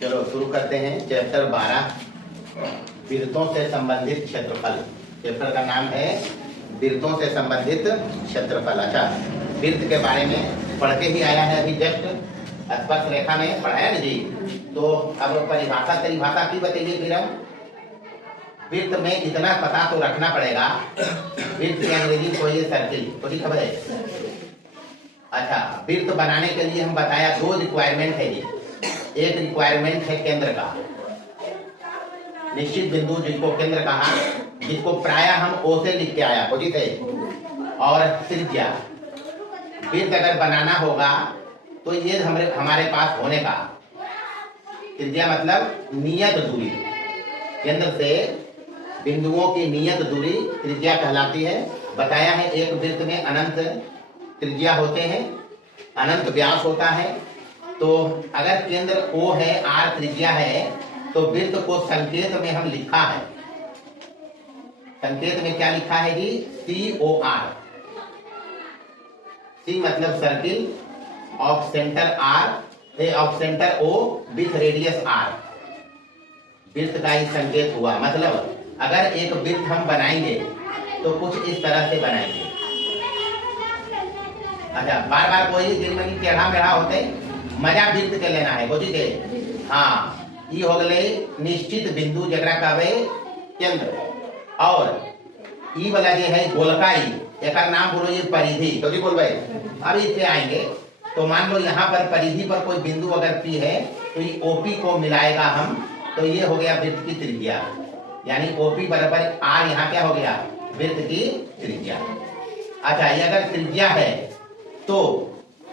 चलो शुरू करते हैं चैप्टर 12 वृत्तों से संबंधित क्षेत्रफल। चैप्टर का नाम है वृत्तों से संबंधित क्षेत्रफल। अच्छा, वृत्त के बारे में पढ़ के ही आया है अभी जस्ट, स्पर्श रेखा में पढ़ाया ना जी। तो अब परिभाषा की बताइए फिर हम। वृत्त में इतना पता तो रखना पड़ेगा, वृत्त की अंग्रेजी को ये सर्किल, तो ठीक खबर है। अच्छा, वृत्त बनाने के लिए हम बताया दो रिक्वायरमेंट है जी। एक रिक्वायरमेंट है केंद्र का, निश्चित बिंदु जिसको केंद्र कहा, जिसको प्राय हम ओ से लिख के आया बुझी थे, और त्रिज्या। वृत्त अगर बनाना होगा तो ये हमारे पास होने का त्रिज्या मतलब नियत दूरी, केंद्र से बिंदुओं की नियत दूरी त्रिज्या कहलाती है। बताया है एक वृत्त में अनंत त्रिज्या होते हैं, अनंत व्यास होता है। तो अगर केंद्र O है, R त्रिज्या है, तो वृत्त को संकेत में हम लिखा है, संकेत में क्या लिखा है जी? COR। C मतलब circle of centre R, of centre O with radius R। वृत्त का ही संकेत हुआ। मतलब अगर एक वृत्त हम बनाएंगे तो कुछ इस तरह से बनाएंगे। अच्छा, बार बार कोई जिनमें टेढ़ा मेढ़ा होते मजा वृत्त के लेना है बुझी के। हाँ, ये हो गए निश्चित बिंदु जगरा कहवे केंद्र, और ई वाला जो है गोलकाई, एक नाम बोलो ये परिधि, तो जी बोलबे। अब इससे आएंगे तो मान लो यहाँ पर परिधि पर कोई बिंदु अगर P है तो ये OP को मिलाएगा हम, तो ये हो गया वृत्त की त्रिज्या, यानी OP बराबर R। यहाँ क्या हो गया? वृत्त की त्रिज्या। अच्छा, ये अगर त्रिज्या है तो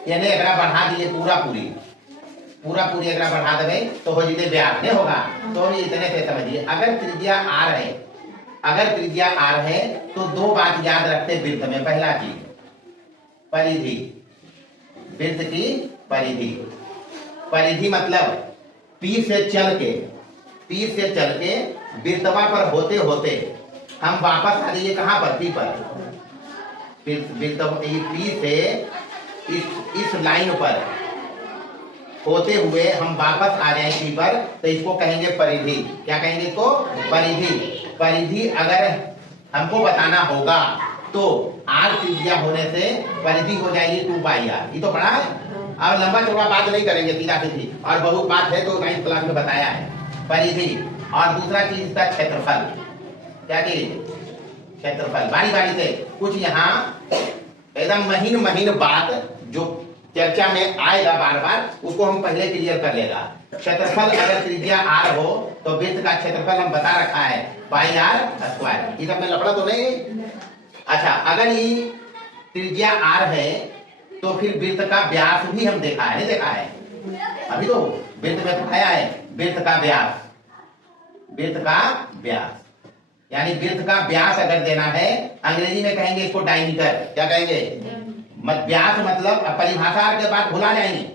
यानी अगर बढ़ा दिए पूरा पूरी अगर बढ़ा देवे तो हो जितने व्यास नहीं होगा, तो इतने से समझिए। अगर त्रिज्या R है, अगर त्रिज्या R है तो दो बात याद रखते वृत्त में। पहला चीज परिधि, वृत्त की परिधि। परिधि मतलब P से चल के वृत्तवा पर होते होते हम वापस आ जाइए कहाँ पर? P पर। P से इस लाइन पर होते हुए हम वापस आ जाए P पर, तो इसको कहेंगे परिधि। क्या कहेंगे इसको? परिधि। परिधि अगर हमको बताना होगा तो R त्रिज्या होने से परिधि हो जाएगी 2πr। ये तो पढ़ा है, अब लंबा चौड़ा बात नहीं करेंगे, सीधा सीधी, और बहुत बात है तो 9th क्लास में बताया है परिधि। और दूसरा चीज इसका क्षेत्रफल। क्या चीज? क्षेत्रफल। बारी बारी से कुछ यहाँ एकदम महीन बात जो चर्चा में आएगा बार बार, उसको हम पहले क्लियर कर लेगा। क्षेत्रफल अगर त्रिज्या R हो तो वृत्त का क्षेत्रफल हम बता रखा है πr²। ये सब में लफड़ा तो नहीं। अच्छा, अगर ये त्रिज्या R है तो फिर वृत्त का व्यास भी हम देखा है, नहीं देखा है अभी तो वृत्त में पढ़ाया है। वृत्त का व्यास, वृत्त का व्यास, यानी वृत्त का व्यास अगर देना है, अंग्रेजी में कहेंगे इसको डायमीटर। क्या कहेंगे? व्यास मतलब परिभाषा के बाद भुला जाएंगे,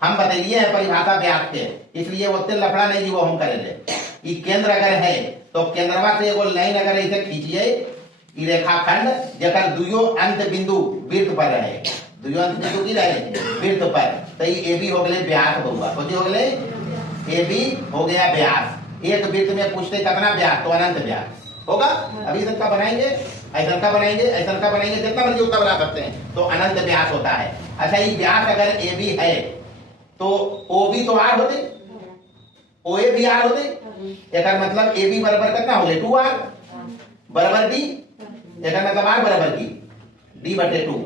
हम बतैलिए है परिभाषा व्यास के, इसलिए उतने लफड़ा नहीं जी वो हम करेंगे। ये केंद्र अगर है तो केंद्रवा से वो लाइन अगर ऐसे खींचिए, ये रेखाखंड जकर दुयो अंत बिंदु वृत्त पर रहे, दुयो अंत बिंदु की रहे वृत्त पर, तो ये AB हो गए व्यास होगा। कुछ हो गए AB हो गया व्यास। एक वृत्त में पूछते कितना व्यास, तो अनंत व्यास होगा। अभी का बनाएंगे, ऐसा का बनाएंगे, ऐसा का बनाएंगे, जितना मर्जी उतना बना सकते हैं, तो अनंत व्यास होता है। अच्छा, ये व्यास अगर AB है तो OB तो R होते, OA भी R होते। एक मतलब AB बराबर कितना हो गया? 2R बराबर D। एक मतलब R बराबर की D/2,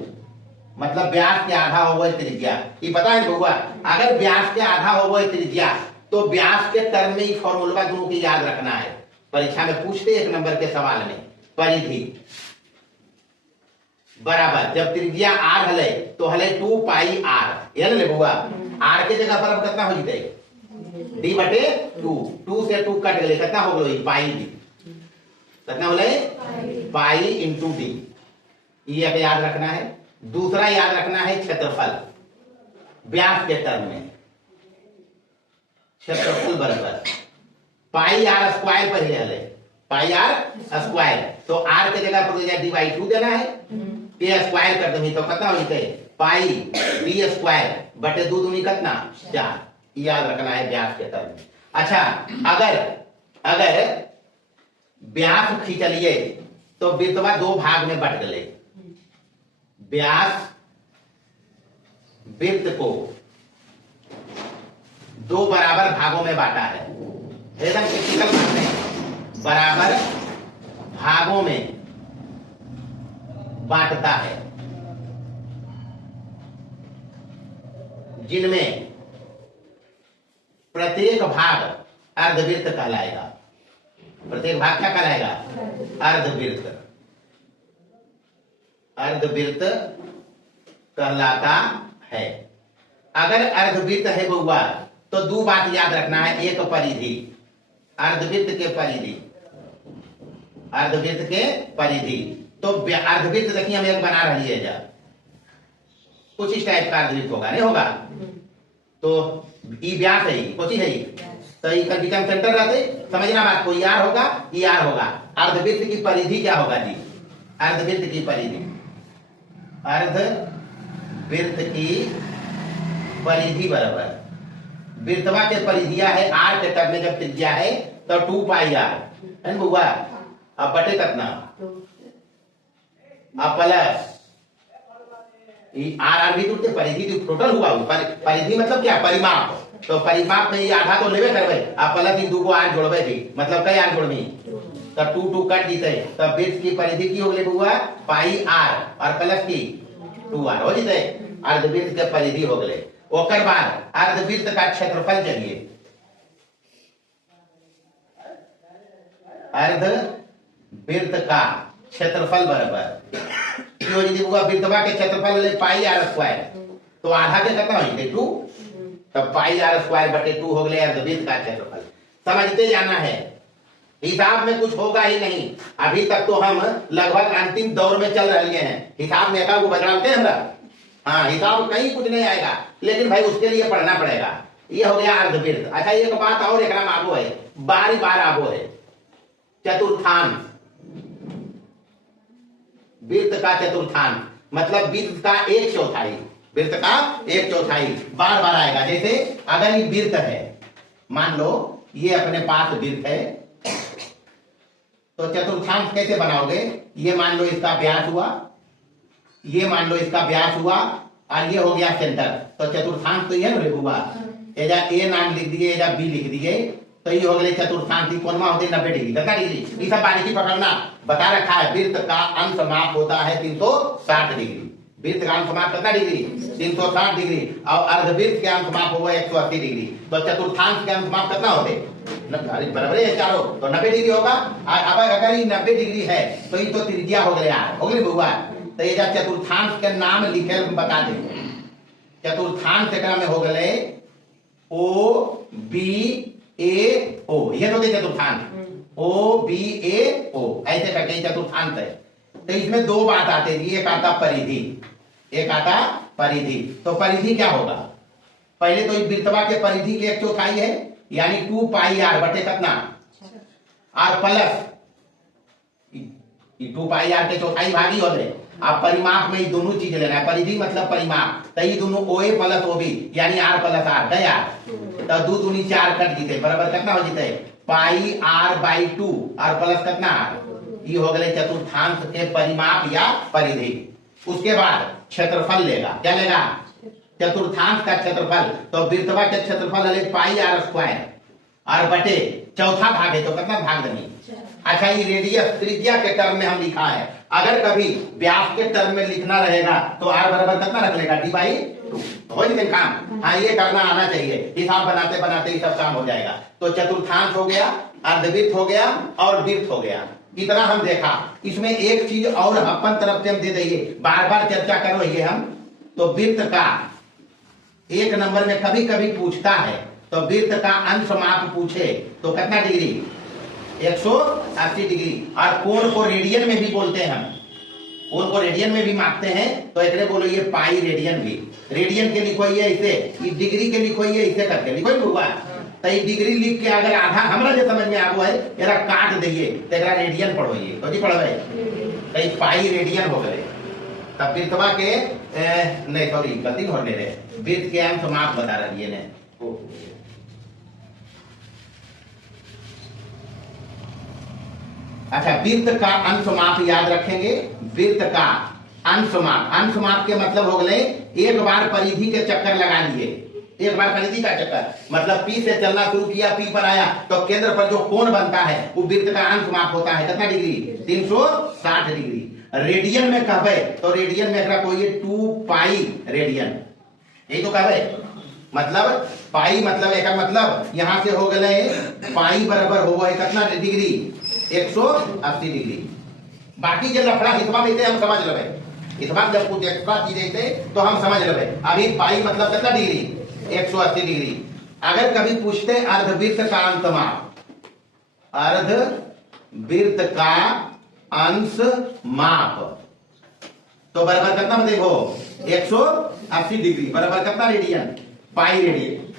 मतलब व्यास के आधा हो गए त्रिज्या। ये पता है बउआ, अगर व्यास के आधा हो गए त्रिज्या तो व्यास के टर्म में फॉर्मूला दोनों की याद रखना है। परीक्षा में पूछते 1 नंबर के सवाल में, परिधि बराबर जब त्रिज्या R हले तो हले 2πr। ये ले बउआ, R के जगह पर अब कितना हो जिते? D/2। 2 से 2 कट गए, कितना हो गए? पाई D। कितना हो गए? π/d। ये याद रखना है। दूसरा याद रखना है क्षेत्रफल, व्यास के टर्म में क्षेत्रफल बराबर πr² पहले हले, πr², तो R के जगह पर D/2 देना है, k² कर दूंगी तो कितना हो जाते? πd² बटे 2 दूनी कितना? 4। याद रखना है व्यास के टर्म में। अच्छा, अगर अगर व्यास खींचलिए तो वृत्तवा दो भाग में बट गए। व्यास वृत्त को दो बराबर भागों में बांटा है, एकदम टिपिकल बात नहीं, बराबर भागों में बांटता है, जिनमें प्रत्येक भाग अर्धवृत्त कहलाएगा। प्रत्येक भाग क्या कहलाएगा? अर्धवृत्त। अर्धवृत्त कहलाता है। अगर अर्धवृत्त है बउआ तो दो बात याद रखना है। एक परिधि, अर्धवृत्त के परिधि, अर्धवृत्त के परिधि। तो अर्धवृत्त देखिए हम एक बना रही है, जा कुछ इस टाइप का अर्धवृत्त होगा, नहीं होगा? तो ई व्यास है, कुछ है, तो इसका बीच में सेंटर रहते, समझना बात को, यार होगा, यार होगा। अर्धवृत्त की परिधि क्या होगा जी? अर्धवृत्त की परिधि, अर्धवृत्त की परिधि बराबर वृत्तवा के परिधिया है आर के टर्म में जब त्रिज्या है तो 2 पाई आर है बुआ। अब बटे कितना? अब प्लस आर आर भी टूटते, परिधि टोटल हुआ। परिधि मतलब क्या? परिमाप। तो परिमाप में ये आधा तो लेवे करबे, अब प्लस ई दूगो आर जोड़बे भी, मतलब कई आर जोड़बी तो 2 2 कट जीते। तो वृत्त की परिधि की हो गई बुआ पाई आर और प्लस की 2 आर हो जीते। अर्धवृत्त के परिधि हो गए। ओकर बाद अर्धवृत्त का क्षेत्रफल चाहिए। अर्धवृत्त का क्षेत्रफल बराबर वृत्तवा के क्षेत्रफल ले पाई आर स्क्वायर, तो आधा के कितना हो जाए 2, तब पाई आर स्क्वायर बटे 2 हो गए अर्धवृत्त का क्षेत्रफल। समझते जाना है, हिसाब में कुछ होगा ही नहीं। अभी तक तो हम लगभग अंतिम दौर में चल रहे हैं। हिसाब में एका को बदलाते हैं हमरा, हाँ हिसाब कहीं कुछ नहीं आएगा, लेकिन भाई उसके लिए पढ़ना पड़ेगा। ये हो गया अर्धवृत्त। अच्छा एक बात और एक नाम आबो है, बारी बार आबो है चतुर्थांश। वृत्त का चतुर्थांश मतलब वृत्त का 1/4, वृत्त का 1/4 बार बार आएगा। जैसे अगर ये वृत्त है, मान लो ये अपने पास वृत्त है, तो चतुर्थांश कैसे बनाओगे? ये मान लो इसका व्यास हुआ, ये मान लो इसका व्यास हुआ और ये हो गया सेंटर, तो चतुर्थांश तो ये ना हुआ। एजा ए नाम लिख दिए, एजा बी लिख दिए, तो ये हो गए चतुर्थांश। कोणमा होते 90 डिग्री, 10 डिग्री। ये सब बारीकी पकड़ना, बता रखा है। वृत्त का अंश माप होता है 360 डिग्री। वृत्त का अंश माप कितना डिग्री? 360 डिग्री। और अर्धवृत्त के अंश माप होगा 180 डिग्री। तो चतुर्थांश के अंश माप कितना होते? बराबर है चारों, तो 90 डिग्री होगा। अब अगर ये 90 डिग्री है तो ये तो त्रिज्या हो गया, हो गई बुआ। तो ये चतुर्थांश के नाम लिखे बता देंगे। चतुर्थांश में हो गए ओ बी ए ओ, ये तो चतुर्थांश ओ बी ए ओ, ऐसे करके चतुर्थांश है। तो इसमें दो बात आते हैं, एक आता परिधि, एक आता परिधि। तो परिधि क्या होगा? पहले तो वृत्तवा के परिधि की 1/4 है, यानी 2 पाई आर बटे कितना आर प्लस 2 पाई आर के चौथाई भागी हो गए। आप परिमाप में दोनों चीज लेना है। परिधि मतलब परिमाप, तो ये दोनों ओ ए प्लस ओ बी यानी आर प्लस आर गया, तो 2 दूनी 4 कट जीते, बराबर कितना हो जीते? पाई आर बाई 2 और प्लस कितना आर। ये हो गए चतुर्थांश के परिमाप या परिधि। उसके बाद क्षेत्रफल लेगा, क्या लेगा? चतुर्थांश का क्षेत्रफल। तो वृत्तवा के क्षेत्रफल ले पाई आर स्क्वायर और बटे चौथा भाग है, तो कितना भाग देंगे? अच्छा ये रेडियस त्रिज्या के टर्म में हम लिखा है। अगर कभी व्यास के टर्म में लिखना रहेगा तो आर बराबर कितना रख लेगा? d/2 हो जाए काम। हाँ ये करना आना चाहिए, हिसाब बनाते बनाते ही सब काम हो जाएगा। तो चतुर्थांश हो गया, अर्धवृत्त हो गया और वृत्त हो गया। इतना हम देखा। इसमें एक चीज और अपन तरफ से हम दे देंगे, बार बार चर्चा कर रही है हम। तो वृत्त का 1 नंबर में कभी कभी पूछता है, तो वृत्त का अंश माप पूछे तो कितना डिग्री? 180 डिग्री। और कोण को रेडियन में भी बोलते हैं हम, कोण को रेडियन में भी मापते हैं। तो एक बोलो ये पाई रेडियन भी, रेडियन के लिखो ये इसे, डिग्री के लिखो ये इसे करके लिखो हुआ। तो ये डिग्री लिख के अगर आधा हमरा जो समझ में आगो है एरा काट दिए तो एक रेडियन पढ़ो, ये तो जी पढ़वे तो ये पाई रेडियन हो गए। तब वृत्तवा के नहीं सॉरी गलती हो रहे, वृत्त के अंश माप बता रही है। अच्छा, वृत्त का अंश माप याद रखेंगे। वृत्त का अंश माप, अंश माप के मतलब हो गए एक बार परिधि के चक्कर लगा लिए, एक बार परिधि का चक्कर मतलब पी से चलना शुरू किया, पी पर आया तो केंद्र पर जो कोण बनता है वो वृत्त का अंश माप होता है। कितना डिग्री? 360 डिग्री। रेडियन में कहबे तो रेडियन में एकरा कोई 2 पाई रेडियन, यही तो कहबे। मतलब पाई मतलब एक मतलब यहां से हो गए पाई बराबर हो गए कितना डिग्री? 180 डिग्री। बाकी जो लफड़ा हिस्सा में हम समझ लेबे, इस बात जब कुछ एक्स्ट्रा चीजें तो हम समझ लेबे। अभी पाई मतलब कितना डिग्री? 180 डिग्री। अगर कभी पूछते अर्धवृत्त का अंत माप, अर्धवृत्त का अंश माप तो बराबर कितना में देखो? 180 डिग्री बराबर कितना रेडियन? Pi radian.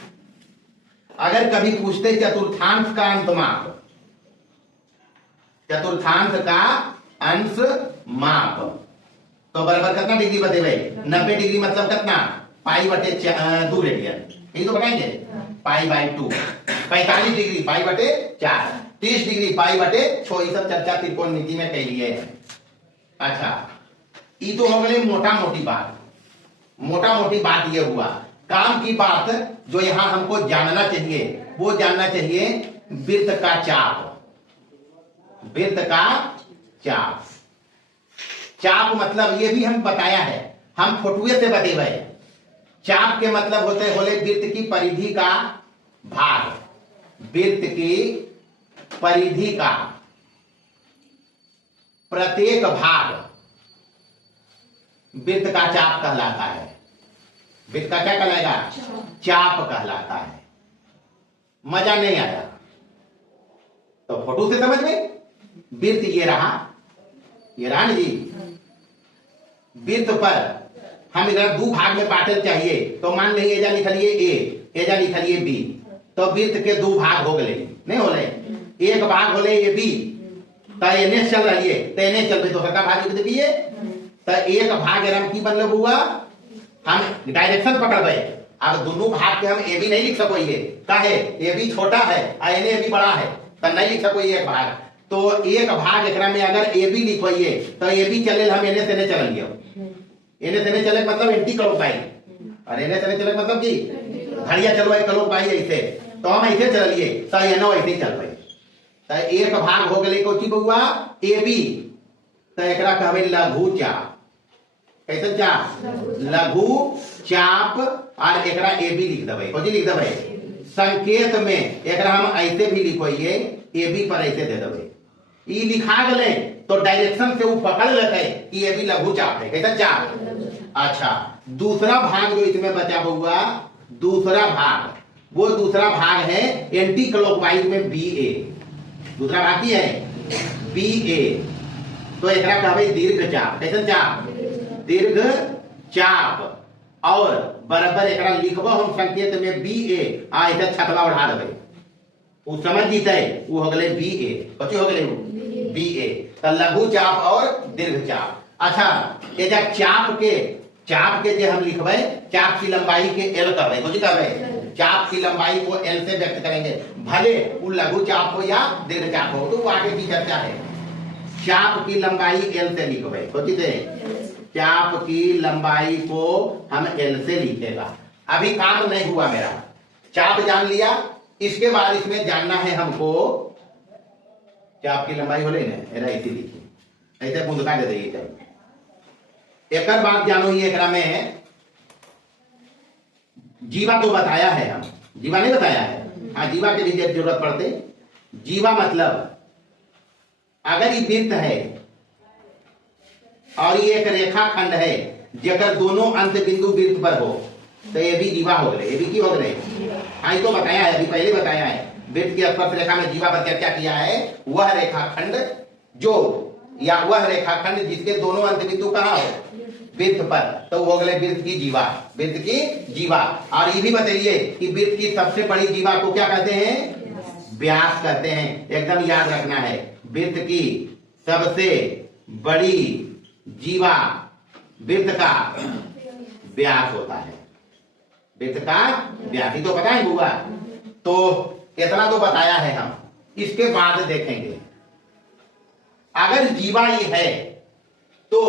अगर कभी पूछते चतुर्थांश का अंत माप, चतुर्थांश का अंश माप तो बराबर कितना डिग्री बतेबे? 90 डिग्री मतलब कितना? पाई बटे 2 रेडियन, यही तो बताएंगे। Pi by 2। 45 डिग्री पाई बटे 4। 30 डिग्री पाई बटे 6। ये सब चर्चा त्रिकोणमिति में कही है। अच्छा, ये तो हो गई मोटा मोटी बात। मोटा मोटी बात ये हुआ। काम की बात जो यहां हमको जानना चाहिए वो जानना चाहिए वृत्त का चाप। वृत्त का चाप, चाप मतलब ये भी हम बताया है, हम फोटुए से बतेबे। चाप के मतलब होते होले वृत्त की परिधि का भाग, वृत्त की परिधि का प्रत्येक भाग वृत्त का चाप कहलाता है। वृत्त का क्या कहलाएगा? चाप कहलाता है। मजा नहीं आया तो फोटो से समझ में। वृत्त ये रहा ना जी। वृत्त पर हम इधर 2 भाग में बांटल चाहिए तो मान लीजिए एजा लिखलिए ए, एजा लिखलिए बी, तो वृत्त के 2 भाग हो गए, नहीं हो रहे? एक भाग होले ए बी, तो एने चल रही है तो एने चल रही तो का भाग लिख दिए। तो एक भाग एरम की बनल हुआ, हम डायरेक्शन पकड़बे। अब दोनों भाग के हम ए बी नहीं लिख सकोइए, काहे? ए बी छोटा है और एने ए बी बड़ा है तो नहीं लिख सकोइए एक भाग। तो एक भाग एकरा में अगर ए बी लिखवाइए तो ए बी चले हम एने से ने चल लियो। एने से ने चले मतलब एंटी क्लॉक पाई, और एने से ने चले मतलब की घड़िया चलो एक क्लॉक पाई ऐसे, तो हम ऐसे चल लिए तो एनो ऐसे चल पाई। तो एक भाग हो गए कोची बउआ? A B. तो एकरा कहबे लघु चाप। कैसे चाप? लघु चाप। और एकरा ए बी लिख देबे। कोची लिख देबे? संकेत में एकरा हम ऐसे भी लिखोइए, ए बी पर ऐसे दे देबे। ई लिखा गले तो डायरेक्शन से वो पकड़ लेते कि ये भी लघु चाप है। कैसा चाप? अच्छा, दूसरा भाग जो इसमें बचा हुआ, दूसरा भाग, वो दूसरा भाग है एंटी क्लॉकवाइज में बी ए। दूसरा भाग की है बी ए। तो एकरा कहबे दीर्घ चाप। कैसा चाप? दीर्घ चाप। और बराबर एकरा लिखबो हम संकेत में बी ए, आ इधर छतवा उड़ा देबे, वो समझ जीते, वो हो गए बी ए। कथी हो गए? बी ए। तो लघु चाप और दीर्घ चाप। अच्छा, ये जब चाप के जे हम लिखबे, चाप की लंबाई के एल कहबे। कुछ कहबे? चाप की लंबाई को एल से व्यक्त करेंगे, भले वो लघु चाप हो या दीर्घ चाप हो, तो वो आगे की चर्चा है। चाप की लंबाई एल से लिखबे। कुछ से चाप की लंबाई को हम एल से लिखेगा। अभी काम नहीं हुआ मेरा, चाप जान लिया, इसके बाद इसमें जानना है हमको चाप की लंबाई हो ले ना, ऐसे लिखिए, ऐसे बूंदका दे देगी। एक बात जानो, ये एकरा में जीवा तो बताया है, हम जीवा नहीं बताया है। हाँ, जीवा के भी जरूरत पड़ते। जीवा मतलब अगर ये वृत्त है और ये एक रेखा खंड है जेकर दोनों अंत बिंदु वृत्त पर हो, तो ये भी जीवा हो गए। ये भी की हो गए? हाँ, तो बताया है, अभी पहले बताया है। वृत्त की स्पर्श रेखा में जीवा पर चर्चा किया है। वह रेखाखंड जो, या वह रेखाखंड जिसके दोनों अंत बिंदु कहाँ हो? वृत्त पर, तो वो हो गए वृत्त की जीवा। वृत्त की जीवा। और ये भी बताइए कि वृत्त की सबसे बड़ी जीवा को क्या कहते हैं? व्यास कहते हैं। एकदम याद रखना है, वृत्त की सबसे बड़ी जीवा वृत्त का व्यास होता है। वृत्त का व्यास ही तो पता है बुआ। तो इतना तो बताया है हम। इसके बाद देखेंगे अगर जीवा ये है तो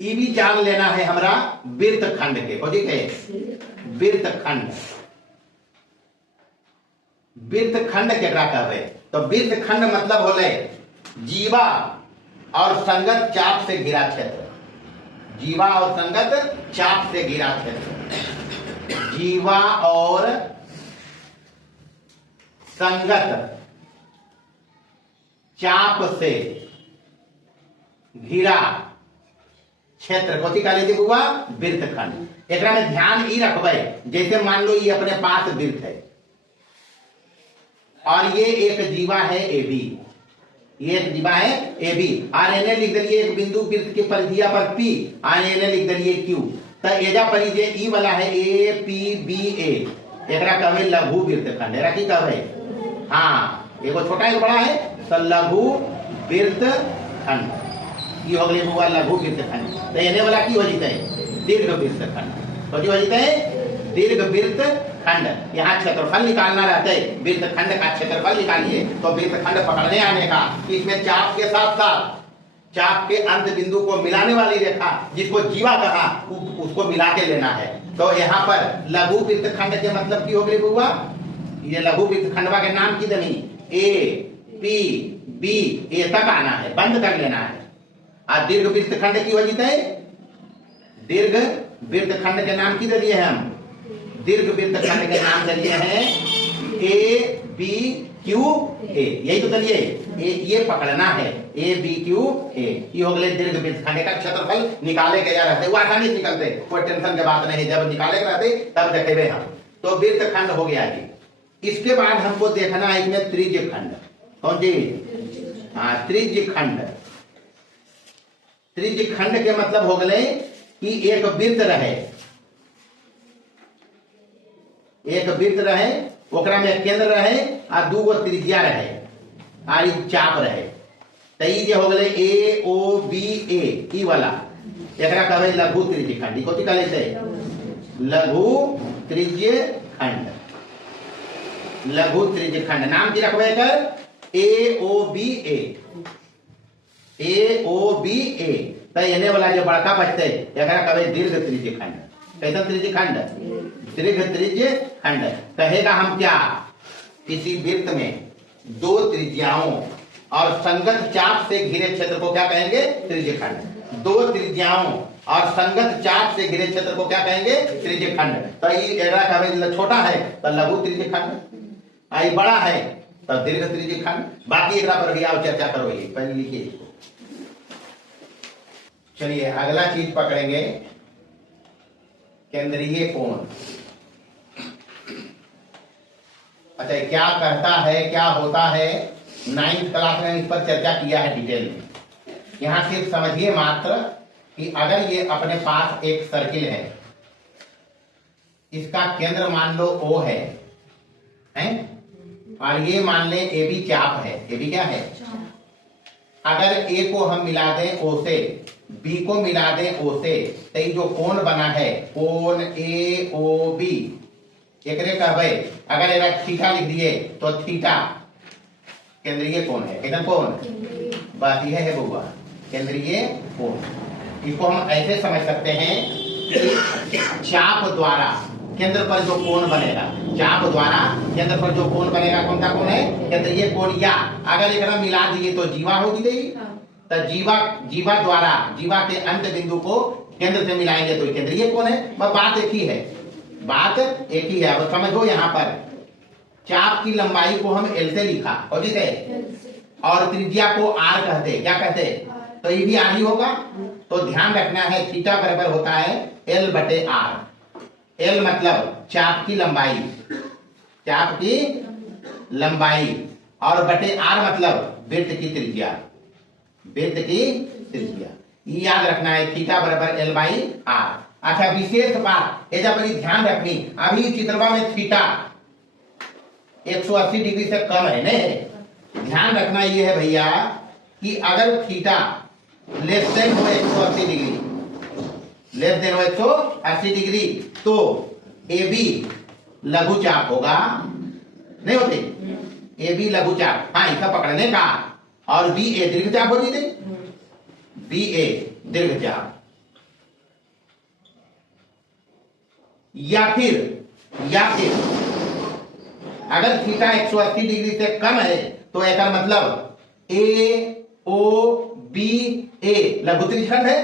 ई भी जान लेना है हमरा वृत्त खंड के, ठीक है, वृत्त खंड। वृत्त खंड केकरा कहबे? तो वृत्त खंड मतलब होले जीवा और संगत चाप से घिरा क्षेत्र। जीवा और संगत चाप से घिरा क्षेत्र। जीवा और संगत चाप से घिरा क्षेत्र को का लीजिए बुआ वृत्त खंड। एकरा में ध्यान ई रखबे, जैसे मान लो ये अपने पास वृत्त है और ये एक जीवा है ए बी, ये एक जीवा है ए बी, और एने लिख दिए एक बिंदु वृत्त के परिधिया पर पी, और एने लिख दिए क्यू। तो एजा परिधि ई वाला है ए पी बी ए, एकरा कहबे लघु वृत्त खंड। एकरा की कहबे? हाँ, एगो छोटा एक बड़ा है तो लघु वृत्त खंड। की हो गई बुआ लघु वृत्त खंड। तो एने वाला की हो जते? दीर्घ वृत्त खंड। तो की हो जते? दीर्घ वृत्त खंड। यहाँ क्षेत्रफल निकालना रहता है, वृत्त खंड का क्षेत्रफल निकालिए। तो वृत्त खंड पकड़ने आने का कि इसमें चाप के साथ साथ चाप के अंत बिंदु को मिलाने वाली रेखा जिसको जीवा कहा उसको मिला के लेना है। तो यहाँ पर लघु वृत्त खंड के मतलब की हो गई बुआ? ये लघु वृत्त खंडवा के नाम की दमी ए पी बी ए तक आना है, बंद कर लेना है। और दीर्घ वृत्त खंड की हो जीते? दीर्घ वृत्त खंड के नाम की दिए हैं हम? दीर्घ वृत्त खंड के नाम दिए हैं ए बी क्यू ए। यही तो चलिए ये पकड़ना है, ए बी क्यू ए। ये हो गए दीर्घ वृत्त खंड का क्षेत्रफल निकाले के जा रहते, वो आसानी से निकलते, कोई टेंशन की बात नहीं। जब निकाले के रहते तब देखेबे हम। तो वृत्त खंड हो गया जी। इसके बाद हमको देखना है इसमें त्रिज्य खंड। कौन जी? हाँ, त्रिज्य खंड। त्रिज्य खंड के मतलब हो गए कि एक वृत्त रहे, एक वृत्त रहे, ओकरा में केंद्र रहे और दूगो त्रिज्या रहे और चाप रहे। तो ये हो गए ए ओ बी ए, ई वाला एकरा कहबे लघु त्रिज्य खंड। कथी कहले से? लघु त्रिज्य खंड। लघु त्रिज्य खंड नाम की रखबे कर ए ओ बी ए, ए ओ बी ए। तो एने वाला जो बड़का बचते एकरा कहबे दीर्घ त्रिज्य खंड। कैसा त्रिज्य खंड? दीर्घ त्रिज्य खंड। कहेगा हम क्या? किसी वृत्त में दो त्रिज्याओं और संगत चाप से घिरे क्षेत्र को क्या कहेंगे? त्रिज्य खंड। दो त्रिज्याओं और संगत चाप से घिरे क्षेत्र को क्या कहेंगे? त्रिज्य खंड। तो ये छोटा है तो लघु त्रिज्य खंड, आई बड़ा है तो दीर्घ त्रिज्य खंड। बाकी एक पर भी आओ चर्चा करो, ये पहले लिखिए इसको। चलिए अगला चीज पकड़ेंगे, केंद्रीय कोण। अच्छा, क्या कहता है, क्या होता है? 9th क्लास में इस पर चर्चा किया है डिटेल में। यहां सिर्फ समझिए मात्र कि अगर ये अपने पास एक सर्किल है, इसका केंद्र मान लो O है, और ये मान ले ए बी चाप है। ए बी क्या है? अगर ए को हम मिला दें O से, बी को मिला दें O से, तो ये जो कोण बना है कोण ए ओ बी, एकरे कहबे अगर एरा थीटा लिख दिए तो थीटा केंद्रीय कोण है। एकदम कोण बात यह है बउआ, केंद्रीय कोण। इसको हम ऐसे समझ सकते हैं कि चाप द्वारा केंद्र पर जो कोण बनेगा, चाप द्वारा केंद्र पर जो कोण बनेगा, कौन सा कोण है? केंद्रीय कोण। या अगर एकरा मिला दिए तो जीवा होगी देगी। तो जीवा द्वारा जीवा के अंत बिंदु को केंद्र से मिलाएंगे तो केंद्रीय कोण है। बात एक ही है, बात एक ही है। अब समझो यहाँ पर चाप की लंबाई को हम एल से लिखा और जिसे और त्रिज्या को आर कहते, क्या कहते? तो ये भी आर ही होगा। तो ध्यान रखना है थीटा बराबर होता है एल बटे आर। एल मतलब चाप की लंबाई, चाप की लंबाई, और बटे आर मतलब वृत्त की त्रिज्या, वृत्त की त्रिज्या। ये याद रखना है थीटा बराबर एल बाई आर। अच्छा, विशेष बात एजा पर ध्यान रखनी, अभी चित्रवा में थीटा 180 डिग्री से कम है ने। ध्यान रखना ये है भैया कि अगर थीटा लेस देन हो 180 डिग्री, लेस देन हो 180 डिग्री, तो ए बी लघु चाप होगा, नहीं होते? ए बी लघु चाप, हाँ, ऐसा पकड़ने का। और बी ए दीर्घ चाप हो रही थी, बी ए दीर्घ चाप। या फिर अगर थीटा 180 डिग्री से कम है तो एक मतलब ए ओ बी ए लघु त्रिज्यखंड है।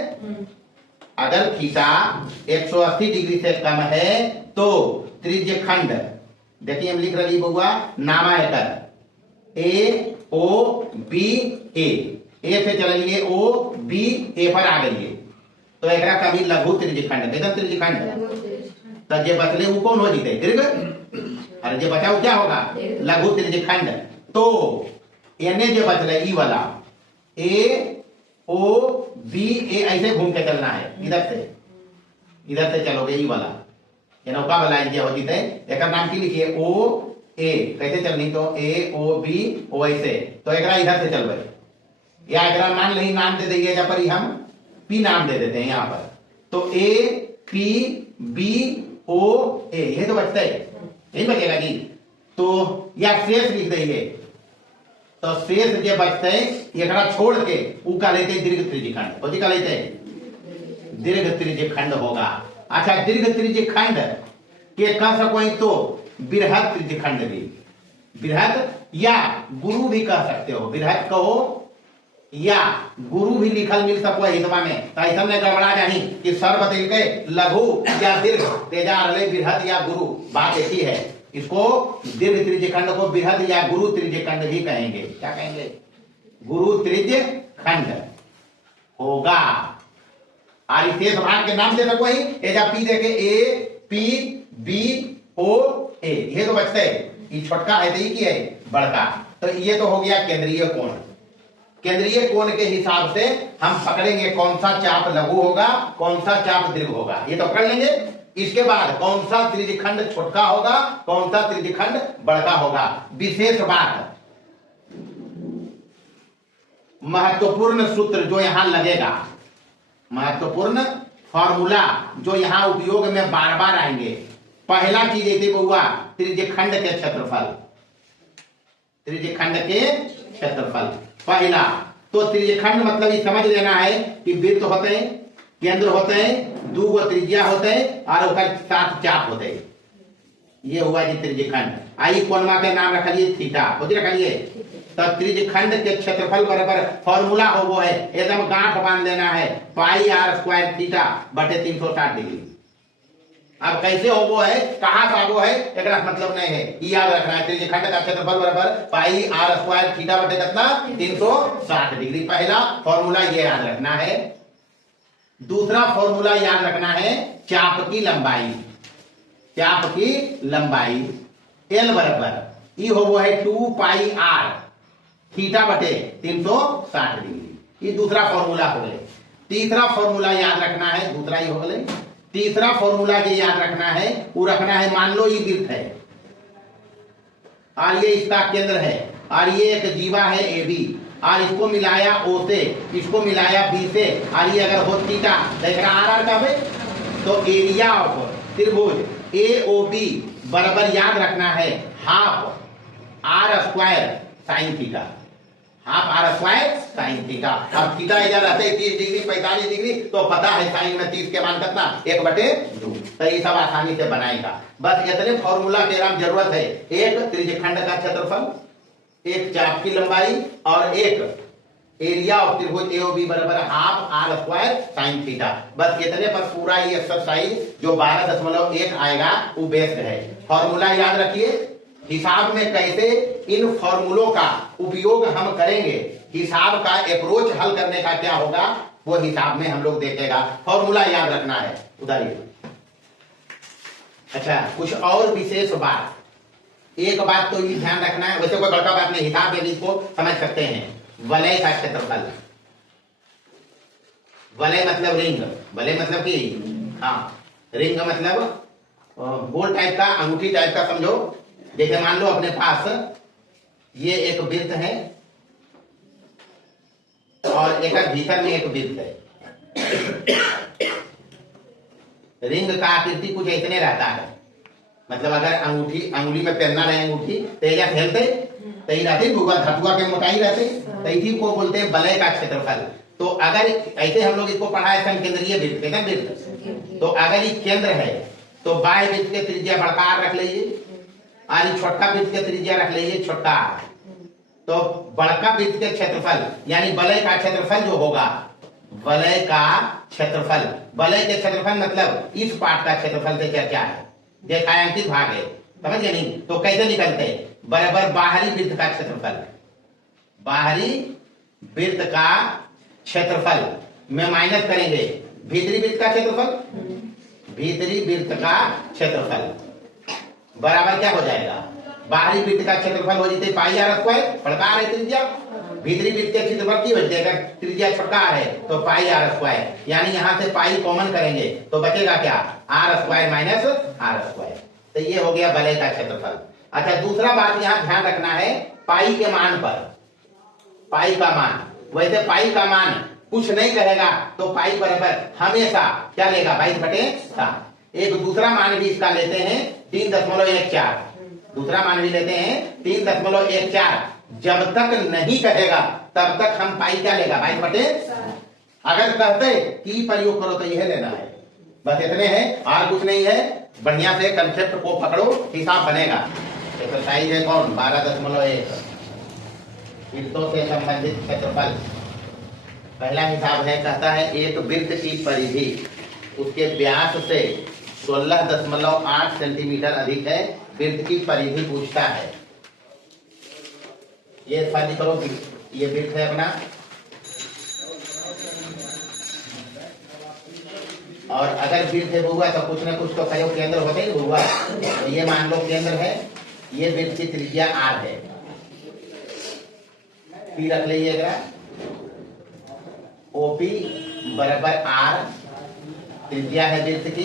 अगर थीटा 180 डिग्री से कम है तो त्रिज्यखंड, देखिए हम लिख रही बउआ नामा एकर ए ओ बी ए से चलिए ओ बी ए पर आ गई, तो एक कभी लघु त्रिज्यखंड कैसा त्रिज्यखंड। तो जे बचले वो कौन हो जीते दीर्घ, और जे बचा वो क्या होगा लघु त्रिज्यखंड। तो एने जो बचले ई वाला ए ओ बी ए ऐसे घूम के चलना है, इधर से चलोगे ई वाला ये नौका वाला ये हो जीते। एक नाम की लिखिए ओ ए, कैसे चलनी तो ए ओ बी ओ ऐसे, तो एक इधर से चलवे, या एक मान ली नाम दे देंगे जहाँ पर हम पी नाम दे देते हैं यहाँ पर, तो ए पी बी ओ ए ये तो बचता है, यही बचेगा जी। तो या शेष लिख देंगे, तो शेष जो बचते एक छोड़ के ऊ का लेते दीर्घ त्रिज्यखंड, तो का लेते दीर्घ त्रिज्यखंड होगा। अच्छा दीर्घ त्रिज्यखंड के कह सको तो बृहद त्रिज्यखंड भी, बृहद या गुरु भी कह सकते हो, बृहद कहो या गुरु भी लिखल मिल सको हिस्सा में। तो ऐसा नहीं गड़बड़ा जाही कि सर बदल के लघु या दीर्घ तेजा रले बृहद या गुरु, बात एक ही है। इसको दीर्घ त्रिज्यखंड को बृहद या गुरु त्रिज्यखंड भी कहेंगे। क्या कहेंगे गुरु त्रिज्यखंड होगा। और शेष भाग के नाम दे सको ही एजा पी देके ए पी बी ओ ए, ये तो बचते है, ये छोटका है तो ये क्या है बड़का। तो ये तो हो गया केंद्रीय कोण। केंद्रीय कोण के हिसाब से हम पकड़ेंगे कौन सा चाप लघु होगा कौन सा चाप दीर्घ होगा, ये तो पकड़ लेंगे। इसके बाद कौन सा त्रिज्यखंड छोटका होगा कौन सा त्रिज्यखंड बड़का होगा। विशेष बात महत्वपूर्ण सूत्र जो यहां लगेगा, महत्वपूर्ण फॉर्मूला जो यहां उपयोग में बार बार आएंगे। पहला चीज ऐसी बउआ त्रिज्यखंड के क्षेत्रफल, त्रिज्यखंड के क्षेत्रफल पहला। तो त्रिज्यखंड मतलब ये समझ लेना है कि वृत्त होते हैं, केंद्र होते हैं, दो गो त्रिज्या होते हैं और उसका सात चाप होते हैं, ये हुआ जी त्रिज्यखंड। आई कोणमा के नाम रखिए थीटा, रखिए। तो त्रिज्यखंड के क्षेत्रफल बराबर फॉर्मूला हो वो है एकदम गांठ बांध लेना है, पाई आर स्क्वायर थीटा बटे 360 डिग्री। अब कैसे हो वो है कहां का वो है एक मतलब नहीं है, याद रखना है त्रिज्यखंड का क्षेत्रफल बराबर पाई आर स्क्वायर थीटा बटे कितना 360 डिग्री। पहला फॉर्मूला ये याद रखना है। दूसरा फॉर्मूला याद रखना है चाप की लंबाई, चाप की लंबाई एल बराबर ई हो वो है 2 पाई आर थीटा बटे 360 डिग्री। ये दूसरा फॉर्मूला हो गए। तीसरा फॉर्मूला याद रखना है, दूसरा ही हो गए। तीसरा फॉर्मूला जो याद रखना है वो रखना है, मान लो ये वृत्त है और ये इसका केंद्र है और ये एक जीवा है ए बी और इसको मिलाया ओ से, इसको मिलाया बी से और ये अगर हो थीटा देख रहा आर आर का है, तो एरिया ऑफ त्रिभुज ए ओ बी बराबर याद रखना है half R square sine theta, half R square sine theta. अब थीटा इधर रहते 30 डिग्री 45 डिग्री, तो पता है साइन में 30 के मान कितना 1/2, तो ये सब आसानी से बनाएगा। बस इतने फॉर्मूला के जरूरत है, एक त्रिज्यखंड का क्षेत्रफल, एक चाप की लंबाई और एक एरिया ऑफ त्रिभुज एओबी बराबर half R square sine theta. बस इतने पर पूरा ये एक्सरसाइज जो 12.1 आएगा वो बेस्ड है। फॉर्मूला याद रखिए। हिसाब में कैसे इन फॉर्मूलों का उपयोग हम करेंगे, हिसाब का अप्रोच हल करने का क्या होगा वो हिसाब में हम लोग देखेगा। फॉर्मूला याद रखना है उधर। अच्छा कुछ और विशेष बात, एक बात तो ये ध्यान रखना है, वैसे कोई बड़का बात नहीं, हिसाब में इसको समझ सकते हैं। वलय का क्षेत्रफल, वलय मतलब रिंग, वलय मतलब कि हाँ रिंग मतलब गोल टाइप का अंगूठी टाइप का समझो। जैसे मान लो अपने पास ये एक वृत्त है और एक भीतर में एक वृत्त है। रिंग का आकृति कुछ इतने रहता है, मतलब अगर अंगूठी अंगुली में पहनना रहे अंगूठी तो एजा हेलते तई रहती भुआ धतुआ के मोटाई रहते, तई को बोलते हैं वलय का क्षेत्रफल। तो अगर ऐसे हम लोग इसको पढ़ा है संकेंद्रीय वृत्त, कैसा वृत्त, तो अगर ये केंद्र है तो बाह्य वृत्त के त्रिज्या बड़का आर रख लीजिए और छोटा वृत्त के त्रिज्या रख लीजिए छोटा आर। तो बड़का वृत्त के क्षेत्रफल यानी वलय का क्षेत्रफल जो होगा, वलय का क्षेत्रफल, वलय के क्षेत्रफल मतलब इस पार्ट का क्षेत्रफल से क्या है, ये छायांकित भाग है, समझ गए नहीं। तो कैसे निकलते, बराबर बाहरी वृत्त का क्षेत्रफल, बाहरी वृत्त का क्षेत्रफल में माइनस करेंगे भीतरी वृत्त का क्षेत्रफल, भीतरी वृत्त का क्षेत्रफल बराबर क्या हो जाएगा, बाहरी वृत्त का क्षेत्रफल हो जाते पाई आर स्क्वायर, बड़का है त्रिज्या, भीतरी वृत्त के क्षेत्रफल की हो जाएगा, त्रिज्या छोटा है तो पाई आर स्क्वायर, यानी यहां से पाई कॉमन करेंगे तो बचेगा क्या, R square minus R square. तो ये हो गया वलय का क्षेत्रफल। अच्छा, दूसरा बात यहां ध्यान रखना है पाई के मान पर, पाई का मान, वैसे पाई का मान कुछ नहीं कहेगा तो पाई बराबर हमेशा क्या लेगा 22/7। एक दूसरा मान भी इसका लेते हैं 3.14, दूसरा मान भी लेते हैं 3.14। जब तक नहीं कहेगा तब तक हम पाई क्या लेगा 22/7। अगर कहते कि प्रयोग करो तो यह लेना है, बस इतने हैं और कुछ नहीं है। बढ़िया से कंसेप्ट को पकड़ो, हिसाब बनेगा। एक्सरसाइज है कौन 12.1 वृत्तों से संबंधित क्षेत्रफल। पहला हिसाब है, कहता है एक वृत्त की परिधि उसके व्यास से 16.8 सेंटीमीटर अधिक है, वृत्त की परिधि पूछता है। ये स्पष्ट करो, ये वृत्त है अपना और अगर वृत्त है हुआ तो कुछ ना कुछ तो कई केंद्र होते ही हुआ। तो ये मान लो केंद्र है, ये वृत्त की त्रिज्या आर है, पी रख लीजिएगा, ओपी बराबर आर त्रिज्या है वृत्त की,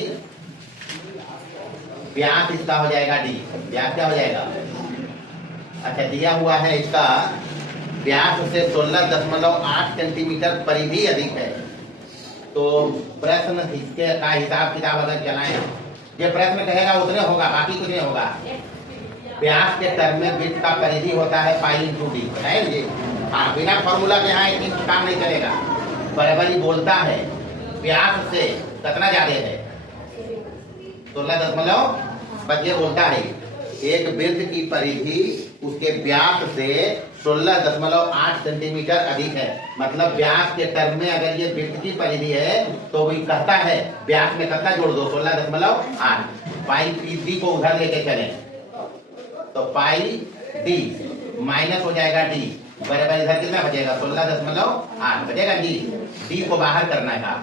व्यास इसका हो जाएगा डी, व्यास क्या हो जाएगा, अच्छा दिया हुआ है इसका व्यास से 16.8 सेंटीमीटर परिधि अधिक है। तो प्रश्न इसके का हिसाब किताब अगर चलाएं, ये प्रश्न कहेगा उतने होगा, बाकी कुछ नहीं होगा। व्यास के टर्म में वृत्त का परिधि होता है पाई इंटू डी, है जी। हाँ, बिना फॉर्मूला के यहाँ एक काम नहीं चलेगा, बराबर ही बोलता है। व्यास से कितना ज्यादा है 16 बस ये बोलता है एक वृत्त की परिधि उसके व्यास से 16.8 सेंटीमीटर अधिक है। मतलब व्यास के टर्म में अगर ये वृत्त की परिधि है तो वही कहता है व्यास में कितना जोड़ दो 16.8, पाई डी को उधर लेके चले तो पाई डी माइनस हो जाएगा डी, बराबर इधर कितना बचेगा 16.8 बचेगा डी, डी को बाहर करना है,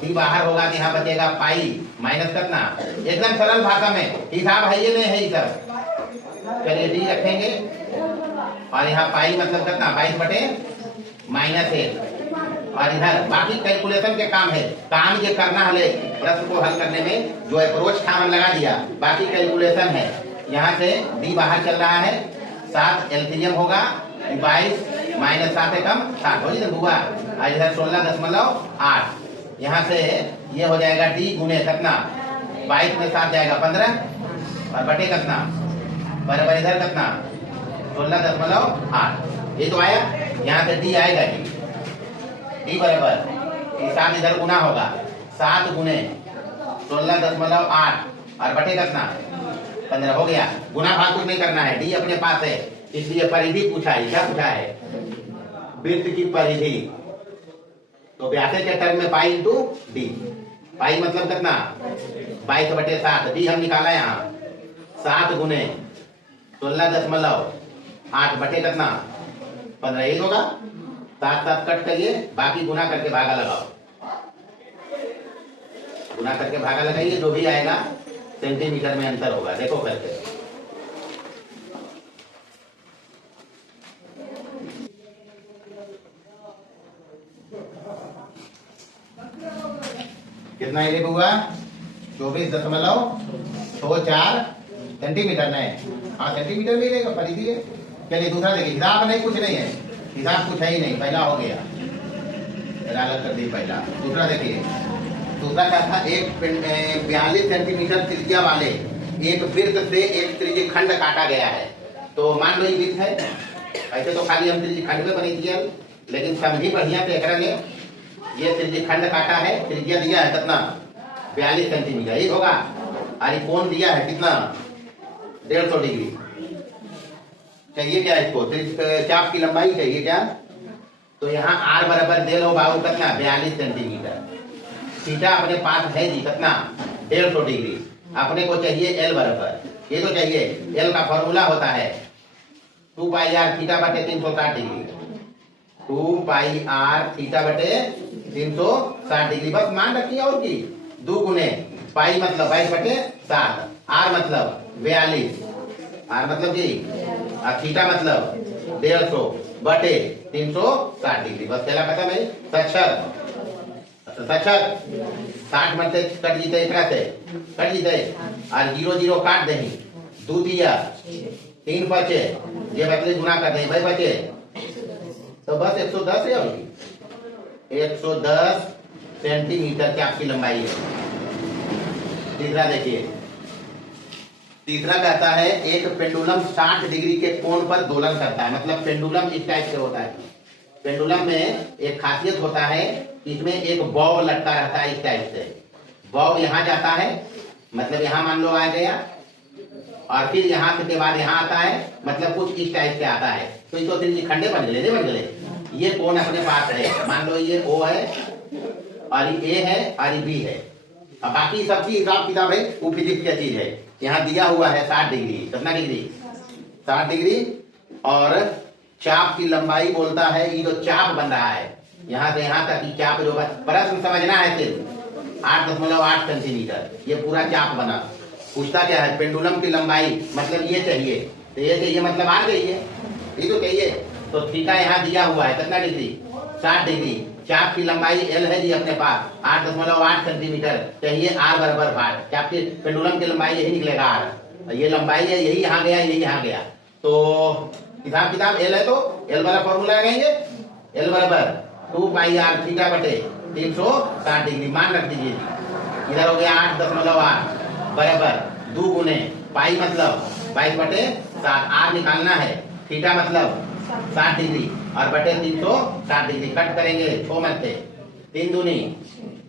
डी बाहर होगा तो यहाँ बचेगा पाई माइनस करना। एकदम सरल भाषा में हिसाब है ये नहीं है सब। चलिए डी रखेंगे और यहाँ पाई मतलब कितना 22/-1 और इधर बाकी कैलकुलेशन के काम है, काम ये करना है प्रश्न को हल करने में जो अप्रोच था हम लगा दिया, बाकी कैलकुलेशन है। यहाँ से डी बाहर चल रहा है, 7 एलसीएम होगा 22 माइनस 7 एकम 7 हो जाए हुआ, और इधर 16.8, यहाँ से ये हो जाएगा डी गुने कितना 22 में 7 जाएगा 15 और बटे कितना बराबर इधर कितना 16.8, ये तो आया। यहाँ से डी आएगा डी बराबर 7 इधर गुना होगा 7 गुने 16.8 और बटे कितना 15 हो गया। गुना भाग कुछ नहीं करना है, डी अपने पास है, इसलिए परिधि पूछा है। क्या पूछा है, वृत्त की परिधि। तो व्यास के टर्म में पाई इंटू डी, पाई मतलब कितना 22/7, डी हम निकाला यहाँ 7 गुने 16.8 बटे कितना 15, ये होगा 7 कट करिए, बाकी गुना करके भागा लगाओ, गुना करके भागा लगाइए, जो भी आएगा सेंटीमीटर में अंतर होगा, देखो करके। कितना ये हुआ 24.64 सेंटीमीटर नहीं, हाँ सेंटीमीटर भी रहेगा परिधि है। चलिए दूसरा देखिए, हिसाब नहीं कुछ नहीं है, हिसाब कुछ है ही नहीं, पहला हो गया, अलग कर दी पहला। दूसरा देखिए, दूसरा क्या था, एक 42 सेंटीमीटर त्रिज्या वाले एक वृत्त से एक त्रिज्य खंड काटा गया है। तो मान लो ये वृत्त है, ऐसे तो खाली हम त्रिज्यी खंड में बनी दिया, लेकिन समझी बढ़िया से एकरा ले ये त्रिज्यी खंड काटा है, त्रिज्या दिया है कितना 42 सेंटीमीटर, ये होगा। और कोण दिया है कितना 150 डिग्री। चाहिए क्या इसको, चाप की लंबाई चाहिए क्या, तो यहाँ आर बराबर दे लो बाबू कितना 42 सेंटीमीटर। थीटा अपने पास है जी कितना 150 डिग्री। अपने को चाहिए एल बराबर, ये तो चाहिए, एल का फॉर्मूला होता है 2 पाई आर थीटा बटे 360 डिग्री, 2 पाई आर थीटा बटे 360 डिग्री। बस मान रखिए और की 2 गुने पाई मतलब 22 बटे 7, आर मतलब 42, आर मतलब जी और थीटा मतलब 150 बटे 360 डिग्री। बस चला खत्म है। सचक 60 में से कट जीते, एकरा से कट जीते और 0 0 काट दही, 2 दिया 3 बचे, ये बदले गुना कर दे भाई बचे, तो बस 110 है, 110 सेंटीमीटर चाप की लंबाई है। तीसरा देखिए, तीसरा कहता है एक पेंडुलम 60 डिग्री के कोण पर दोलन करता है। मतलब पेंडुलम इस टाइप से होता है। पेंडुलम में एक खासियत होता है, इसमें एक बॉब लटका रहता है इस टाइप से। बॉब यहाँ जाता है, मतलब यहाँ मान लो आ गया, और फिर यहाँ से के बाद यहाँ आता है, मतलब कुछ इस टाइप से आता है। तो इसको त्रिज्यी खंडे बन गए, बन गए। ये कोण अपने पास है, मान लो ये O है और ये A है और ये B है। अब बाकी सबकी हिसाब किताब है, वो फिजिक्स की चीज है। यहाँ दिया हुआ है 60 डिग्री, कितना डिग्री 60 डिग्री, और चाप की लंबाई बोलता है, ये जो चाप बन रहा है यहाँ से यहाँ तक, चाप जो प्रश्न समझना है सिर्फ 8.8 सेंटीमीटर, ये पूरा चाप बना। पूछता क्या है, पेंडुलम की लंबाई मतलब ये चाहिए, तो ये चाहिए मतलब आर चाहिए, ये तो चाहिए। तो थीटा यहाँ दिया हुआ है कितना डिग्री 60 डिग्री। चाप की लंबाई एल है जी अपने पास 8.8 सेंटीमीटर, चाहिए आर बराबर भार। चाप की पेंडुलम की लंबाई यही निकलेगा आर, ये लंबाई है, यही यहाँ गया, यही यहाँ गया। तो हिसाब किताब एल है तो एल वाला फॉर्मूला लगाएंगे, एल बराबर 2 पाई आर थीटा बटे 360 डिग्री। मान रख दीजिए जी, इधर हो गया 8.8 बराबर 2 गुने पाई मतलब 22 बटे 7, आर निकालना है, थीटा मतलब 60 डिग्री और बटे 360 डिग्री। कट करेंगे 6 में से 3 दूनी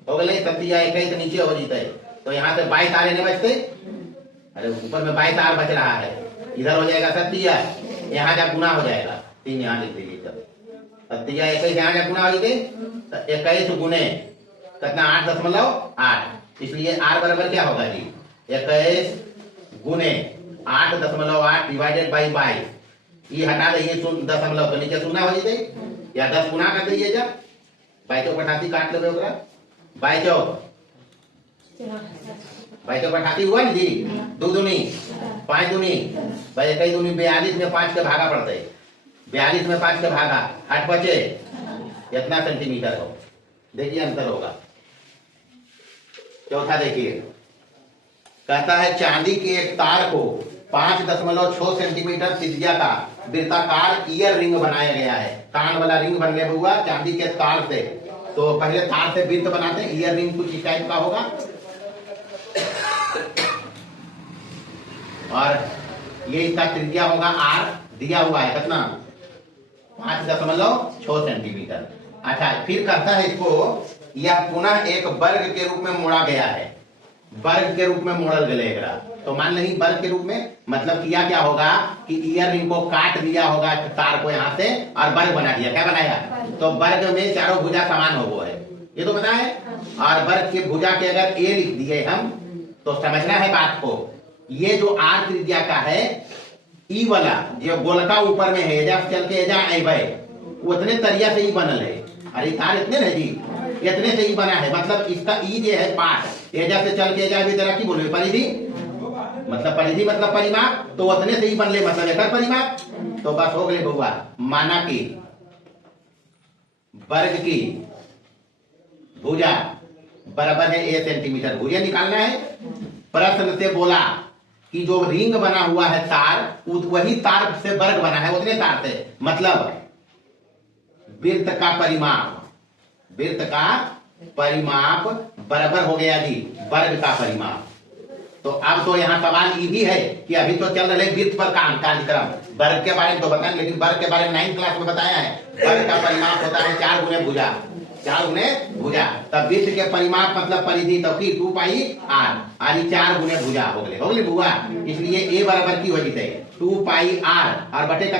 हो गए 21 नीचे हो जीते, तो यहाँ से 22 आर नहीं बचते, अरे ऊपर में 22 आर बच रहा है, इधर हो जाएगा 27, यहाँ जा गुना हो जाएगा, 3 यहाँ लिख दीजिए, तब 21 यहाँ जा गुना हो जाते, 21 गुने कितना 8.8, इसलिए आर बराबर क्या होगा जी 21 गुने 8.8 डिवाइडेड बाई 22, ये हटा दीजिए दशमलव, तो नीचे शून्य हो जाते, या 10 गुना कर दीजिए, जब 22 88 काट लेते, 22 88 हुआ ना जी, 2 दूनी 5 दूनी 21 दूनी 42 में 5 के भागा पड़ते, 42 में 5 के भागा 8 बचे, इतना सेंटीमीटर हो, देखिए अंतर होगा। चौथा देखिए, कहता है चांदी के एक तार को 5.6 सेंटीमीटर त्रिज्या का वृत्ताकार ईयर रिंग बनाया गया है। कान वाला रिंग बनने हुआ चांदी के तार से, तो पहले तार से वृत्त बनाते हैं, ईयर रिंग कुछ इस टाइप का होगा, और ये इसका त्रिज्या होगा आर, दिया हुआ है कितना 5.6 सेंटीमीटर। अच्छा, फिर कहता है इसको यह पुनः एक वर्ग के रूप में मोड़ा गया है, वर्ग के रूप में मोड़ल गया। तो मान ली वर्ग के रूप में, मतलब किया क्या होगा कि ईयर रिंग को काट दिया होगा तार को यहाँ से और वर्ग बना दिया। क्या बनाया, तो वर्ग में चारों भुजा समान हो है, ये तो पता है। और वर्ग के भुजा के अगर ए लिख दिए हम, तो समझना है बात को, ये जो आर त्रिज्या का है, ई वाला जो गोलका ऊपर में है, जब चल के एजा आए उतने तरिया से ही बनल है। अरे तार इतने नहीं जी, इतने से ही बना है, मतलब इसका ई जो है पार्ट, एजा से चल के एजा भी तरह की बोले परिधि, मतलब परिधि मतलब परिमाप, तो उतने से ही बनले, मतलब एक परिमाप। तो बस हो गए बउआ, माना कि वर्ग की भुजा बराबर है ए सेंटीमीटर, भुजा निकालना है। प्रश्न से बोला कि जो रिंग बना हुआ है तार, वही तार से वर्ग बना है, उतने तार से, मतलब वृत्त का परिमाप, वृत्त का परिमाप बराबर हो गया जी वर्ग का परिमाप। तो अब तो यहाँ सवाल ये भी है कि अभी तो चल रहे वृत्त पर काम कार्यक्रम, वर्ग के बारे में तो बताएं, लेकिन वर्ग के बारे में 9th क्लास में बताया है। वर्ग का परिमाप होता है 4 गुने भुजा, 4 गुने भुजा। तब वृत्त के परिमाप मतलब परिधि, तो की 2 पाई आर, और 4 गुने भुजा हो गए बुआ। इसलिए ए बराबर की वजह से 2 पाई आर और बटे का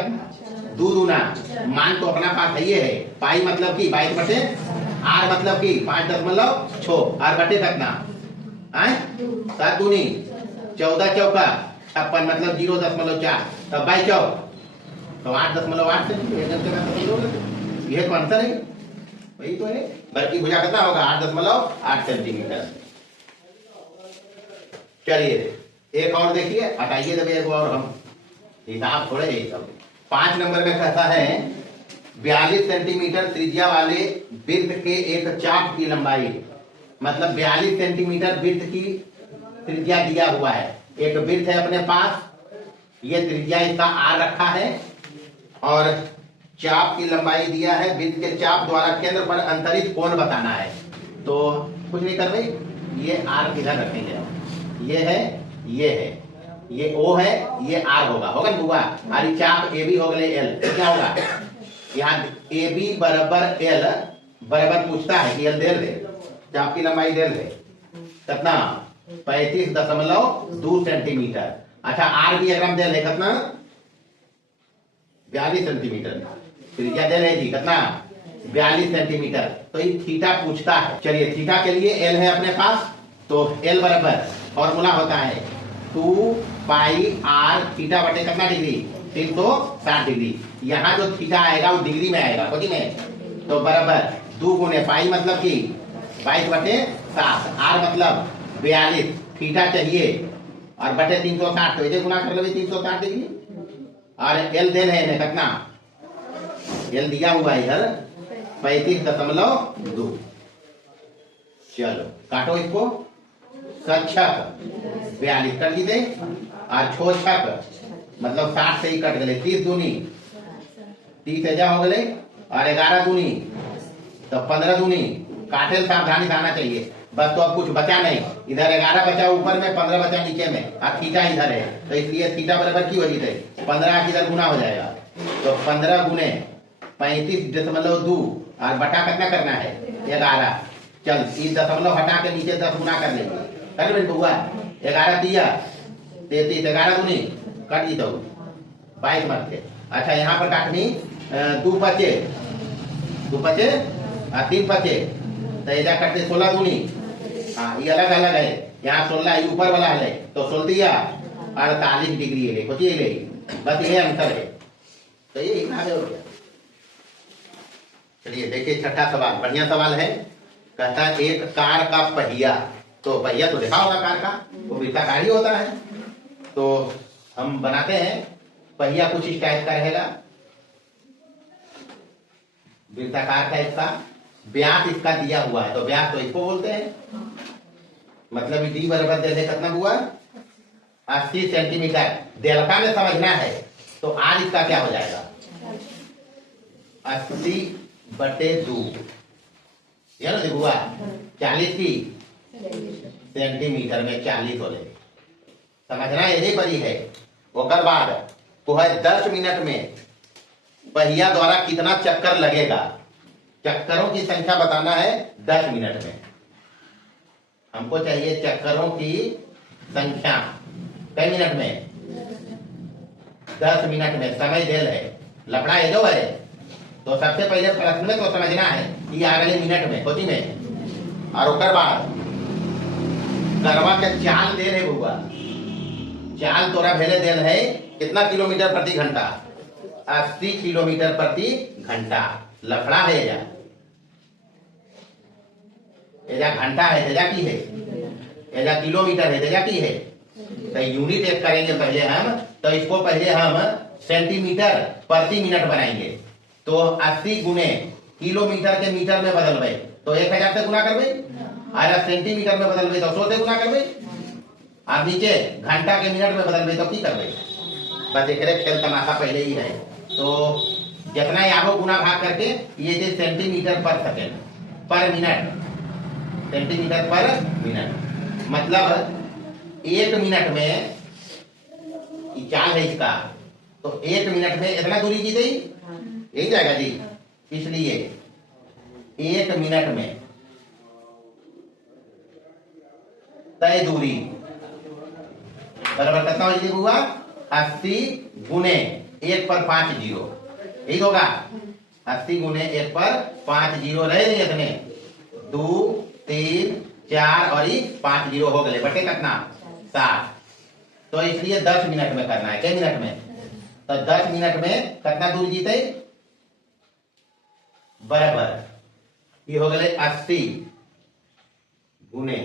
2 दूना, मान तो अपना पास है, ये है पाई मतलब की 22 बटे आर मतलब की 5.6 और बटे कितना 7 दूनी 14 चौका 56 मतलब 0.4, तब 22 चौक तो 8.8 सेंटीमीटर। यह तो आंसर है, वही तो है। वर्ग की भुजा कितना होगा 8.8 सेंटीमीटर। चलिए एक और देखिए, हटाइए जब एक और हम हिसाब थोड़े ही सब। 5 नंबर में कहता है 42 सेंटीमीटर त्रिज्या वाले वृत्त के एक चाप की लंबाई, मतलब 42 सेंटीमीटर वृत्त की त्रिज्या दिया हुआ है। एक वृत्त है अपने पास, ये त्रिज्या इसका आर रखा है और चाप की लंबाई दिया है। वृत्त के चाप द्वारा केंद्र पर अंतरित कोण बताना है। तो कुछ नहीं कर रही, ये आर किधर रखेंगे, ये है, ये है, ये ओ है, ये आर होगा ना बुआ। और चाप ए बी हो गए एल, क्या होगा यहाँ ए बी बराबर एल बराबर पूछता है कि एल दे दे, चाप की लंबाई दे दे कितना 35.2 सेंटीमीटर। अच्छा आर भी अगर हम दे ले कितना 42 सेंटीमीटर, त्रिज्या दे रहे जी कितना 42 सेंटीमीटर। तो ये थीटा पूछता है। चलिए थीटा के लिए एल है अपने पास, तो एल बराबर फॉर्मूला होता है 2 पाई आर थीटा बटे कितना डिग्री 360 डिग्री। यहाँ जो थीटा आएगा वो डिग्री में आएगा, कोई में, तो बराबर 2 गुने पाई मतलब कि 22 बटे 7, आर मतलब 42, थीटा चाहिए और बटे 360, तो इसे गुना कर लो 360 डिग्री। और एल दे रहे हैं कितना, एल दिया हुआ है इधर 35.2। चलो काटो इसको, 7 42 कर दीजिए और 6 मतलब 60 से ही कट गए, 30 दूनी 30 एजा हो गए और 11 दूनी तो 15 दूनी, काटे सावधानी से आना चाहिए बस। तो अब कुछ बचा नहीं, इधर 11 बचा ऊपर में, 15 बचा नीचे में, और थीटा इधर है, तो इसलिए थीटा बराबर की वजह से 15 इधर गुना हो जाएगा, तो 15 गुने 35.2 और बटा कितना करना है 11। चल इस दशमलव हटा के नीचे 10 गुना कर लेंगे, कर बिल्कुल हुआ 11 दिया 33, 11 दूनी कट दी तो 22 मरते। अच्छा यहाँ पर काटनी 2 पचे 3 पचे, तो एजा करते 16 दूनी, हाँ ये अलग अलग है, यहाँ 16 ऊपर वाला है तो 48 डिग्री है, कुछ ले बस ये अंतर है। तो ये इतना है हो गया। चलिए देखिए छठा सवाल, बढ़िया सवाल है। कहता है एक कार का पहिया, तो पहिया तो देखा होगा कार का, वो वृत्ताकार ही होता है। तो हम बनाते हैं, पहिया कुछ इस टाइप का रहेगा, वृत्ताकार टाइप का, व्यास इसका दिया हुआ है, तो व्यास तो इसको बोलते हैं, मतलब डी बराबर दे दे कितना हुआ 80 सेंटीमीटर। डेल्टा में समझना है तो आज इसका क्या हो जाएगा 80/2, ये ना देखो 40 की सेंटीमीटर में 40 हो ले, समझना यही परी है। ओकर बाद तो है 10 मिनट में पहिया द्वारा कितना चक्कर लगेगा, चक्करों की संख्या बताना है 10 मिनट में। हमको चाहिए चक्करों की संख्या कई मिनट में 10 मिनट में, समय देल है, लफड़ा ये जो है। तो सबसे पहले प्रश्न में तो समझना है कि अगले मिनट में होती में, और ओकर बाद करवा के चाल दे रहे बुआ, चाल तोरा भेले देल है कितना किलोमीटर प्रति घंटा 80 किलोमीटर प्रति घंटा। लफड़ा है एजा घंटा है, एजा की है, एजा किलोमीटर है, एजा की है। तो यूनिट एक करेंगे पहले हम, तो इसको पहले हम सेंटीमीटर प्रति मिनट बनाएंगे। तो 80 गुने किलोमीटर के मीटर में बदलबे तो 1000 से गुना करबे, और सेंटीमीटर में बदलबे तो 100 से गुना करबे, और नीचे घंटा के मिनट में बदलबे तो की करबे। बस एक खेल तमाशा पहले ही है। तो जितना आगो गुना भाग करके ये थे सेंटीमीटर पर सेकेंड पर मिनट, सेंटीमीटर पर मिनट, मतलब 1 मिनट में ये चाल है इसका, तो 1 मिनट में इतना दूरी की गई, यही जाएगा जी। इसलिए 1 मिनट में तय दूरी बराबर कितना हो जाएगा हुआ 80 गुने 1 पर 5 जीरो, यही होगा 80 गुने 1 पर 5 जीरो रहे नहीं इतने 2 3 4 और 5 जीरो हो गए बटे कितना 7। तो इसलिए 10 मिनट में करना है। क्या मिनट में? तो 10 मिनट में कितना दूर जीते बराबर ये हो गए 80 गुने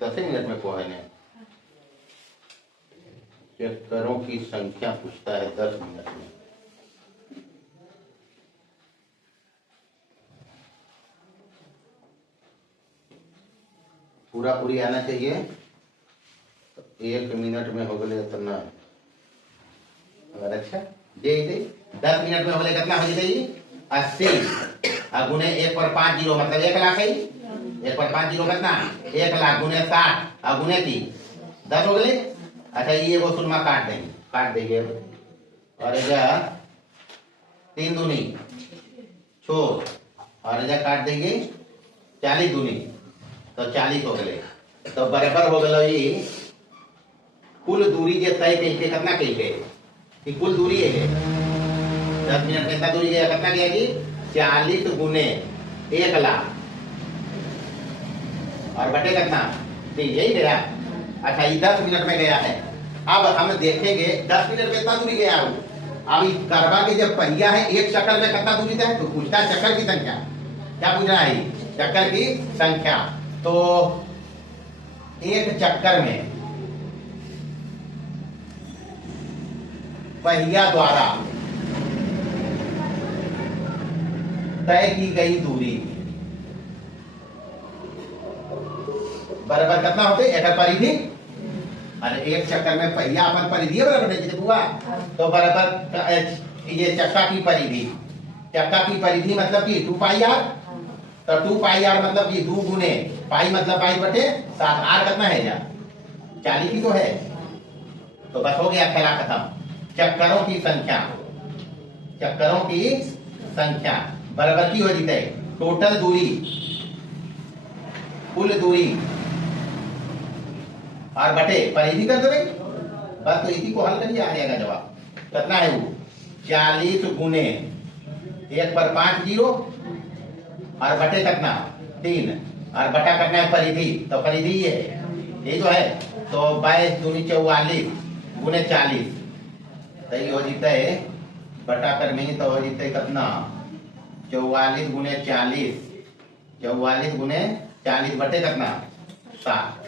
10 मिनट में को है चक्करों की संख्या पूछता है 10 मिनट में। पूरा पूरी आना चाहिए। तो 1 मिनट में हो गए इतना, अगर अच्छा दे 10 मिनट में हो गए कितना हो जाए 80 गुने 1 पर 5 जीरो मतलब 1 लाख है। 1 पर 5 जीरो कितना 1 लाख गुने 60 गुने 3 10 हो गए। अच्छा ये वो सुनमा काट देंगे और इधर 3 दूनी छोड़ और इधर काट देंगे 40 दूनी तो 40 हो गए। तो बराबर हो गए कुल दूरी जो तय कही के कितना कही के कुल दूरी है 10 मिनट में कितना दूरी गया कितना गया जी 40 गुने 1 लाख और बटे कितना 3 यही गया। अच्छा ये 10 मिनट में गया है। अब हम देखेंगे 10 मिनट में कितना दूरी गया हूँ। अब इस करवा के जब पहिया है एक चक्कर में कितना दूरी था तो पूछता है चक्कर की संख्या। क्या पूछ रहा है चक्कर की संख्या। तो एक चक्कर में पहिया द्वारा तय की गई दूरी बराबर कितना होते एक परिधि। अरे एक चक्कर में पहिया अपन परिधि बराबर नहीं हुआ तो बराबर ये चक्का की परिधि मतलब कि 2 पाई आर। तो 2 पाई आर मतलब कि 2 गुने पाई मतलब 22 बटे 7 आर कितना है यार 40 ही तो है। तो बस हो गया खेला खत्म। चक्करों की संख्या बराबर की हो जाती है टोटल दूरी कुल दूरी और बटे परिधि कर दो बस। तो इसी को हल करिए आ जाएगा जवाब। कितना है वो 40 गुने 1 पर 5 जीरो और बटे कितना 3 और बटा करना है परिधि। तो परिधि ये यही तो है। तो 22 दूनी 44 गुने 40 तो ये हो जाता है बटा करने तो हो जाता है कितना 44 गुने 40 बटे कितना 7।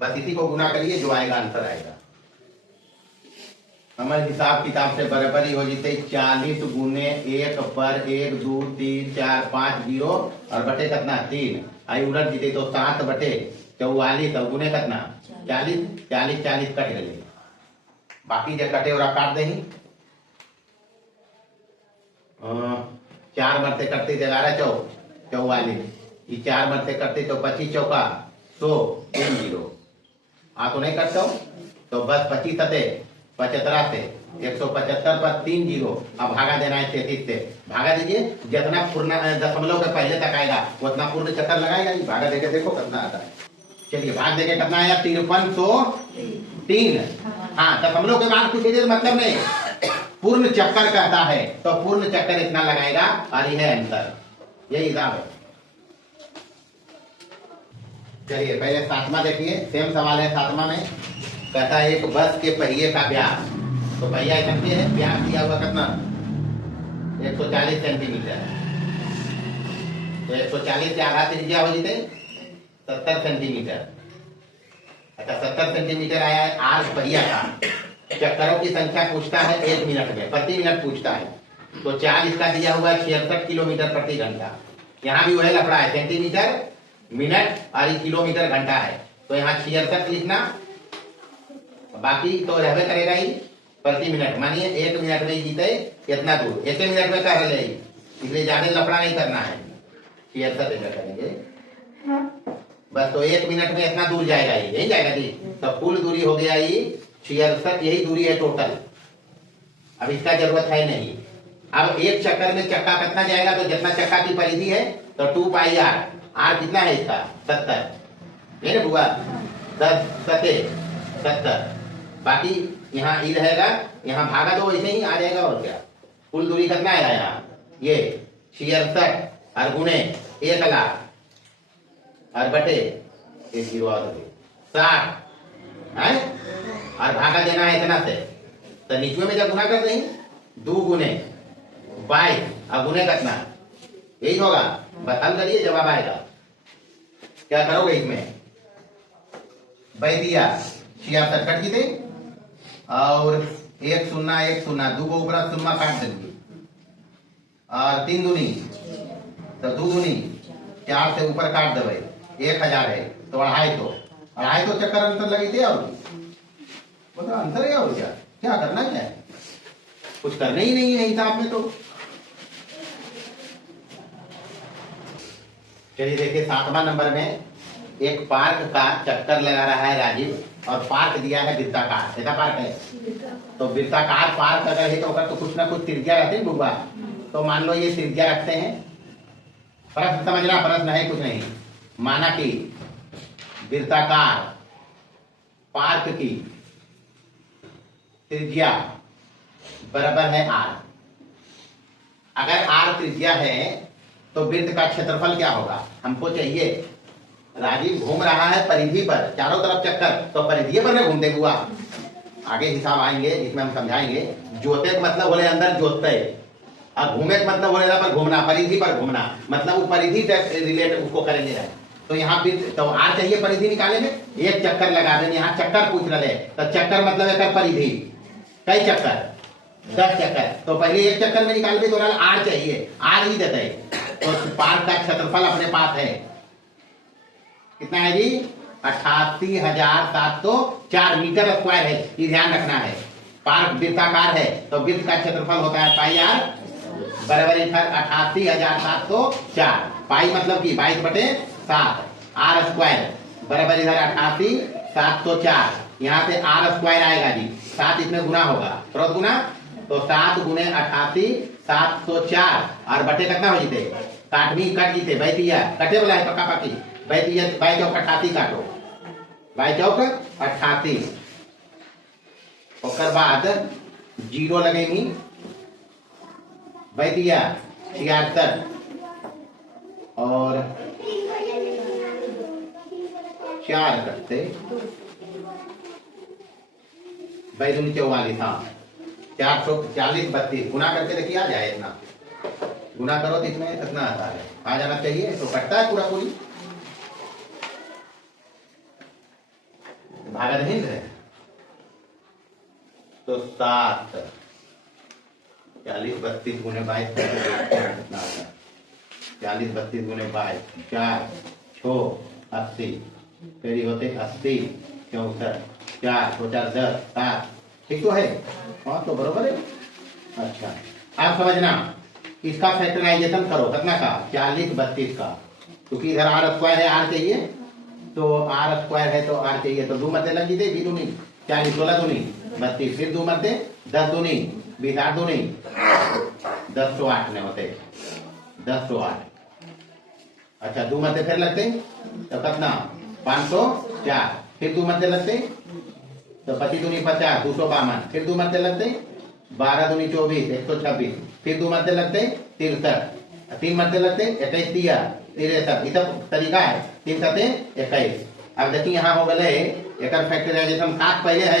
बस इसी को गुना करिए जो आएगा आंसर आएगा। हमारे हिसाब किताब से बराबर ही हो जाते 40 गुने 1 पर 1 2 3 4 5 जीरो और बटे कितना 3 आई उलट जीते तो 7 बटे 44 और गुने कितना 40 कट गए। बाकी जो कटे और काट देंगे 4 मरते करते 11 चौक 44 ये 4 मरते करते तो 25 चौका 100 3 जीरो आ तो नहीं करता हूँ। तो बस 25 सते 75 से 175 पर 3 जीरो। अब भागा देना है 33 से भागा दीजिए जितना पूर्ण दशमलव के पहले तक आएगा उतना पूर्ण चक्कर लगाएगा। भागा देके देखो कितना आता है। चलिए भाग देके कितना आया 5303। हाँ दशमलव के बाद कुछ देर मतलब नहीं पूर्ण चक्कर कहता है तो पूर्ण चक्कर इतना लगाएगा और यह है आंसर। यही हिसाब है। चलिए पहले 7वां देखिए सेम सवाल है 7वां में कहता है एक बस के पहिए का व्यास। तो पहिया कितने है व्यास दिया हुआ कितना 140 सेंटीमीटर। तो 140 से आधा त्रिज्या हो जाते 70 सेंटीमीटर। अच्छा 70 सेंटीमीटर आया है आर पहिया का। चक्करों की संख्या पूछता है 1 मिनट में प्रति मिनट पूछता है। तो 4 इसका दिया हुआ है 66 किलोमीटर प्रति घंटा। यहाँ भी वही लफड़ा है सेंटीमीटर मिनट और किलोमीटर घंटा है। तो यहाँ 66 लिखना बाकी तो रहबे करेगा ही प्रति मिनट। मानिए 1 मिनट में जीते कितना दूर 1 मिनट में कर ले इसलिए ज्यादा लफड़ा नहीं करना है 66 करेंगे। बस तो 1 मिनट में इतना दूर जाएगा, ये यही जाएगा जी। तो कुल दूरी हो गया ये 66, यही दूरी है टोटल। अब इसका जरूरत है नहीं। अब एक चक्कर में चक्का कितना जाएगा, तो जितना चक्का की परिधि है तो 2 पाई आर। आर कितना है इसका 70, है ना बुआ, 10 सते 70। बाकी यहाँ ई रहेगा, यहाँ भागा तो वैसे ही आ जाएगा और क्या। कुल दूरी कितना है यहाँ, ये 66 और गुणे 1 लाख और बटे 1 और 60 है, और भागा देना है इतना से। तो नीचे में जब गुना कर देंगे 2 गुने 22 और गुने कितना, यही होगा। बदल करिए, जवाब आएगा। क्या करोगे इसमें, दिया 66 कट जीते और 1 0 1 0 2 को ऊपर शून्य काट देंगे और 3 दूनी तो 2 दूनी 4 से ऊपर काट देवे 1000 है तो 250 चक्कर अंतर लगी थे। और मतलब अंतर है और क्या करना है, कुछ करना ही नहीं है हिसाब में। तो चलिए देखिए 7वां नंबर में एक पार्क का चक्कर लगा रहा है राजीव, और पार्क दिया है वृत्ताकार। ऐसा पार्क है तो वृत्ताकार पार्क अगर है तो कुछ ना कुछ त्रिज्या रहती है बुआ। तो मान लो ये त्रिज्या रखते हैं, प्रश्न समझना, प्रश्न है कुछ नहीं। माना कि वृत्ताकार पार्क की त्रिज्या बराबर है आर। अगर आर त्रिज्या है तो वृत्त का क्षेत्रफल क्या होगा हमको चाहिए। राजीव घूम रहा है परिधि पर, चारों तरफ चक्कर, तो परिधि पर न घूमते हुआ। आगे हिसाब आएंगे इसमें हम समझाएंगे। जोते का मतलब बोले अंदर जोतते, और घूमे का मतलब बोले पर घूमना, परिधि पर घूमना, मतलब वो परिधि रिलेट उसको करेंगे। तो यहाँ तो आर चाहिए परिधि निकाले में, एक चक्कर लगा दें। यहाँ चक्कर पूछ रहे तो चक्कर मतलब एक परिधि, कई चक्कर 10 चक्कर। तो पहले एक चक्कर में निकाल तो आर चाहिए, आर ही देते। तो पार्क का क्षेत्रफल अपने पास है कितना है जी, 88,704 मीटर स्क्वायर है। ये ध्यान रखना है। पार्क वृत्ताकार है तो वृत्त का क्षेत्रफल होता है पाई आर बराबर 88,704। पाई मतलब कि 22/7, आर स्क्वायर बराबर इधर 88,704। यहाँ से आर स्क्वायर आएगा जी, 7 इसमें गुना होगा, तुरंत गुना। तो 7 गुने 88,704 और बटे कितना हो जीते, काटवी कट जीते, बैठिया कटे वाला है पक्का पक्की। बैठिया 22 चौक 88 काटो, 22 चौक 88। उसके बाद 0 लगेगी, बैठिया 76 और 4 कटते 44। हाँ 440 32 गुना करके देखिए आ जाए। इतना गुना करो तो इसमें कितना आता है, आ जाना चाहिए। तो कटता है पूरा पूरी, भागा नहीं है। तो 7 40 32 गुने 22 कितना आता है, 40 32 गुने 22 4 6 80, फिर होते 80 64 4 4 10 7। ठीक तो है, हाँ तो बरोबर है। अच्छा आप समझना, इसका फैक्टराइजेशन करो कितना का, 40 32 का, क्योंकि इधर आर स्क्वायर है, आर चाहिए। तो आर स्क्वायर है तो आर चाहिए, तो 2 मरते लग जीते, 2 दूनी 40 16 दूनी 32, फिर 2 मरते 10 दूनी 20 8 दूनी 10 तो 8 ने होते 10 तो 8। अच्छा 2 मरते फिर लगते तो कितना 504, फिर 2 मरते लगते तो 25 दूनी 50 252, फिर 2 मरते लगते 12 दूनी 24 126, फिर 2 मरते लगते 63, 3 मरते लगते 21 दिया 63। ये सब तरीका है, 3 सते 21। अब देखिए यहाँ हो गए एक फैक्टराइजेशन 7 पहले है,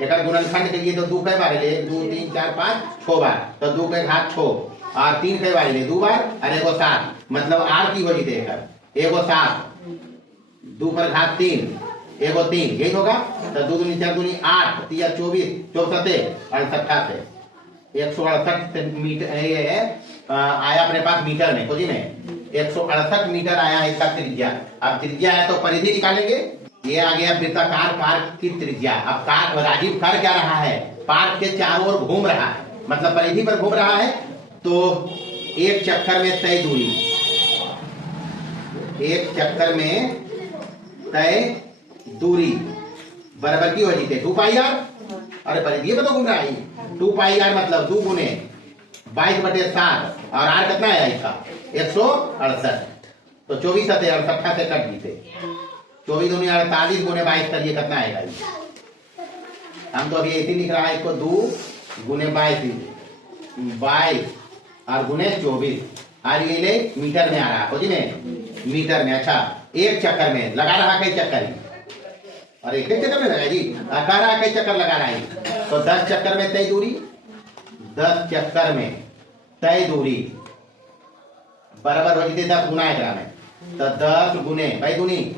एक गुणनखंड के लिए तो 2 कई बार ले, 2 3 4 5 6 बार, तो 2 के घात 6 और 3 कई बार ले 2 बार और एगो 7, मतलब आर की हो जीते एगो 7 2 पर घात 3 एगो 3, यही होगा। तो 2 दूनी 4 दूनी 8 3 24 64 68 168 मीटर आया अपने पास मीटर में, खोजी में 168 मीटर आया है इसका त्रिज्या। अब त्रिज्या है तो परिधि निकालेंगे। ये आ गया वृत्ताकार पार्क की त्रिज्या। अब कार राजीव कर क्या रहा है, पार्क के चारों ओर घूम रहा है, मतलब परिधि पर घूम रहा है। तो एक चक्कर में तय दूरी, एक चक्कर में तय दूरी बराबर की हो जीते 2 पाई आर। अरे परिधि में तो घूम रहा है 2 पाई आर मतलब 2 गुने 22/7 और आर कितना है इसका 168। तो 24 से 68 से कट जीते 24 दूनी 48 गुने 22 करिए कितना आएगा। हम तो अभी ऐसे लिख रहा है इसको 2 गुने 22 और गुने 24 और ये ले मीटर में आ रहा है में मीटर में। अच्छा एक चक्कर में लगा रहा कई चक्कर ही। अरे एक चक्कर में लगा जी कह रहा कई चक्कर लगा रहा है। तो 10 चक्कर में तय दूरी 10 चक्कर में तय दूरी बराबर हो जाती 10 गुना एकरा में। तो 10 गुने भाई दूनी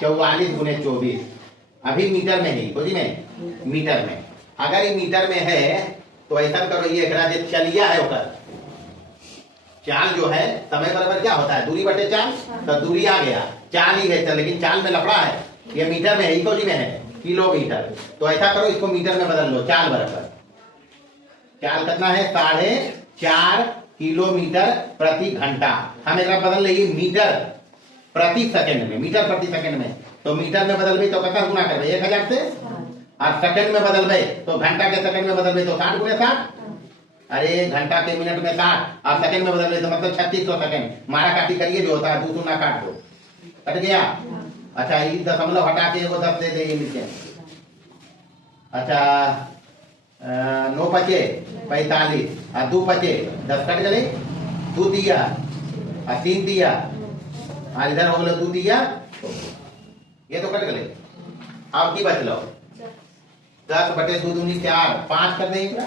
44 गुने 24 अभी मीटर में ही खोजी में मीटर में। अगर ये मीटर में है तो ऐसा करो ये एकरा जो चलिया है ओकर चाल जो है समय बराबर क्या होता है दूरी बटे चाल। तो दूरी आ गया चाल ही है लेकिन चाल में लफड़ा है ये मीटर में है ही खोजी में है किलोमीटर। तो ऐसा करो इसको मीटर में बदल लो चाल बराबर चाल कितना है 4.5 किलोमीटर प्रति घंटा। हम एक बदल लेंगे मीटर प्रति सेकंड में मीटर प्रति सेकंड में। तो मीटर में बदलबे तो कितना गुना करबे 1000 से और सेकंड में बदलबे तो घंटा के सेकंड में बदलबे तो 60 गुने 60। अरे घंटा के मिनट में 60 और सेकंड में बदलबे तो मतलब 3600 सेकंड। मारा काटी करिए जो होता है 2 शून्य काट दो कट गया। अच्छा ये दशमलव हटा के वो 10 दे दे नीचे। अच्छा 9 पचे 45 और 2 पचे 10 कट गए 2 दिया और 3 दिया और इधर हो गया 2 दिया ये तो कट गए। अब की बच लो 10 बटे 2 दूनी 4 5 कर देंगे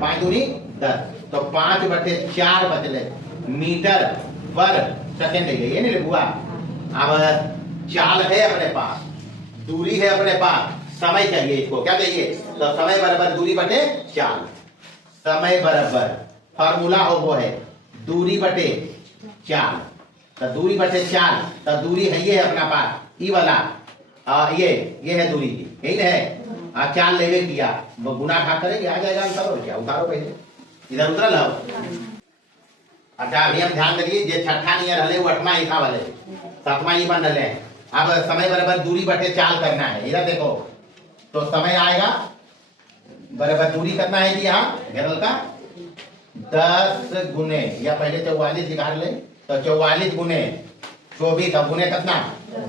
5 दूनी 10 तो 5 बटे 4 बचले मीटर पर सेकंड ये नहीं हुआ। अब चाल है अपने पास दूरी है अपने पास समय चाहिए इसको क्या चाहिए। तो समय बराबर दूरी बटे चाल। समय बराबर फार्मूला हो वो है दूरी बटे चाल। तो दूरी बटे चाल तो दूरी है ये है अपना पास ई वाला ये है दूरी की यही है। चाल लेवे किया वो गुना खा करेंगे आ जाएगा आंसर और क्या उतारो पहले इधर उतरल हो। अच्छा अभी हम ध्यान करिए जे छठा नियर हले वो 8वां हिस्सा वाले 7वां ही बन रहे हैं। अब समय बराबर दूरी बटे चाल करना है इधर देखो तो समय आएगा बराबर दूरी करना है जी यहाँ घेरल का 10 गुने या पहले 44 निकाल ले तो 44 गुने 24 अब गुने कितना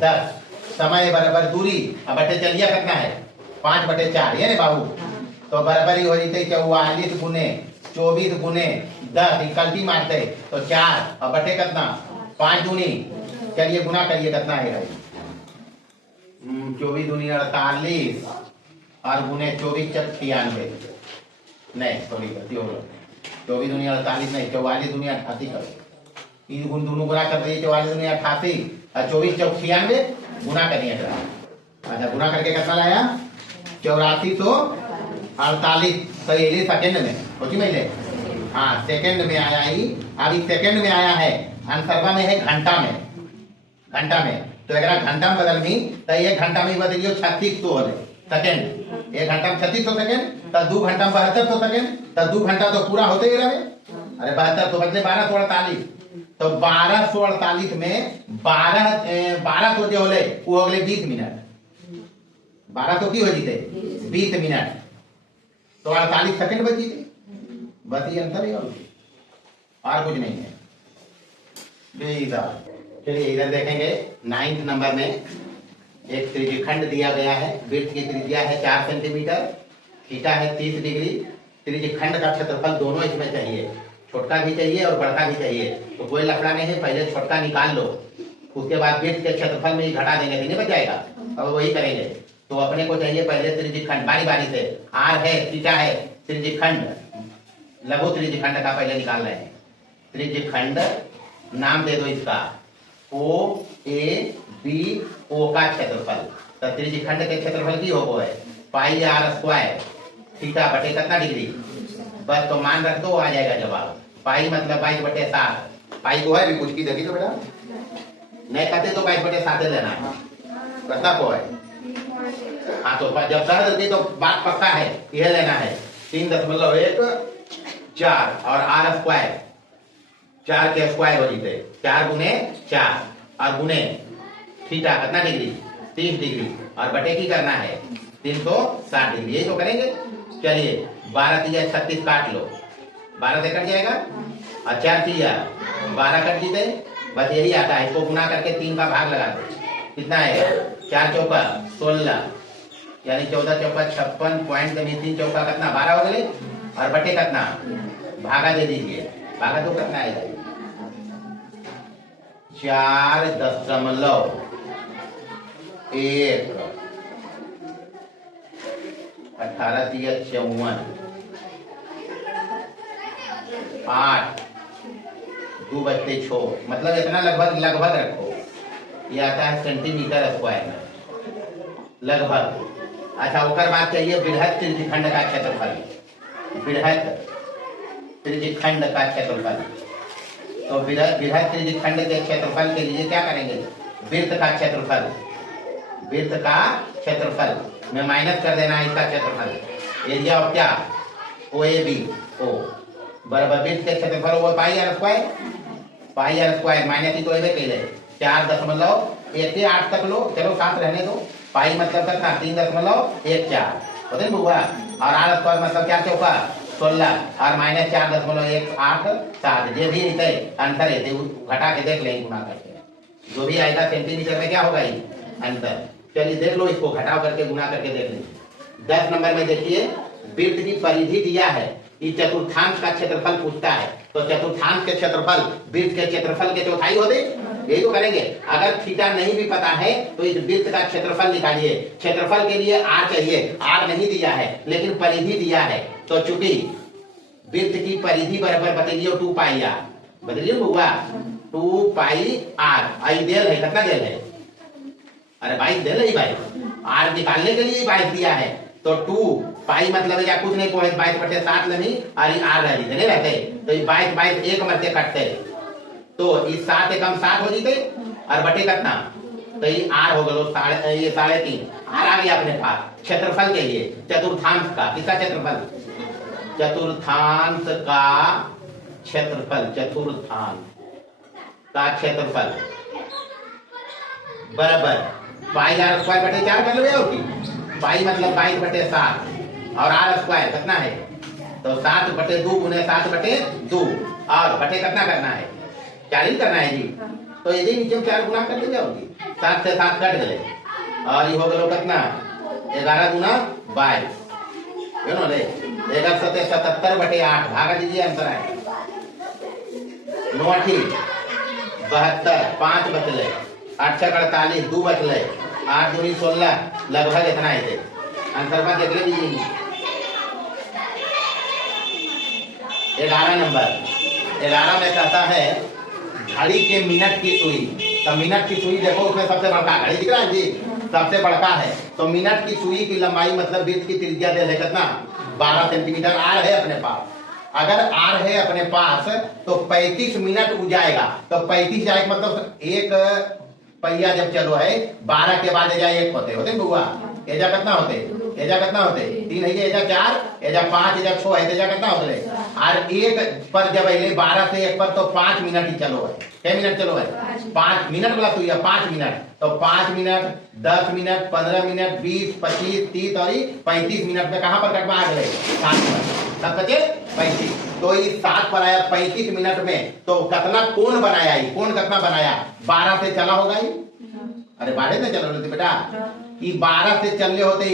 10 समय बराबर दूरी अब बटे चलिया कितना है 5 बटे 4 ये बाबू। तो बराबर ही हो जाते 44 गुने 24 गुने 10 कल्टी मारते तो 4 और बटे कितना 5 दूनी चलिए गुना करिए कितना है 24 दूनी 48 और गुने 24 चक 96 नहीं सॉरी गलती हो गई 24 दूनी 48 नहीं 44 दूनी 88 करो 3 गुण दोनों गुना कर दिए 44 दूनी 88 और 24 चौक 96 गुना करिए। अच्छा गुना करके कितना लाया 8448 सही है सेकंड में सोची मैले हाँ सेकंड में आया ही। अभी सेकंड में आया है आंसरवा में है घंटा में तो अगर घंटा में बदलनी तो 1 घंटा में बदलियो 3600 सेकंड 1 घंटा में 3600 सेकंड तो 2 घंटा में 7200 सेकंड तो 2 घंटा तो पूरा होते ही रहे। अरे 72 तो बदले 1248 तो 1248 में 1200 जो होले वो हो गए 20 मिनट 1200 की हो जीते 20 मिनट तो 48 सेकंड बच जीते बस ये अंतर है और कुछ नहीं है। चलिए इधर देखेंगे 9th नंबर में एक त्रिज्यखंड दिया गया है। वृत्त की त्रिज्या है 4 सेंटीमीटर थीटा है 30 डिग्री। त्रिज्यखंड का क्षेत्रफल दोनों इसमें चाहिए छोटा भी चाहिए और बड़ा भी चाहिए। तो कोई लफड़ा नहीं है पहले छोटा निकाल लो उसके बाद वृत्त के क्षेत्रफल में ही घटा देंगे तो नहीं बच जाएगा। अब वही करेंगे तो अपने को चाहिए पहले त्रिज्यखंड बारी बारी से आर है थीटा है त्रिज्यखंड लघु त्रिज्यखंड का पहले निकाल रहे हैं। त्रिज्यखंड नाम दे दो इसका ओ ए बी ओ का क्षेत्रफल। तो त्रिज्यखंड के क्षेत्रफल की हो है पाई आर स्क्वायर थीटा बटे कितना डिग्री बस तो मान रख दो आ जाएगा जवाब। पाई मतलब 22/7 पाई को है भी कुछ की देखी तो बेटा नहीं कहते तो 22/7 लेना है कितना को है। हाँ तो जब सह देती तो बात पक्का है यह लेना है 3.1 और आर स्क्वायर 4 के स्क्वायर हो जीते 4 गुने 4 और गुने थीटा कितना डिग्री 30 डिग्री और बटे की करना है 360 डिग्री, यही तो करेंगे। चलिए 12 3 36 काट लो, 12 से कट जाएगा और 4 3 12 कट जीते, बस यही आता है। इसको गुना करके 3 का भाग लगा दो, कितना आएगा 4 चौका 16 यानी 14 चौका 56 पॉइंट 3 चौका कितना 12 हो गए और बटे कितना भागा दे दीजिए, भागा तो कितना आएगा 4.1 18 3 54 8 2 बचते 6, मतलब इतना लगभग लगभग रखो, ये आता है सेंटीमीटर स्क्वायर में लगभग। अच्छा ओकर बाद चाहिए बृहद त्रिज्यखंड का क्षेत्रफल, बृहद त्रिज्यखंड का क्षेत्रफल। तो बृहद त्रिज्यखंड के क्षेत्रफल के लिए क्या करेंगे, वृत्त का क्षेत्रफल, वृत्त का क्षेत्रफल में माइनस कर देना है इसका क्षेत्रफल, एरिया ऑफ क्या OAB ओ बराबर वृत्त के क्षेत्रफल वो पाई आर स्क्वायर माइनस ही तो एबे कह रहे 4.18 तक लो, चलो 7 रहने दो, पाई मतलब कितना 3.14 होते हैं बुआ, और आर स्क्वायर मतलब क्या चौका 16 और माइनस 4.187 जो भी रहते अंतर है घटा के देख लेंगे गुना करके, जो भी आएगा सेंटीमीटर में क्या होगा ये अंतर। चलिए देख लो, इसको घटाव करके गुना करके देख लीजिए। 10 नंबर में देखिए वृत्त की परिधि दिया है, ये चतुर्थांश का क्षेत्रफल पूछता है, तो चतुर्थांश के क्षेत्रफल वृत्त के क्षेत्रफल के चौथाई होते, यही तो करेंगे। अगर थीटा नहीं भी पता है तो इस वृत्त का क्षेत्रफल निकालिए, क्षेत्रफल के लिए r चाहिए, r नहीं दिया है लेकिन परिधि दिया है, तो चूंकि वृत्त की परिधि बराबर बदलिए 2 पाई r, बदलिए हुआ 2 पाई r, आई देल है कितना देल है, अरे 22 देल है भाई, r निकालने के लिए 22 दिया है, तो 2 पाई मतलब या कुछ नहीं पहुंचे 22/7 नहीं और ये r रह नहीं रहते, तो ये 22 एक मरते कटते, तो इस 7 कम 7 हो जीते और बटे कितना, तो ये r हो गलो ये 3.5 r आ गया अपने पास। क्षेत्रफल के लिए चतुर्थांश का, किसका क्षेत्रफल, चतुर्थांश का क्षेत्रफल, चतुर्थांश का क्षेत्रफल बराबर पाई r स्क्वायर बटे 4 कर लो, और पाई मतलब 22/7 और r स्क्वायर कितना है, तो 7/2 गुने 7/2 और बटे कितना करना है 40 करना है जी, तो यदि नीचे 4 गुना कर देंगे होगी 7 से 7 कट गए और ये हो गया कितना 11 गुना 22 यू नो ले 77/8 भागा दीजिए, अंतर है 9 ठीक 72 5 बचले 8 6 48 2 बचले 8 दूनी 16 लगभग इतना है आंसर बात देख लीजिए। 11 नंबर 11 में कहता है घड़ी के मिनट की सुई, तो मिनट की सुई देखो उसमें सबसे बड़का घड़ी दिख रहा है जी, सबसे बड़का है, तो मिनट की सुई की लंबाई मतलब वृत्त की त्रिज्या दे कितना 12 सेंटीमीटर r है अपने पास, अगर r है अपने पास तो 35 मिनट हो जाएगा, तो 35 जाएगा मतलब एक पहिया जब चलो है 12 के बाद एजा 1 होते बुआ, एजा कितना होते 3 है, एजा 4 एजा 5 एजा 6 है, एजा कितना होते और 1 पर जब अले 12 से 1 पर तो 5 मिनट ही चलो है, 6 मिनट चलो है 5 मिनट वाला तो 5 मिनट, तो 5 मिनट 10 मिनट 15 मिनट 20 25 30 और 35 मिनट में कहां पर कटवा आ गए 7 पर, तब बचे 35, तो इस 7 पर आया 35 मिनट में, तो कितना कोण बनाया, कोण कितना बनाया 12 से चला होगा ये, अरे 12 से चलो बेटा, कि 12 से चलने होते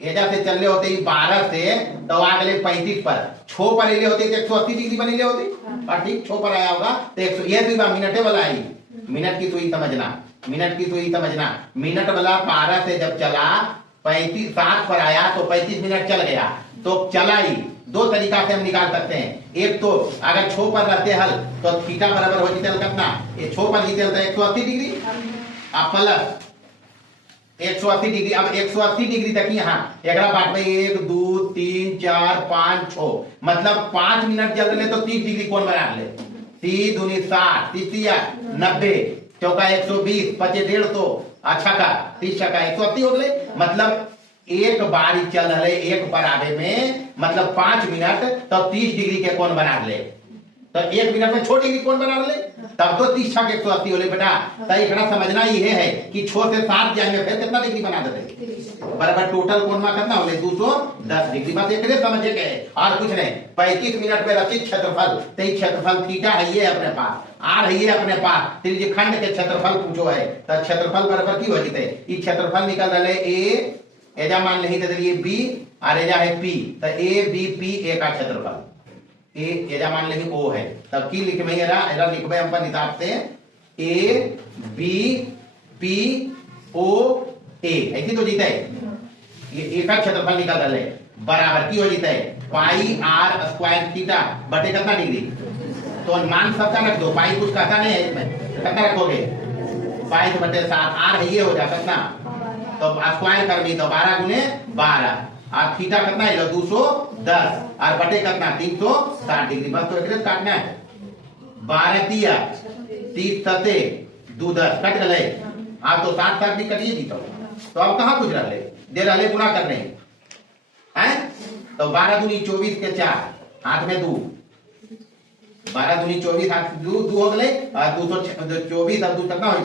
एजा से चलने होते 12 से तो आ गए 35 पर, 6 पर ले होते 180 डिग्री बने होते, और ठीक 6 पर आया होगा तो 100, ये तो मिनटे वाला आई, मिनट की सुई समझना, मिनट की सुई समझना, मिनट वाला 12 से जब चला 35 7 पर आया तो 35 मिनट चल गया, तो चला ही 2 तरीका से हम निकाल सकते हैं, एक तो अगर 6 पर रहते हल तो थीटा बराबर हो जीते कितना, ये 6 पर जीते 180 डिग्री अब प्लस 180 डिग्री, अब 180 डिग्री तक यहाँ एक बात में 1 2 3 4 5 6 मतलब 5 मिनट जल ले तो 30 डिग्री कोण बना ले, 3 दूनी 60 30 90 चौका 120 25 150 अच्छा का 30 का 180 हो गए, मतलब एक बार चल रहे एक पर आगे में मतलब 5 मिनट तो 30 डिग्री के कोण बना ले, तो 1 मिनट में 6 डिग्री कोण बना ले, तब तो 30 छक 180 होले बेटा। तो एकरा समझना ये है कि 6 से 7 जाएंगे फिर कितना डिग्री बना देते बराबर टोटल कोण में कितना होले 210 डिग्री। बस एकरे समझे के और कुछ नहीं। 35 मिनट में रचित क्षेत्रफल, तो ये क्षेत्रफल थीटा है ये अपने पास, आर है ये अपने पास, त्रिज्य खंड के क्षेत्रफल पूछो है। तो क्षेत्रफल बराबर की हो जते ये क्षेत्रफल निकल रहे ए, एजा मान नहीं दे दिए बी और एजा है पी। तो ए बी पी ए का क्षेत्रफल ए एजा मान लेंगे ओ है। तब की लिखे भाई एरा लिखबे हम पर हिसाब से ए बी पी ओ ए ऐसी तो जीता है ये ए का क्षेत्रफल निकल रहा है बराबर की हो जीता है पाई आर स्क्वायर थीटा बटे कितना डिग्री। तो मान सबका रख दो, पाई कुछ कहता नहीं है इसमें, कितना रखोगे पाई तो बटे 7 आर है ये हो जाता कितना, तो स्क्वायर कर दी तो 12 गुने 12 और थीटा कितना है 210 और बटे कितना 360 डिग्री। बस तो एक काटना है 12 तिया 30 सते 2 10 कट गए। आप तो 7 7 भी कटिए दी तो अब कहाँ कुछ रह ले दे रहे गुना करने हैं। तो 12 दूनी 24 के 4 हाथ में 2, 12 दूनी 24 हाथ 2 हो गए और 224 अब 2 कितना हो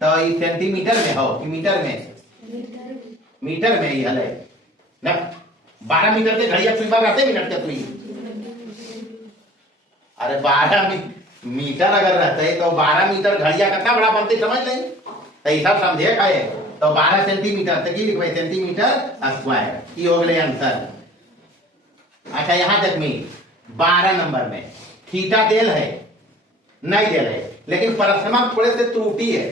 तो ये सेंटीमीटर में हो कि मीटर में, मीटर में ही हले ना 12 मीटर के घड़िया सुई बार रहते मिनट के सुई। अरे 12 मीटर अगर रहते तो 12 मीटर घड़िया कितना बड़ा बनते समझ लें तो ऐसा समझे का है। तो 12 सेंटीमीटर तक ही लिखवाई सेंटीमीटर स्क्वायर की हो गए आंसर। अच्छा यहां तक में 12 नंबर में थीटा देल है नहीं देल है, लेकिन परस्मक थोड़े से त्रुटि है।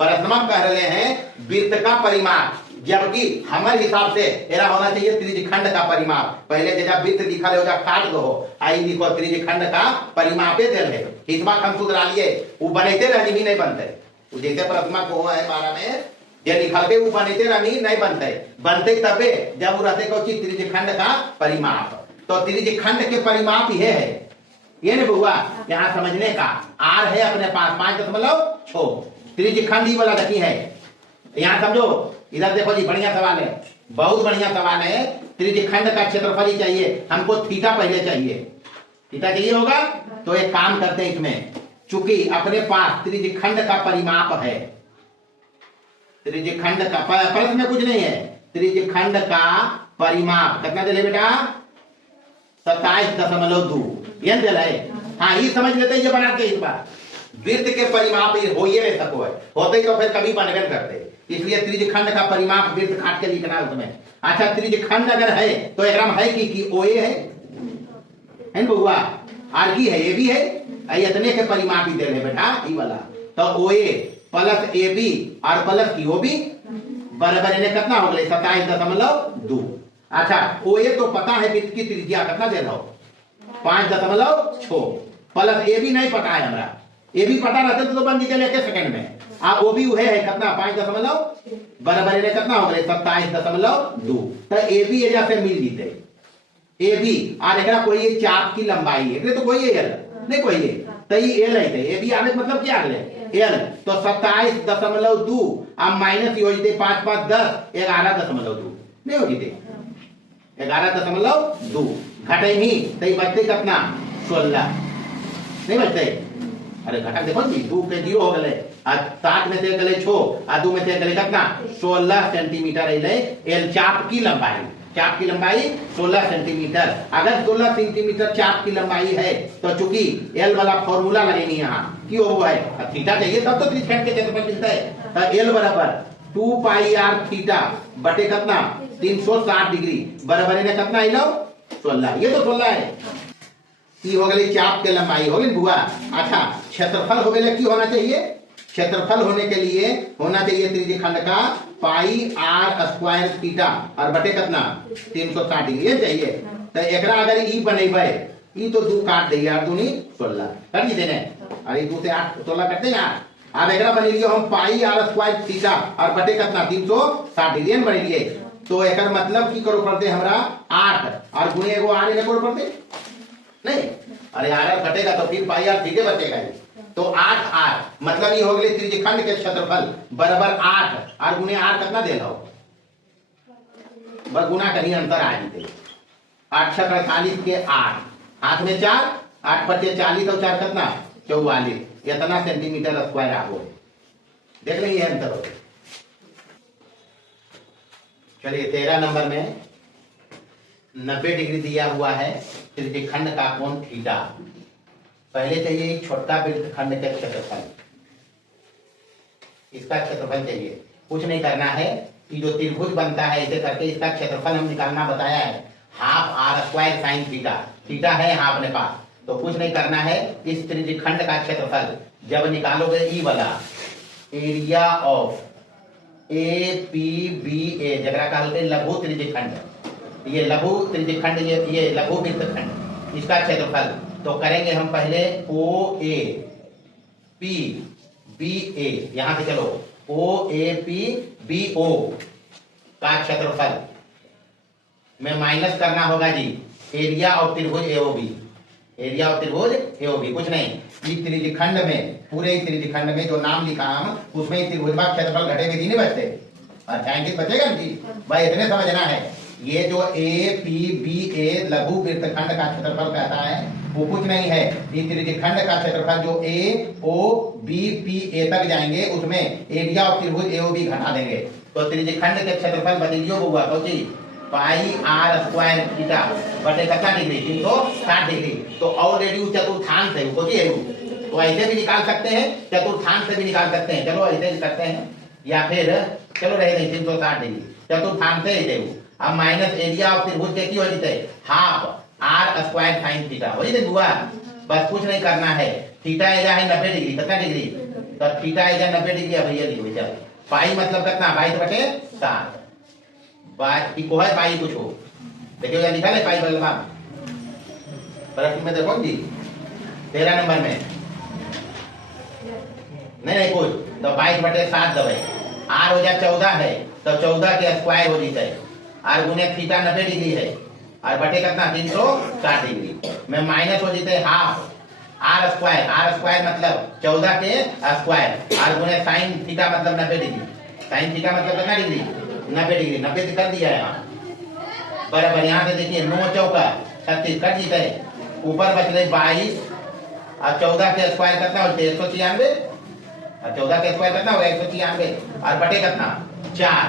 परस्मक कह रहे हैं वृत्त का परिमाप, जबकि हमारे हिसाब से एरा होना चाहिए त्रिज्य खंड का परिमाप। पहले जैसा वृत्त दिखा ले काट दो आई लिखो त्रिज्य खंड का परिमापे देल है। इस बात हम सुधरा लिए वो बनते रही भी नहीं बनते, जैसे परस्मक को है 12 में ये लिखा के वो बनते रही नहीं बनते, बनते तबे जब वो रहते को त्रिज्य खंड का परिमाप। तो त्रिज्य खंड के परिमाप ये है ये नहीं बुआ यहाँ समझने का। आर है अपने पास 5.6 त्रिज्य खंड वाला गति है। यहाँ समझो इधर देखो जी बढ़िया सवाल है, बहुत बढ़िया सवाल है। त्रिज्य खंड का क्षेत्रफल ही चाहिए हमको, थीटा पहले चाहिए, थीटा चाहिए होगा। तो एक काम करते हैं इसमें, चूंकि अपने पास त्रिज्य खंड का परिमाप है, त्रिज्य खंड का परत में कुछ नहीं है, त्रिज्य खंड का परिमाप कितना दे बेटा 27.2 ये दे रहे। हाँ ये समझ लेते ये बनाते इस बार वृत्त के परिमाप हो ये नहीं सको है, होते तो फिर कभी बनगन करते, इसलिए त्रिज्य खंड का परिमाप वृत्त काट के लिखना है उसमें। अच्छा त्रिज्य खंड अगर है तो एकदम है कि ओ ए है बउआ, आर की है ए बी है, इतने के परिमाप ही दे रहे बेटा ई वाला। तो ओ ए प्लस ए बी और प्लस की ओ बी बराबर इन्हें कितना हो गए 27.2। अच्छा ओ ए तो पता है वृत्त की त्रिज्या कितना दे रहा हो 5.6 प्लस ए बी नहीं पता है हमारा, ए बी पता रहते तो बन जीते एक सेकंड में। वो भी है कितना 5 बराबर इन्हें कितना हो गए 27.2। तो ए बी एजा से मिल जीते ए बी और एक कोई ये चाप की लंबाई है तो कोई एल नहीं कोई है तो ये एल है ए बी आने मतलब क्या है एल। तो 27.2 अब माइनस हो जीते 5 5 10 11.2 नहीं हो जीते 11.2 घटे ही तो बचते कितना 16 नहीं बचते। अरे घटा देखो जी 2 के 0 हो गए 7 में से गले 6 और 2 में से गले कितना 16 सेंटीमीटर एल चाप की लंबाई, चाप की लंबाई 16 सेंटीमीटर। अगर 16 सेंटीमीटर चाप की लंबाई है तो चूंकि एल वाला फॉर्मूला लगेनी यहाँ क्यों वो है थीटा चाहिए तब तो त्रिज्या के क्षेत्रफल मिलता है। तो एल बराबर 2 पाई आर थीटा बटे कितना 360 डिग्री बराबर इन्हें कितना आई लो 16। ये तो 16 है की हो गई चाप के लंबाई हो गई बुआ। अच्छा क्षेत्रफल हो गए की होना चाहिए, क्षेत्रफल होने के लिए होना चाहिए त्रिज्य खंड का पाई आर स्क्वायर थीटा और बटे कितना 360 डिग्री ये चाहिए। तो एकरा अगर ई बनेबे ई तो 2 काट दे यार 2 नी 16 कर दी देने, अरे 2 से 8 16 करते यार। अब एकरा बने लिए हम पाई आर स्क्वायर थीटा और बटे कितना 360 डिग्री बने लिए। तो एकर मतलब की करो पड़ते हमरा 8 और गुणे एगो आर इने करो पड़ते नहीं, अरे आर घटेगा तो फिर पाई आर थीटे बचेगा। तो 8 आर मतलब ये हो गए त्रिज्य खंड के क्षेत्रफल बराबर 8 और गुणे आर कितना दे लो बस गुना कहीं अंतर आ जीते 8 48 के 8 हाथ में 4 8/40 और 4 कितना 44 इतना सेंटीमीटर स्क्वायर आपको देख लेंगे अंतर हो। चलिए 13 नंबर में 90 डिग्री दिया हुआ है त्रिज्यखंड का कोण थीटा। पहले चाहिए छोटा वृत्तखंड का क्षेत्रफल, इसका क्षेत्रफल चाहिए, कुछ नहीं करना है। ये जो त्रिभुज बनता है इसे करके इसका क्षेत्रफल हम निकालना बताया है, half R square sine theta. Theta है यहाँ अपने पास, तो कुछ नहीं करना है। इस त्रिज्यखंड का क्षेत्रफल जब निकालोगे ई वाला area of A P B A जगह का होते लघु त्रिज्यखंड, ये लघु त्रिज्यखंड, ये लघु वृत्तखंड, इसका क्षेत्रफल तो करेंगे हम पहले ओ ए पी बी ए, यहां से चलो ओ ए पी बी ओ का क्षेत्रफल में माइनस करना होगा जी एरिया ऑफ त्रिभुज एओबी, एरिया ऑफ त्रिभुज एओबी। कुछ नहीं, इस त्रिज्यखंड में, पूरे त्रिज्यखंड में जो नाम लिखा हम उसमें त्रिभुज का क्षेत्रफल घटे विधि नहीं बचते, अंकित बचेगा जी भाई, इतने समझना है। ये जो ए पी बी ए लघु वृत्तखंड का क्षेत्रफल कहता है वो कुछ नहीं है, इस त्रिज्यखंड का क्षेत्रफल जो ए ओ बी पी ए तक जाएंगे उसमें एरिया ऑफ त्रिभुज एओबी घटा देंगे, तो त्रिज्यखंड के क्षेत्रफल बदलियो हुआ तो पाई आर स्क्वायर थीटा बटे कितना डिग्री 360 डिग्री। तो ऑलरेडी चतुर्थांश है वो है, तो ऐसे भी निकाल सकते हैं, चतुर्थांश से भी निकाल सकते हैं। चलो ऐसे भी करते हैं, या फिर चलो रहे 360 डिग्री चतुर्थांश से ही अब माइनस एरिया ऑफ त्रिभुज के की हो जाते half R square sine theta हो जाते हुआ। बस कुछ नहीं करना है, थीटा एरिया है 90 डिग्री, कितना डिग्री, तो थीटा एरिया 90 डिग्री है भैया लिखो। चल पाई मतलब कितना 22/7 बाई को है पाई कुछ हो, देखिए क्या लिखा है पाई बदलवा प्रश्न में देखो जी 13 नंबर में नहीं कुछ, तो 22/7 दबे आर हो जाए 14 है तो 14 के स्क्वायर हो जाए, आर गुने थीटा 90 डिग्री है और बटे कितना 360 डिग्री में माइनस हो जाते हाफ आर स्क्वायर मतलब 14 के स्क्वायर, आर गुने साइन थीटा मतलब 90 डिग्री, साइन थीटा मतलब कितना डिग्री 90 डिग्री, 90 कर दिया है यहाँ बराबर। यहाँ से देखिए 9 चौका 36 कट जीते, ऊपर बच रहे 22 और 14 के स्क्वायर कितना होते 196 और 14 के स्क्वायर कितना होगा 196 और बटे कितना 4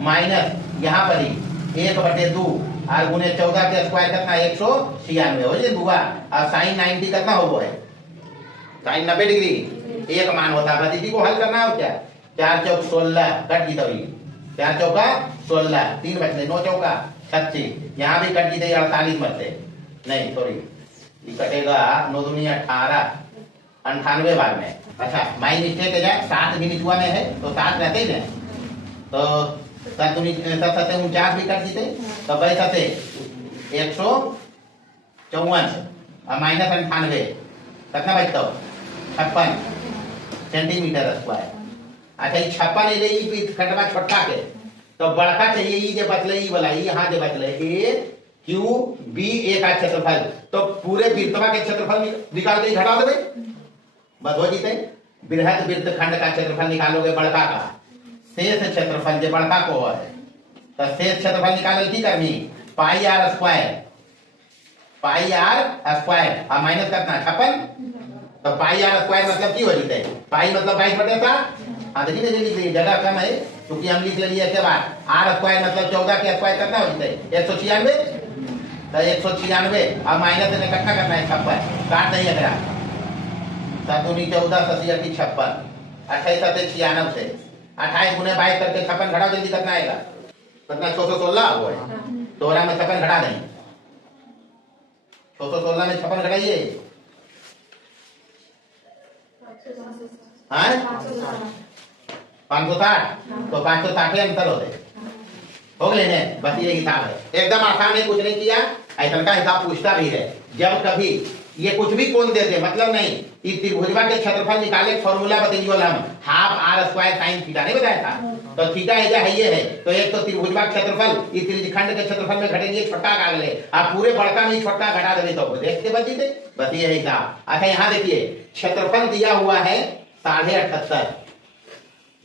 माइनस यहाँ पर ही 1/2 और गुने 14 के स्क्वायर कितना 196 हो जाए बुआ। और साइन 90 कितना हो है साइन 90 डिग्री एक मान होता है, दीदी को हल करना हो क्या 4 चौक 16 कट जीता 4 चौका 16 3 बचते 9 चौका 36, यहाँ भी कट जीते 48 बचते नहीं सॉरी ये कटेगा 9 दूनी 18 98 बार में। अच्छा माई मिस्टेक है जाए 7 भी निचुआ में है तो 7 रहते ही तो 7 दूनी 49 भी कट जीते तो भाई सते 154 और माइनस 98 कितना बचता 56 सेंटीमीटर स्क्वायर। अच्छा ये 56 खंडवा छोटा के तो बड़का चाहिए ये जो बचले ये वाला यहाँ जो बचले ए क्यू बी ए का क्षेत्रफल, तो पूरे वृत्तवा के क्षेत्रफल निकाल के घटा देवे बस हो जीते। बृहद वृत्तखंड का क्षेत्रफल निकालोगे बड़का का, शेष क्षेत्रफल जो बड़का को है तो शेष क्षेत्रफल निकाल की करनी पाई आर स्क्वायर और माइनस कितना 56, तो पाई आर स्क्वायर मतलब की हो जीते पाई मतलब 22/7। हाँ देखिए लिख लीजिए जगह कम है क्योंकि हम लिख लिए के बाद आर स्क्वायर मतलब 14 के स्क्वायर कितना हो जाता है 196, तो 196 और माइनस में कितना करना है 56 काट नहीं अगर 7 दूनी 14 87 56 28 7 96 से 28 गुने 22 करके 56 घटाओ जल्दी कितना आएगा कितना 616 हुआ है, दोहरा में 56 घटा दें 616 में 56 घटाइए 560 तो 560 अंतर होते हो गए ने, बस ये हिसाब है एकदम आसान है, कुछ नहीं किया ऐसा का हिसाब पूछता भी है। जब कभी ये कुछ भी कोण दे दे मतलब नहीं, इस त्रिभुजवा के क्षेत्रफल निकाले फॉर्मूला बताइए हम half R square sine theta नहीं बताया था, तो थीटा एजा है ये है तो एक तो त्रिभुजवा क्षेत्रफल इस त्रिज्यखंड के क्षेत्रफल में घटेंगे छोटा का अगले आप पूरे बड़का में छोटा घटा देंगे तो देखते बच जीते बस ये हिसाब। अच्छा यहाँ देखिए क्षेत्रफल दिया हुआ है 78.5,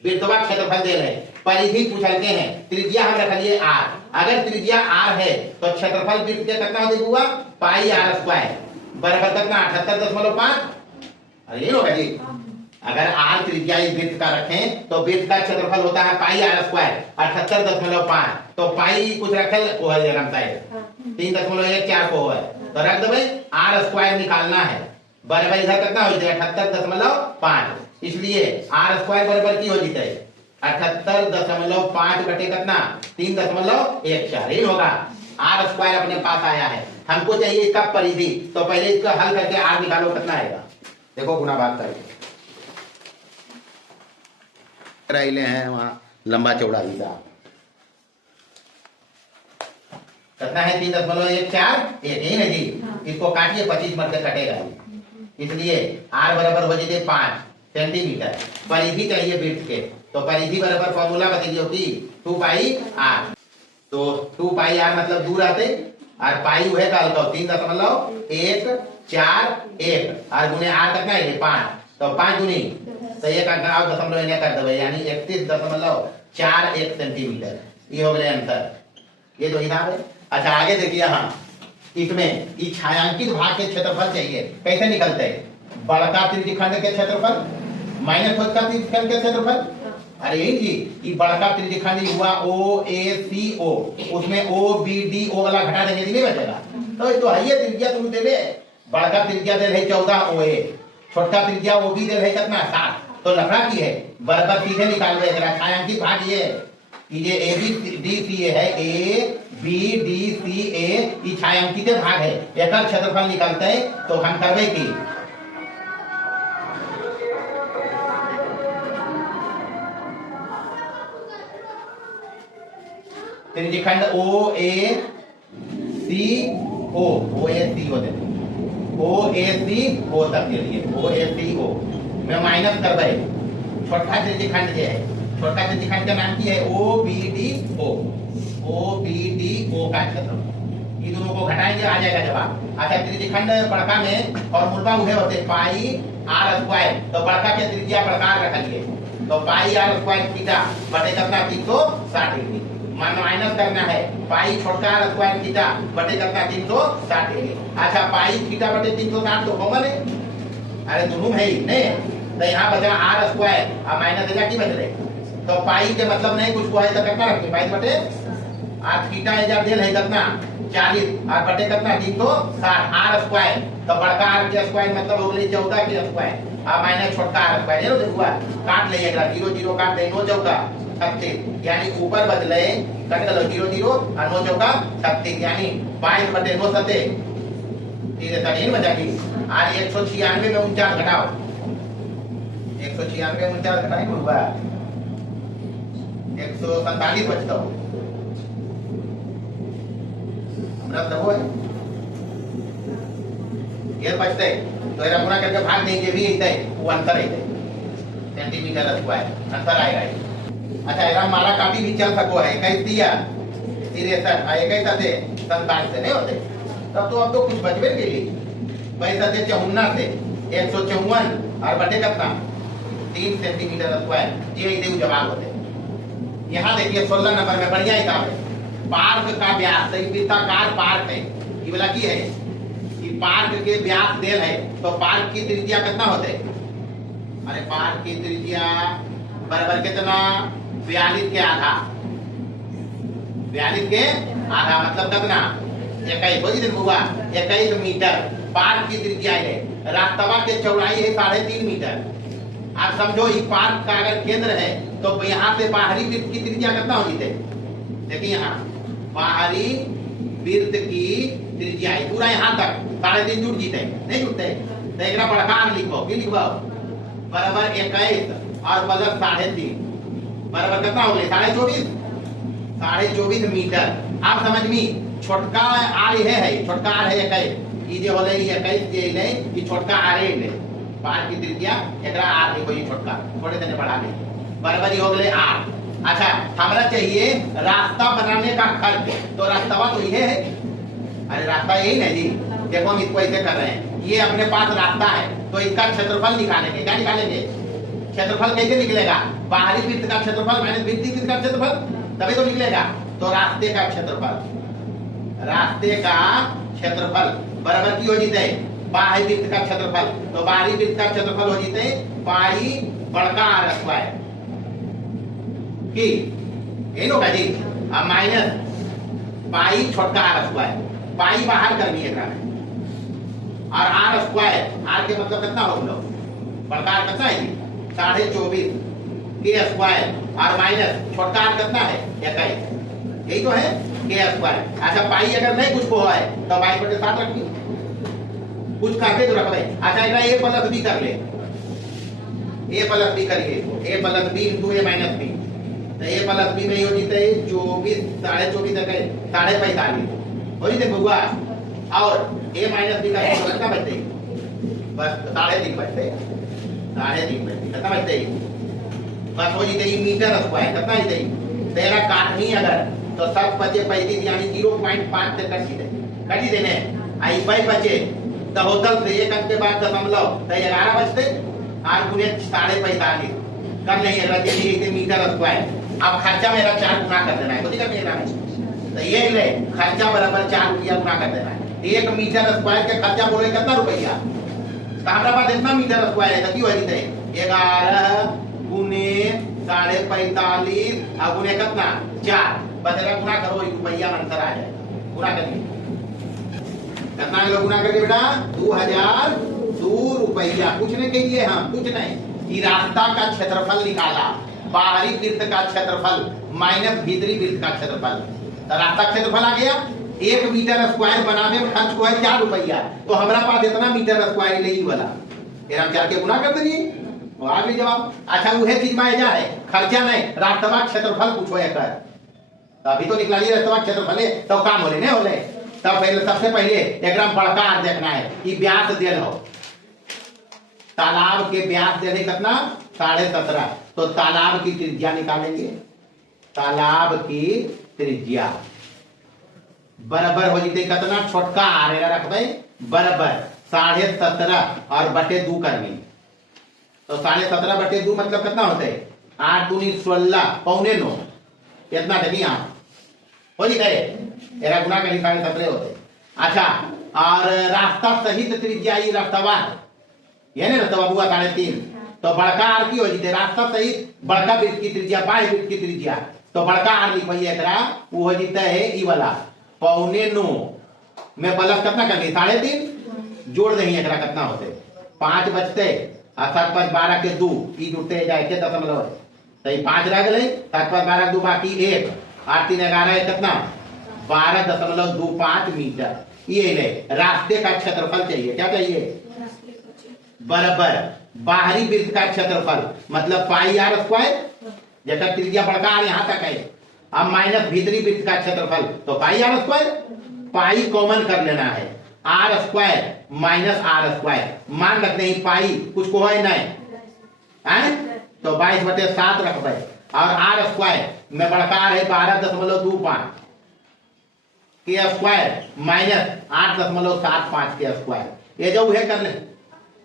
वृत्तवा क्षेत्रफल दे रहे परिधि पूछलते हैं, त्रिज्या हम रख लिए r, अगर त्रिज्या r है तो क्षेत्रफल वृत्त के कितना हो जाएगा पाई आर स्क्वायर बराबर कितना 78.5। अरे ये होगा जी। अगर आर त्रिज्या इस वृत्त का रखें तो वृत्त का क्षेत्रफल होता है पाई आर स्क्वायर 78.5। तो पाई कुछ रखे वो है 3.14 को है तो रख दो भाई आर स्क्वायर निकालना है बराबर इधर कितना हो जाए 78.5। इसलिए आर स्क्वायर बराबर की हो जाए 78.5 बटे कितना 3.14 होगा। आर स्क्वायर अपने पास आया है, हमको चाहिए इसका परिधि। तो पहले इसका हल करके आर निकालो कितना आएगा। देखो गुना भाग करके रैले हैं वहां लंबा चौड़ा हिस्सा कितना है 3.14 यही ना जी। इसको काटिए 25 मत से कटेगा इसलिए आर बराबर हो जाए 5 सेंटीमीटर। परिधि चाहिए वृत्त के तो परिधि बराबर फॉर्मूला बताइए कि 2 पाई आर। तो 2 पाई आर मतलब दूर आते और पाई हुए का 3.141 और गुने आर कितना है 5 तो 5 दूनी तो एक दशमलव इन्हें कर दो यानी 31.41 सेंटीमीटर। ये हो गए आंसर। ये तो हिसाब है। अच्छा आगे देखिए यहाँ इसमें इस छायांकित भाग के क्षेत्रफल चाहिए कैसे निकलते हैं। बड़का त्रिज्यखंड के क्षेत्रफल माइनस छोटका त्रिज्यखंड के क्षेत्रफल। अरे यही जी ये बड़का त्रिज्यखंड हुआ ओ ए सी ओ उसमें ओ बी डी ओ वाला घटा देंगे नहीं बचेगा। तो है त्रिज्या तुम दे बड़का त्रिज्या दे 14 ओ ए छोटका त्रिज्या ओ बी दे कितना 7। तो लफड़ा की है बराबर सीधे निकाल दे छायांकित भाग ये ए बी डी सी ए है ए बी डी सी ए ये छायांकित भाग है एक क्षेत्रफल निकलते हैं तो हम करवे की त्रिज्यखंड ओ ए सी होते ओ ए सी ओ तक के लिए ओ ए सी ओ में माइनस करवे छोटा त्रिज्यखंड जो है छोटा त्रिज्यखंड का नाम की है ओ बी डी ओ का क्षेत्रफल। ये दोनों को घटाएंगे आ जाएगा जवाब। अच्छा त्रिज्यखंड बड़का में और मुर्गा उहे होते पाई आर स्क्वायर तो बड़का के त्रिज्या प्रकार रखिए तो पाई आर स्क्वायर थीटा बटे कितना 360 डिग्री माइनस करना है पाई छोटका आर स्क्वायर थीटा बटे कितना 360 डिग्री। अच्छा पाई थीटा बटे 360 तो कॉमन है अरे दोनों है ही नहीं तो यहाँ बचा आर स्क्वायर और माइनस देगा की बच रहे तो पाई के मतलब नहीं कुछ को है तो कितना रखें पाई बटे आर थीटा एजा डेल है कितना 40 और बटे कितना 360 आर स्क्वायर तो बड़का आर के स्क्वायर मतलब हो गई 14 के स्क्वायर और माइनस छोटका आर स्क्वायर ये देखुआ काट ले 0 0 काट दे 9 चौका 36 यानी ऊपर बदले कट गलो 0 0 और 9 चौका 36 यानी 22 बटे 9 सते ये 3 बचा की और 196 में 49 घटाओ 196 में 49 घटाए हुआ 147 बचता हो है ये बचते तो एरा गुना करके भाग देंगे भी इतने वो अंतर है सेंटीमीटर स्क्वायर अंतर आएगा। अच्छा एरा मारा काटी भी चल सको है 21 दिया 63 21 से 47 से नहीं होते तब तो अब तो कुछ बचबे के लिए 52 से 54 से 154 और बटे कितना 3 सेंटीमीटर स्क्वायर ये इधर जवाब होते। यहाँ देखिए 16 नंबर में बढ़िया हिसाब है पार्क का व्यास वृत्ताकार पार्क है ये वाला की है कि पार्क के व्यास देल है तो पार्क की त्रिज्या कितना होते अरे पार्क की त्रिज्या बराबर कितना 42 के आधा 42 के आधा मतलब कितना 21 हुआ 21 मीटर पार्क की त्रिज्या है। रास्तवा के चौड़ाई है 3.5 मीटर। आप समझो ये पार्क का अगर केंद्र है तो यहाँ से बाहरी वृत्त की त्रिज्या कितना हो जीते देखिए यहाँ बाहरी वृत्त की त्रिज्या पूरा यहाँ तक 3.5 जुट जीते नहीं जुटते तो एक बड़का लिखो की लिखो बराबर 21 और बगल 3.5 बराबर कितना हो गए 24 मीटर। आप समझ में छोटका आर है छोटका आर है 21 ये जो होले 21 जे नहीं ये छोटका आर है पार की त्रिज्या एकरा आर लिखो ये छोटका थोड़े देने बढ़ा ले बराबर हो गए आर। अच्छा हमारा चाहिए रास्ता बनाने का खर्च तो रास्ता तो ये है अरे रास्ता यही नहीं जी देखो हम इसको ऐसे कर रहे हैं ये अपने पास रास्ता है तो इसका क्षेत्रफल निकालेंगे क्या निकालेंगे क्षेत्रफल कैसे निकलेगा बाहरी वृत्त का क्षेत्रफल माइनस वृत्तीय वृत्त का क्षेत्रफल तभी तो निकलेगा। तो रास्ते का क्षेत्रफल बराबर की हो जीते बाह्य वृत्त का क्षेत्रफल, तो बाहरी वृत्त का क्षेत्रफल हो जीते पाई बड़का आर स्क्वायर की एनो का जी, अब माइनस पाई छोटका आर स्क्वायर, पाई बाहर करनी है और आर स्क्वायर, आर के मतलब कितना हो लोग बड़का आर कितना है जी 24.5 के स्क्वायर और माइनस छोटका आर कितना है 21, यही तो है के स्क्वायर। अच्छा पाई अगर नहीं कुछ को है तो 22/7 रखनी, कुछ करके तो रखबे। अच्छा इतना a प्लस b कर ले, a प्लस b करिए, a plus b into a minus b, तो a प्लस b में हो जीते 24 24.5 तक 45 हो जीते बउआ, और a माइनस b का कितना बचते बस 3.5 बचते, 3.5 बचते कितना बचते बस हो जीते मीटर स्क्वायर कितना जीते तेरा काटनी अगर तो 7/35 यानी 0.5 से कट ही देने आई बाई बचे तो होतल से एक अंक के बाद दशमलव तो 11 बचते 8 गुने 45 कर लेंगे रखे लिए मीटर स्क्वायर। अब खर्चा मेरा 4 गुना कर देना है, कोई दिक्कत नहीं है, तो ये ले खर्चा बराबर 4 रुपया गुना कर देना है। 1 मीटर स्क्वायर के खर्चा बोले कितना रुपया, तो हमारे पास इतना मीटर स्क्वायर है तो क्यों है 11 गुने 45 और गुने कितना 4 बचेगा, गुना करो रुपया अंतर आ जाएगा, गुना करिए कितना लोग गुना करके बेटा 2002 रुपया, कुछ नहीं कहिए हम कुछ नहीं, कि रास्ता का क्षेत्रफल निकाला, बाहरी वृत्त का क्षेत्रफल माइनस भीतरी वृत्त का क्षेत्रफल, तो रास्ता क्षेत्रफल आ गया। 1 मीटर स्क्वायर बनाने में खर्च को है 4 रुपया, तो हमारा पास इतना मीटर स्क्वायर ले ही वाला, फिर हम 4 के गुना कर दीजिए और आ गई जवाब। अच्छा वह चीज में जा है खर्चा नहीं, रास्ता क्षेत्रफल पूछो एक तो अभी तो निकला रास्ता क्षेत्रफल है तो काम होले नहीं होले, तब पहले सबसे पहले एकदम बड़का आर देखना है कि व्यास देल हो, तालाब के व्यास देने कितना 17.5, तो तालाब की त्रिज्या निकालेंगे, तालाब की त्रिज्या बराबर हो जीते कितना छोटका आर रखबे बराबर 17.5 और बटे 2 करनी, तो 17.5/2 मतलब कितना होता है 8 दूनी 16 पौने 9 कितना देखिए आप हो जी करे एरा गुना का 17.5 होते। अच्छा और रास्ता सहित त्रिज्या ये रास्ता ये ना रास्ता बुआ 3.5, तो बड़का आर की हो जीते रास्ता सहित बड़का वृत्त की त्रिज्या बाह्य वृत्त की त्रिज्या, तो बड़का आर लिखिए एकरा वो हो जीता है ई वाला पौने 9 में प्लस कितना करनी 3.5 जोड़ देंगे एकरा कितना होते 5 बचते 7 5 12 के 2 ई जुड़ते जाए के दशमलव है, तो ये 5 रह गए 7 5 12 2 बाकी 1 8 3 11 कितना 12.25 मीटर, ये ले रास्ते का क्षेत्रफल चाहिए, क्या चाहिए बराबर बाहरी वृत्त का क्षेत्रफल मतलब पाई आर स्क्वायर, जैसा त्रिज्या बड़का आर यहाँ तक है, अब माइनस भीतरी वृत्त का क्षेत्रफल तो pi R square, pi common कर लेना है, R square minus R square मान रखते हैं पाई कुछ को है नहीं तो 22/7 रखबे और आर स्क्वायर में बड़का आर है 12.25 के स्क्वायर माइनस 8.75 के स्क्वायर, ये जो है कर ले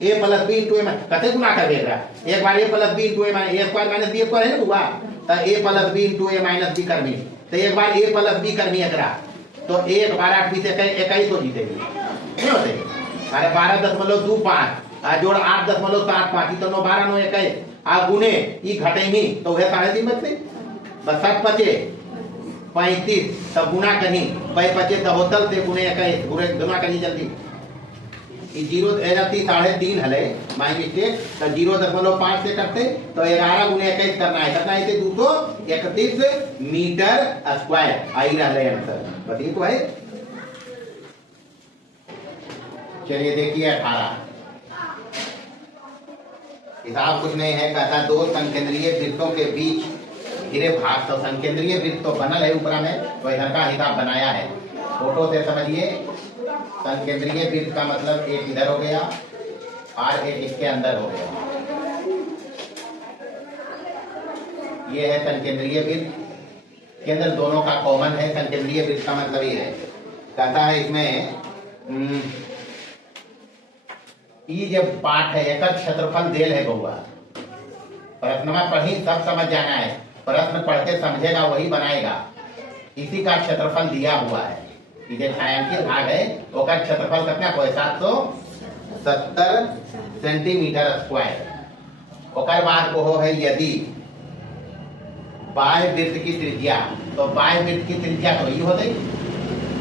a plus B into A में कते गुना कर देगा एक बार a plus B into A minus A square minus B square है ना बुआ, तो a plus B into A minus B करनी, तो एक बार a प्लस बी करनी एकरा तो 1 12 8 20 21 हो जीतेगी नहीं होते, अरे 12.25 जोड़ 8.75 तो 9 12 9 21 आ गुने ई घटेगी तो वह 3.5 बचते बस 7 बचे 35 तब गुना करनी 5 बचे तो होतल से गुने 21 गुना करनी जल्दी, ई 0 3.5 हले माई मिस्टेक तो 0.5 से करते तो 11 गुने 21 करना है, कितना है 231 मीटर स्क्वायर आई रहे आंसर, बताइए तो है। चलिए देखिए 18 हिसाब कुछ नहीं है, कहता दो संकेंद्रीय वृत्तों के बीच घिरे भाग, तो संकेंद्रीय वृत्त तो बनल है ऊपर में, तो इधर का हिसाब बनाया है, फोटो से समझिए संकेंद्रीय वृत्त का मतलब एक इधर हो गया और एक इसके अंदर हो गया, ये है संकेंद्रीय वृत्त, केंद्र दोनों का कॉमन है, संकेंद्रीय वृत्त का मतलब ये है, कहता है इसमें ये जब पाठ है एक क्षेत्रफल देल है बउआ, प्रश्न में पढ़ी सब समझ जाना है, प्रश्न पढ़ते समझेगा वही बनाएगा, इसी का क्षेत्रफल दिया हुआ है, ये छायांकित भाग है उसका क्षेत्रफल कितना को 700 70 सेंटीमीटर स्क्वायर। ओकर बाद को है यदि बाह्य वृत्त की त्रिज्या, तो बाह्य वृत्त की त्रिज्या तो ये होते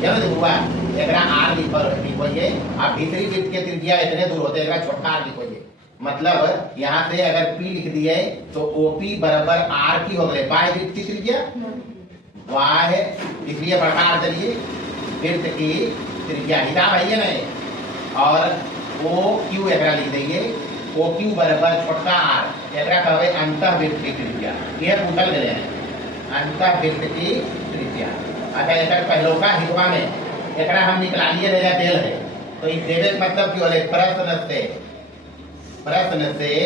जब हुआ एकरा आर लिखोगे, आप भीतरी वृत्त के त्रिज्या इतने दूर होते एकरा छोटा आर लिखोगे। मतलब यहाँ से अगर पी लिख दिए तो ओपी बराबर आर की हो गए बाह्य वृत्त की त्रिज्या, बाह्य, इसलिए बड़का आर चलिए वृत्त की त्रिज्या हिसाब है ये नहीं, और ओ क्यू एकरा लिख देंगे, ओ क्यू बराबर छोटा आर एकरा कहवे अंतः वृत्त की त्रिज्या। यह पूछल गए हैं अंतः वृत्त की त्रिज्या। अच्छा एक पहलो का हिस्सा में एकरा हम निकला लिए देगा देल है, तो इस देवे का मतलब क्यों है प्रश्न से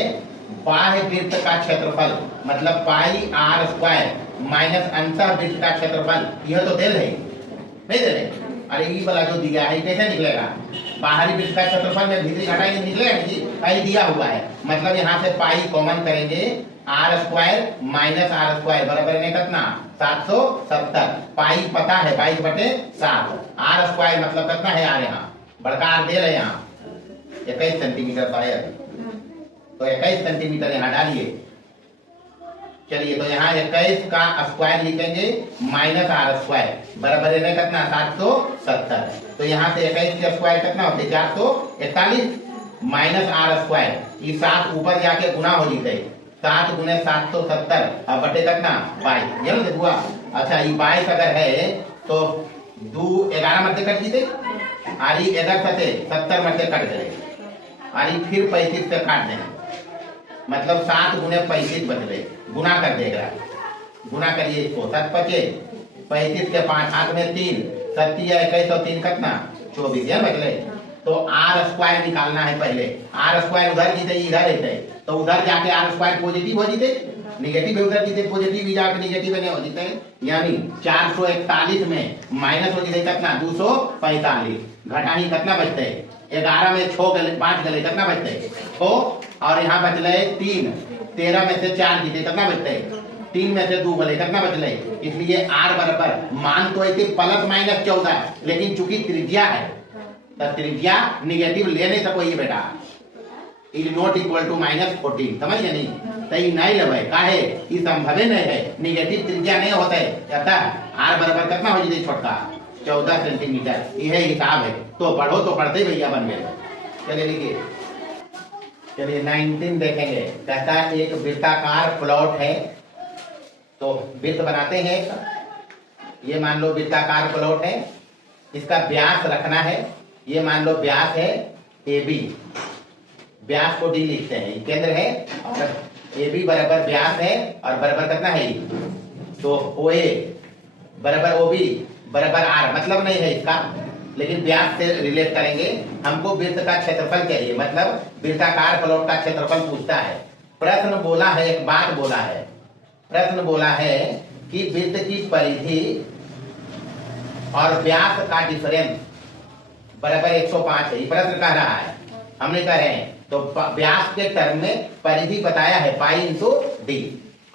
बाह्य वृत्त का क्षेत्रफल मतलब पाई आर स्क्वायर माइनस अंतः वृत्त का क्षेत्रफल, यह तो देल है नहीं दे रहे। अरे ये वाला जो दिया है कैसे निकलेगा, बाहरी वृत्त का क्षेत्रफल में भीतरी घटाएंगे निकलेगा जी, पाई दिया हुआ है, मतलब यहाँ से पाई कॉमन करेंगे, R square minus R square बराबर है कितना 770, पाई पता है 22/7, आर स्क्वायर मतलब कितना है यार, यहाँ बड़का आर दे रहे यहाँ 21 सेंटीमीटर शायद, तो 21 सेंटीमीटर यहाँ डालिए। चलिए तो यहाँ 21 का स्क्वायर लिखेंगे माइनस आर स्क्वायर बराबर है कितना 770, तो यहाँ से 21 के स्क्वायर कितना होते 441 माइनस आर स्क्वायर, ये 7 ऊपर जाके गुना हो जीते 7 गुने 770 अब बटे कितना 22, ये ना हुआ। अच्छा ये 22 अगर है तो 2 11 मध्य कट जीते, आरी इधर से 70 मध्य कट गए, आरी फिर 35 से काट देंगे, मतलब 7 गुने 35 बच गए, गुना कर देगा, गुना करिए इसको 7 पचे 35 के 5 हाथ में 3 7 21 और 3 कितना 24 है बच गए। तो आर स्क्वायर निकालना है पहले, आर स्क्वायर उधर जीते इधर रहते, तो उधर जाके आर स्क्वायर पॉजिटिव हो जीते, निगेटिव है उधर जीते, पॉजिटिव भी जाके निगेटिव नहीं हो जीते, यानी 441 में माइनस हो जीते कितना 245, घटा ही कितना बचते 11 में 6 गले 5 गले कितना बचते 6, और यहाँ बच रहे 3, 13 में से 4 जीते कितना बचते 3 में से 2 गले कितना बच रहे, इसलिए आर बराबर मान तो ऐसे प्लस माइनस 14, लेकिन चूंकि त्रिज्या है तो त्रिज्या निगेटिव ले नहीं सको ये बेटा, इज नॉट इक्वल टू -14, समझ गए नहीं, तो ये नहीं लेवे काहे ये संभव नहीं है, निगेटिव त्रिज्या नहीं होता है, अतः आर बराबर कितना हो जाए छोटा 14 सेंटीमीटर, यह हिसाब है। तो पढ़ो तो पढ़ते भैया बन गए। चलिए लिखिए, चलिए 19 देखेंगे, कहता है एक वृत्ताकार प्लॉट है, तो वृत्त बनाते हैं, ये मान लो वृत्ताकार प्लॉट है, इसका व्यास रखना है, ये मान लो व्यास है AB, व्यास को D लिखते हैं, केंद्र है और AB बराबर व्यास है और बराबर कितना है, तो OA बराबर OB बराबर R, मतलब नहीं है इसका, लेकिन व्यास से रिलेट करेंगे, हमको वृत्त का क्षेत्रफल चाहिए, मतलब वृत्ताकार प्लॉट का क्षेत्रफल पूछता है। प्रश्न बोला है, एक बात बोला है, प्रश्न बोला है कि वृत्त की परिधि और व्यास का डिफरेंस बराबर 105 है, ये प्रश्न कह रहा है, हम नहीं कह रहे हैं। तो व्यास के टर्म में परिधि बताया है पाई इंटू डी,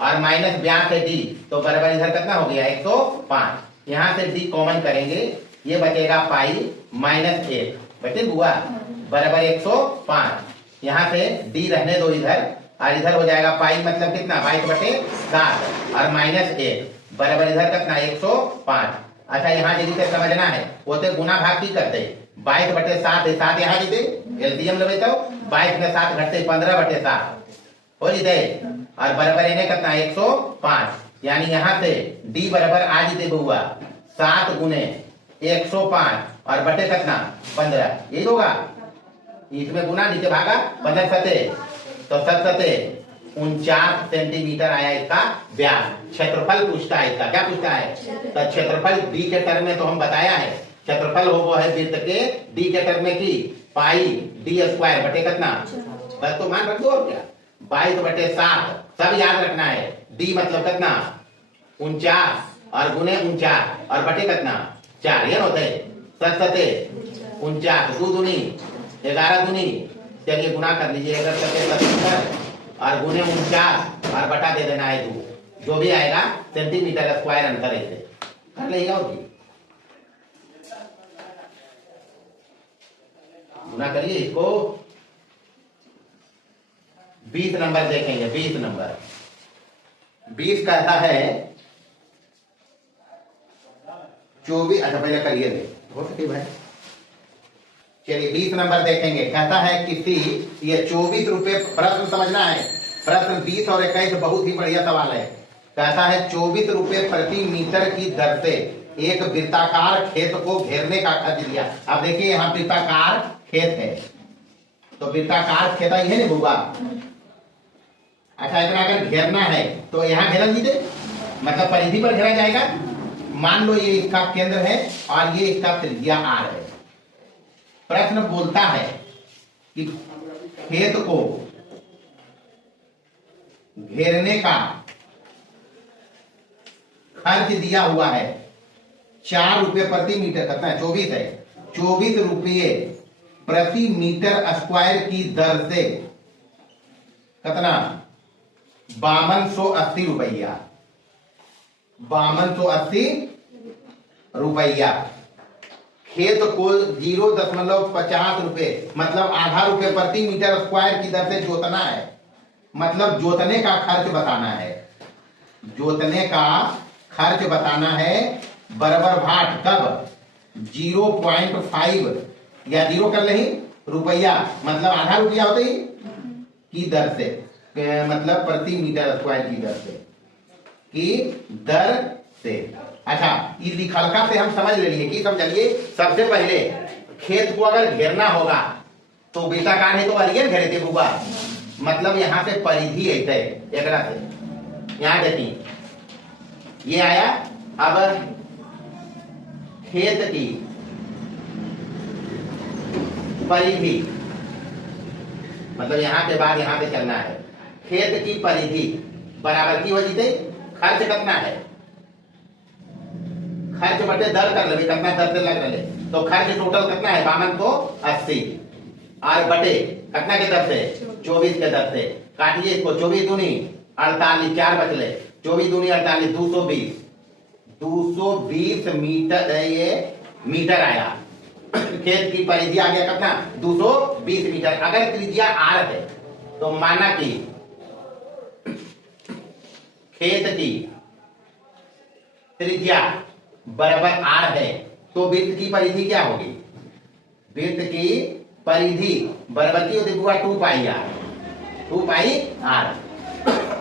और माइनस व्यास है डी, तो बराबर इधर कितना हो गया 105, यहाँ से डी कॉमन करेंगे, ये बचेगा पाई माइनस 1 बचे हुआ बराबर 105, यहाँ से डी रहने दो इधर, और इधर हो जाएगा पाई मतलब कितना 22/7 और -1 बराबर इधर कितना 105। अच्छा यहाँ यदि से समझना है वो तो गुना भाग की करते 22/7 है, 7 यहाँ जीते एलसीएम लेवे तो 22 में 7 घटते 15/7 हो जीते, और बराबर इन्हें कितना 105, यानी यहाँ से डी बराबर आ जीते हुआ 7 गुने 105 और बटे कितना 15, यही होगा, इसमें गुना नीचे भागा 15 सते, तो 7 सते 49 सेंटीमीटर आया इसका व्यास। क्षेत्रफल पूछता है इसका, क्या पूछता है, तो क्षेत्रफल डी के टर्म में तो हम बताया है, क्षेत्रफल हो वो है वृत्त के डी के टर्म में की पाई डी स्क्वायर बटे कितना, बस तो मान रख दो और क्या 22/7, सब याद रखना है, डी मतलब कितना 49 और गुने 49 और बटे कितना 4, ये होते 7 सते 49, 2 दूनी 11 दूनी, चलिए गुना कर लीजिए, अगर सते 70 और गुने 49 और बटा दे देना है 2, जो भी आएगा सेंटीमीटर स्क्वायर अंतर है, कर लेगा और गुना करिए इसको। 20 नंबर देखेंगे। 20 नंबर 20 कहता है 24। अच्छा पहले करिए ले हो सके भाई। चलिए 20 नंबर देखेंगे। कहता है किसी, ये 24 रुपए प्रश्न समझना है। प्रश्न 20 और 21 बहुत ही बढ़िया सवाल है। कहता है 24 रुपए प्रति मीटर की दर से एक वृत्ताकार खेत को घेरने का खर्च दिया। अब देखिए यहाँ वृत्ताकार खेत है, तो वृत्ताकार खेत ही है ना भूगा। अच्छा इतना अगर घेरना है तो यहाँ घेरा लीजिए, मतलब परिधि पर घेरा जाएगा। मान लो ये इसका केंद्र है और ये इसका त्रिज्या आर है। प्रश्न बोलता है कि खेत को घेरने का खर्च दिया हुआ है 4 रुपये प्रति मीटर। कितना है? 24 है। 24 रुपये प्रति मीटर स्क्वायर की दर से कितना? 5280 रुपया। 5280 रुपया। खेत को 0.50 रुपए मतलब आधा रुपए प्रति मीटर स्क्वायर की दर से जोतना है। मतलब जोतने का खर्च बताना है। जोतने का खर्च बताना है। बराबर भाट कब? 0.5 या 0 कर ले रुपया, मतलब आधा रुपया होते ही की दर से, मतलब प्रति मीटर स्क्वायर की दर से, की दर से। अच्छा इस लिखलका से हम समझ ले लिए कि समझिए सबसे पहले खेत को अगर घेरना होगा तो वृत्ताकार है तो अरियर घेरे थे होगा, मतलब यहाँ से परिधि है एक से यहाँ देखिए ये आया। अब खेत की परिधि, मतलब यहाँ के बाद यहाँ पे चलना है। खेत की परिधि बराबर की वजह से खर्च कितना है? खर्च बटे दर कर ले, कितना दर से लग रहे तो खर्च टोटल कितना है? 5280 और बटे कितना के दर से? 24 के दर से। काटिए इसको, 24 दूनी 48, 4 बचले, 24 दूनी 48, 220। 220 मीटर, ये मीटर आया। खेत की परिधि आ गया कितना? 220 मीटर। अगर त्रिज्या आर है तो माना कि खेत की त्रिज्या बराबर आर है तो वृत्त की परिधि क्या होगी? वृत्त की परिधि बराबर की होती है 2 पाई आर। 2 pi are.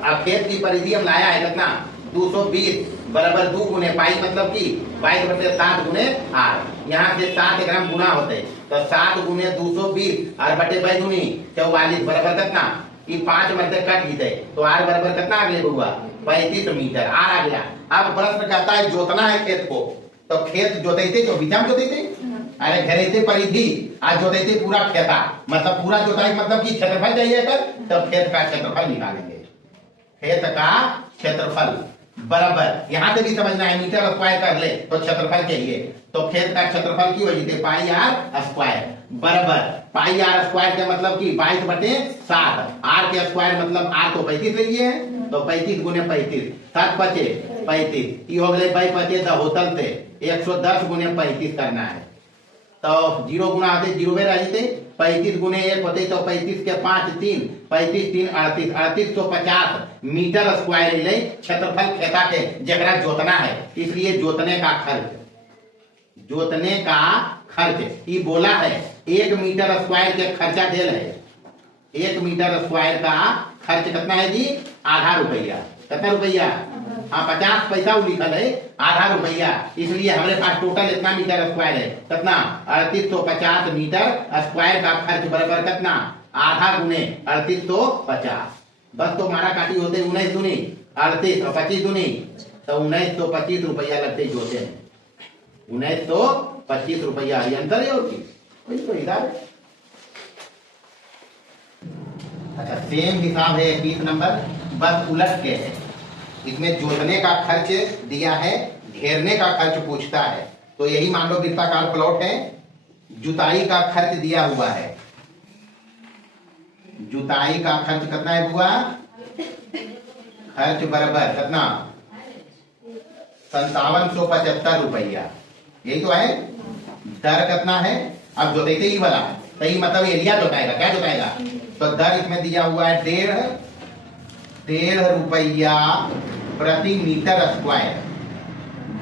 अब खेत की परिधि हम लाया है कितना? 220 बराबर 2 गुने पाई, मतलब कि 22/7 गुने आर। यहाँ से 7 ग्राम गुना होते तो 7 गुने 220 और बटे 44 बराबर कितना? कि 5 में से कट जीते तो आर बराबर कितना अगले हुआ? 35 मीटर आर आ गया। अब प्रश्न कहता है जोतना है खेत को, तो खेत जोतेते तो बीचा में जोतेते, अरे घेरेते परिधि आज जोतेते पूरा खेता, मतलब पूरा जोताई मतलब कि क्षेत्रफल चाहिए कर, तब खेत का क्षेत्रफल निकालेंगे। खेत का क्षेत्रफल बराबर, यहां से भी समझना है मीटर स्क्वायर कर ले तो क्षेत्रफल चाहिए, तो खेत का क्षेत्रफल की वजह से पाई आर स्क्वायर बराबर पाई आर स्क्वायर के मतलब कि 22/7। आर के स्क्वायर मतलब आर तो 35 लीजिए है तो 35 गुने 35, 7 बचे 35, ये हो गए 5 द होतल से 110 गुने 35 करना है। तो 0 गुना आते 0 में रह जाते, 35 गुने 1 होते तो 35 के 5 3, 35 3 38, 3850 मीटर स्क्वायर ले क्षेत्रफल खेता के जगरा जोतना है। इसलिए जोतने का खर्च, जोतने का खर्च ये बोला है 1 मीटर स्क्वायर के खर्चा देल है। 1 मीटर स्क्वायर का खर्च कितना है जी? आधा रुपया। कितना रुपया? हाँ 50 पैसा लिखल है, आधा रुपया। इसलिए हमारे पास टोटल इतना मीटर स्क्वायर है कितना? 3850 मीटर स्क्वायर का खर्च बराबर कितना? आधा गुने 3850। बस तो मारा काटी होते 19 दूनी 38 और 25 दूनी तो 1925 रुपया लगते जोते हैं। 1925 रुपया ये अंतर है और की तो हिसाब है। अच्छा सेम हिसाब है 20 नंबर, बस उलट के है। इसमें जोतने का खर्च दिया है, घेरने का खर्च पूछता है। तो यही मान लो वृत्ताकार प्लॉट है, जुताई का खर्च दिया हुआ है। जुताई का खर्च कितना है हुआ? खर्च बराबर कितना? 5775 रुपया। यही तो है। दर कितना है? अब जोतेते ही वाला तो ये मतलब एरिया जोताएगा, क्या जोताएगा? तो दर इसमें दिया हुआ है 1.5 रुपया प्रति मीटर स्क्वायर।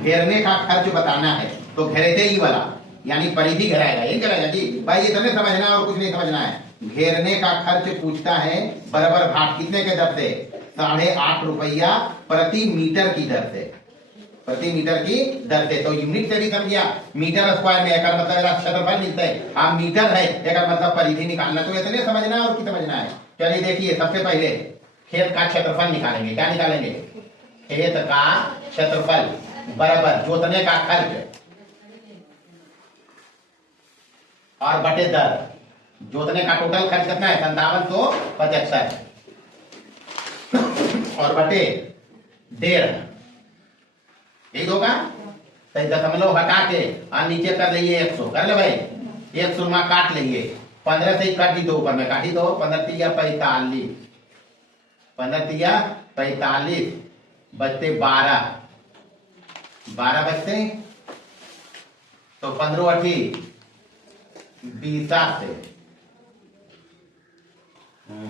घेरने का खर्च बताना है तो घेरते ही वाला यानी परिधि घेराएगा, यही करेगा जी भाई, ये समझ समझना और कुछ नहीं समझना है। घेरने का खर्च पूछता है बराबर भाग कितने के दर से? 8.5 रुपया प्रति मीटर की दर से, प्रति मीटर की दर से। तो यूनिट से भी समझिया, मीटर स्क्वायर में एक मतलब क्षेत्रफल मिलता है, आप मीटर है एक मतलब परिधि निकालना, तो इतने समझना और क्या समझना है। चलिए देखिए, सबसे पहले खेत का क्षेत्रफल निकालेंगे। क्या निकालेंगे? खेत का क्षेत्रफल बराबर जोतने का खर्च और बटे दर। जोतने का टोटल खर्च कितना है? 5775 और बटे 1.5, यही होगा। तो दशमलव हटा के और नीचे कर लीजिए 100, कर ले भाई 100 में काट लीजिए, 15 से ही काट दी दो, ऊपर में काटी दो, 15 तिया 45, 15 तिया 45 बचते 12 बचते, तो 15 अठी 20 से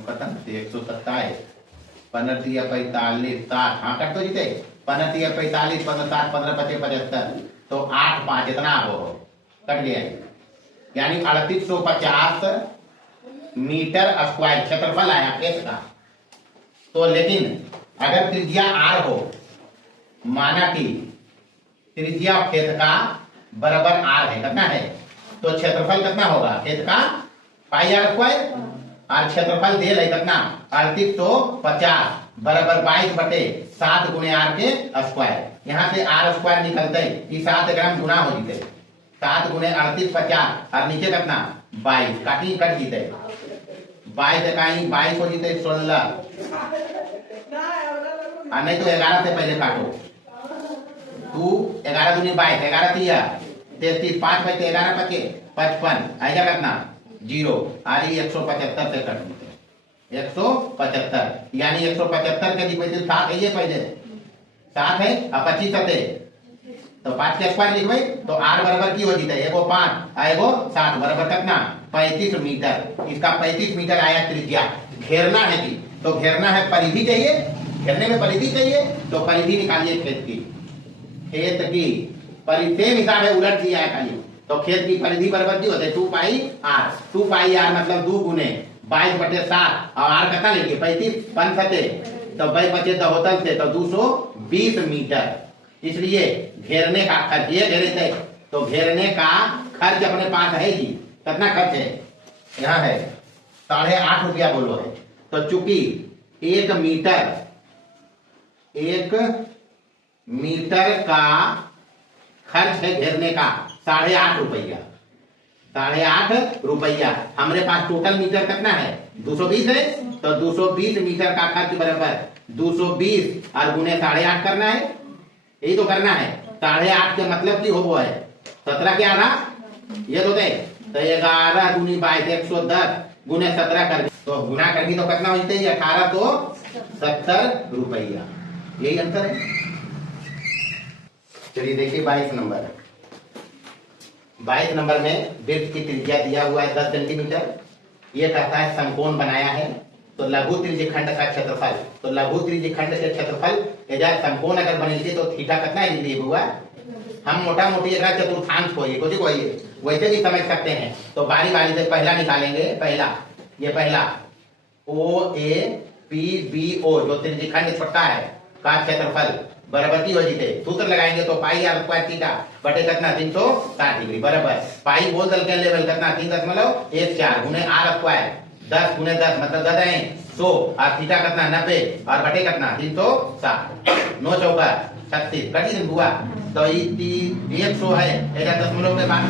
खत्म 127, 15 तिया 45 60, हाँ कट तो जीते 15 तिया 45, 15 60, 15 25 75, तो 8 5 इतना हो कट गया, यानी 3850 मीटर स्क्वायर क्षेत्रफल आया खेत का। तो लेकिन अगर त्रिज्या r हो, माना कि त्रिज्या खेत का बराबर r है, कितना है? तो क्षेत्रफल कितना होगा खेत का? पाई r स्क्वायर, और क्षेत्रफल दे है कितना? 3850 बराबर 22 बटे 7 गुणे r के स्क्वायर। यहाँ से r स्क्वायर निकलते ही 7 ग्राम गुना हो जीते, 7 गुणे 3850 और नीचे कितना? 22, काटी कट जीते, 22 इकाई 22 हो जीते 16, और नहीं तो 11 से पहले काटो, तू 11 दूनी 22, 11 तिया 33, 5 बचे 11 बचे 55, आएगा कितना? 0, और ये 175 से कट देते, 175, यानी 175 के लिए 7 है, ये पहले 7 है और 25 है, तो 5 के स्क्वायर लिखवे तो r बराबर की हो जीते, एगो 5 एगो 7 बराबर कितना? 35 मीटर। इसका 35 मीटर आया त्रिज्या। घेरना है जी, तो घेरना है, परिधि चाहिए, घेरने में परिधि चाहिए, तो परिधि निकालिए खेत की। खेत की परिधि सेम हिसाब है, उलट दिया है खाली, तो खेत की परिधि बराबर की होते 2 पाई r, 2 पाई r मतलब 2 गुने 22 बटे 7, और r कितना लेंगे? 35, 5 सते तो 22 बचे तो होतल से तो 220 मीटर। इसलिए घेरने का खर्च, ये घेरे थे तो घेरने का खर्च अपने पास है जी, कितना खर्च है? यहाँ है 8.5 रुपया बोलो है, तो चूंकि 1 मीटर का खर्च है घेरने का 8.5 रुपया, 8.5 रुपया। हमारे पास टोटल मीटर कितना है? 220 है, तो 220 मीटर का खर्च बराबर 220 और गुने 8.5 करना है, यही तो करना है। 8.5 के मतलब की हो है 17 क्या रहा? ये तो दे, तो 11 दूनी 22, 110 गुने 17 कर, तो गुना करके तो कितना हो जाते हैं? 1870 रुपया, यही अंतर है। चलिए देखिए 22 नंबर, 22 नंबर में वृत्त की त्रिज्या दिया हुआ है 10 सेंटीमीटर। ये कहता है समकोण बनाया है, तो लघु त्रिज्यखंड का क्षेत्रफल, तो लघु त्रिज्यखंड के क्षेत्रफल समकोण अगर बनेगी तो थीटा कितना डिग्री हुआ? हम मोटा मोटी अगर चतुर्थांश को वैसे भी समझ सकते हैं। तो बारी बारी से पहला निकालेंगे, पहला ये पहला ओ ए पी बी ओ जो त्रिज्यखंड छोटा है का क्षेत्रफल बराबर की हो जीते, सूत्र लगाएंगे तो पाई r स्क्वायर थीटा बटे कितना? 360 डिग्री बराबर पाई बोल दल के लेवल कितना? 3.14 गुने r स्क्वायर 10 गुने 10 मतलब 10 है 100, और थीटा कितना? 90 और बटे कितना? 360, 9 चौका 36 कटी दिन हुआ, तो ये 100 है, एक दशमलव के बाद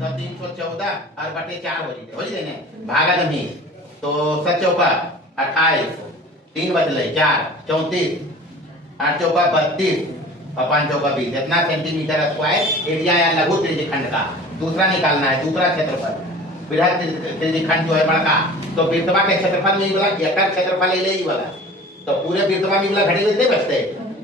तो 314 और बटे 4 हो जीते भागा दमी, तो 7 चौका 28, 3 बचले 4 34, 8 चौका 32 और 5 चौका 20, इतना सेंटीमीटर स्क्वायर एरिया या लघु त्रिज्यखंड का। दूसरा निकालना है, दूसरा क्षेत्रफल बृहद त्रिज्यखंड जो है बड़का, तो वृत्तवा के क्षेत्रफल में वाला एकड़ क्षेत्रफल ले ही वाला, तो पूरे वृत्तवा में वाला घड़ी में बचते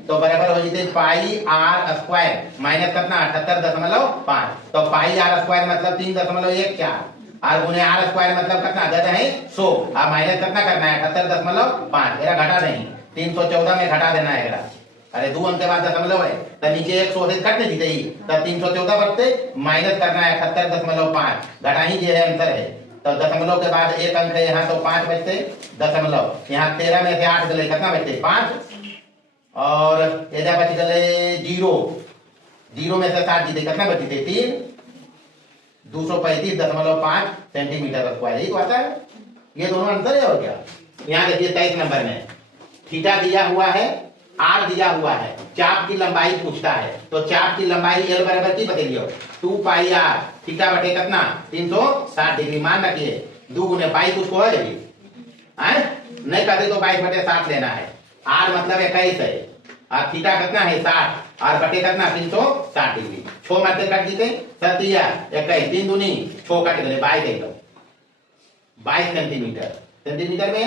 तो बराबर हो जाते पाई आर स्क्वायर माइनस कितना 78.5। तो पाई आर स्क्वायर मतलब 3.14 और गुने आर स्क्वायर मतलब कितना ज्यादा है 100 और माइनस कितना करना है 78.5। एरा घटा नहीं 314 में घटा देना है एरा। अरे 2 अंक के बाद दशमलव है तो नीचे 100 से कट नहीं दी तो 314 बचते माइनस करना है 78.5 घटा ही ये है आंसर है। तो दशमलव के बाद एक अंक है यहाँ तो 5 बचते दशमलव। यहाँ 13 में से 8 गए कितना बचते 5 और एजा बच गए 0 में से 7 जीते कितना बचते 3 235.5 सेंटीमीटर स्क्वायर। यही तो आता है ये दोनों आंसर है। और क्या यहाँ देखिए 23 नंबर में थीटा दिया हुआ है आर दिया हुआ है चाप की लंबाई पूछता है। तो चाप की लंबाई एल बराबर की बतेलियो 2 पाई आर थीटा बटे कितना 360 डिग्री। मान रखिए 2 गुने पाई कुछ को है नहीं कहते तो 22/60 लेना है। आर मतलब 21 है और थीटा कितना है 60 और बटे कितना 360 डिग्री। 6 मध्य कट जीते 7 21 3 दूनी 6 कट गए 22 सेंटीमीटर में।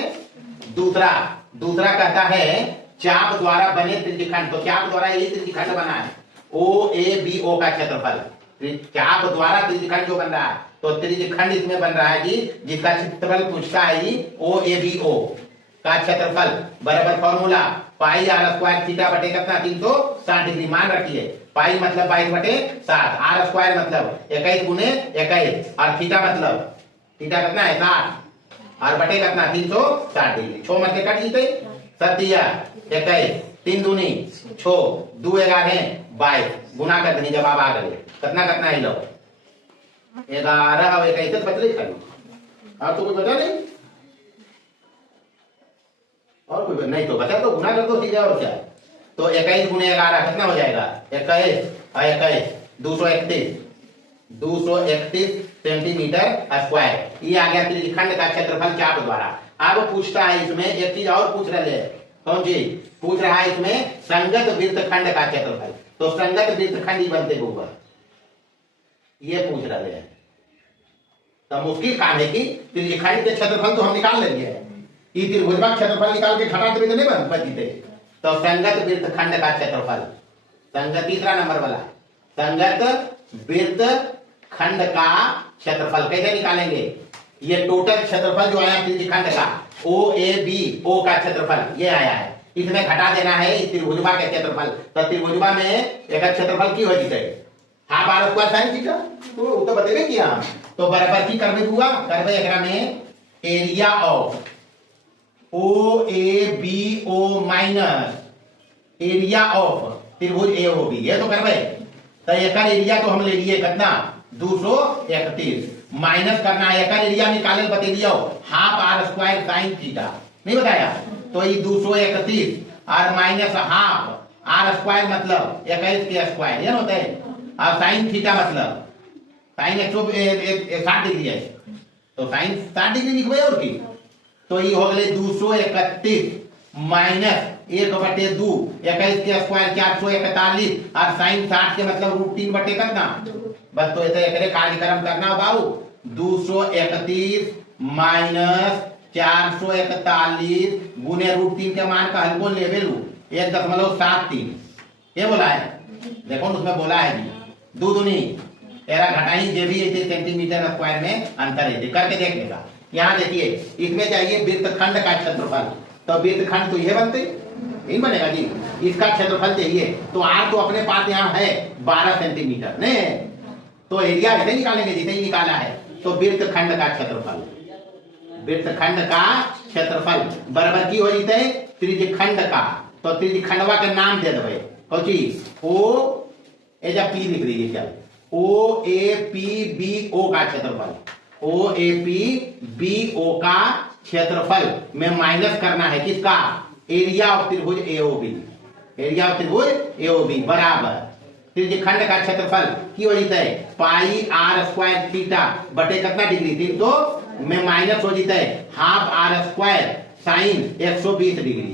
दूसरा कहता है चाप द्वारा बने त्रिज्यखंड। तो चाप द्वारा यही त्रिज्यखंड बना है ओ ए बी ओ का क्षेत्रफल। चाप द्वारा त्रिज्यखंड जो बन रहा है तो त्रिज्यखंड इसमें बन रहा है कि जिसका क्षेत्रफल पूछता है ओ ए बी ओ का क्षेत्रफल बराबर formula pi R square theta बटे कितना 360 डिग्री। मान रखिए पाई मतलब 22/7 आर स्क्वायर मतलब 21 गुने 21 और थीटा मतलब थीटा कितना है 60 और बटे कितना 360 डिग्री। 6 मध्य कट जीते 7 21 3 दूनी 6 2 11 22 गुना कर देनी जवाब आ गए कितना है लो 11 और 21 बच रही खाली। अब तो कोई बचा नहीं और कोई नहीं तो बचा तो गुना कर दो सीधे और क्या। तो 21 गुने 11 कितना हो जाएगा 21 और 21 231 सेंटीमीटर स्क्वायर। ये आ गया त्रिज्यखंड का क्षेत्रफल चाप द्वारा। अब पूछता है इसमें एक चीज और पूछ रहे हैं कौन चीज पूछ रहा है इसमें संगत वृत्तखंड का क्षेत्रफल। तो संगत वृत्तखंड ही बनते ऊपर ये पूछ रहे हैं। तो मुश्किल काम है कि त्रिज्यखंड के क्षेत्रफल तो हम निकाल लेंगे ये त्रिभुज का क्षेत्रफल निकाल के घटा देते नहीं बन जीते। तो संगत वृत्तखंड का क्षेत्रफल संगत तीसरा नंबर वाला संगत वृत्तखंड का क्षेत्रफल कैसे निकालेंगे। ये टोटल क्षेत्रफल जो आया त्रिज्यखंड का ओ ए बी ओ का क्षेत्रफल ये आया है इसमें घटा देना है इस त्रिभुजवा के क्षेत्रफल। तो त्रिभुजवा में एक क्षेत्रफल की हो जीते half R square sine theta तो बतेबे किया। तो बराबर की करबे हुआ करबे एकरा में area of O A B O minus area of त्रिभुज ए ओ बी ये तो करबे। तो एक एरिया तो हम ले लिए कितना 231 माइनस करना है एक एरिया निकाले बते दिया half R square sine theta नहीं बताया। तो ये 231 और माइनस हाफ आर स्क्वायर मतलब 21 के स्क्वायर ये होता है और साइन थीटा मतलब साइन 160 डिग्री है तो साइन 60 डिग्री लिखबे और की। तो ये हो गए 231 माइनस 1/2 21 के स्क्वायर 441 और साइन 60 के मतलब √3 कितना बस। तो ऐसे कार्यक्रम करना बाबू 231 माइनस 441 गुने √3 के मान का हल्को लेवल 1.73 ये बोला है। देखो उसमें बोला है जी 2 दूनी एरा घटाई ये भी ऐसे सेंटीमीटर स्क्वायर में अंतर है करके देख लेगा। यहाँ देखिए इसमें चाहिए वृत्तखंड का क्षेत्रफल। तो वृत्तखंड तो ये बनते नहीं बनेगा जी इसका क्षेत्रफल चाहिए। तो आर तो अपने पास यहाँ है 12 सेंटीमीटर नहीं तो एरिया ऐसे निकालेंगे जिसे ही निकाला है। तो वृत्तखंड का क्षेत्रफल बराबर की हो जीते त्रिज्यखंड का। तो त्रिज्यखंडवा के नाम दे देवे कौची ओ एजा पी लिख दीजिए क्या ओ ए पी बी ओ का क्षेत्रफल ओ ए पी बी ओ का क्षेत्रफल में माइनस करना है किसका एरिया ऑफ त्रिभुज एओबी। एरिया ऑफ त्रिभुज एओबी बराबर त्रिज्यखंड का क्षेत्रफल की हो जाता है पाई आर स्क्वायर थीटा बटे कितना डिग्री 300 में माइनस हो जाता है half R square sine 120 degree.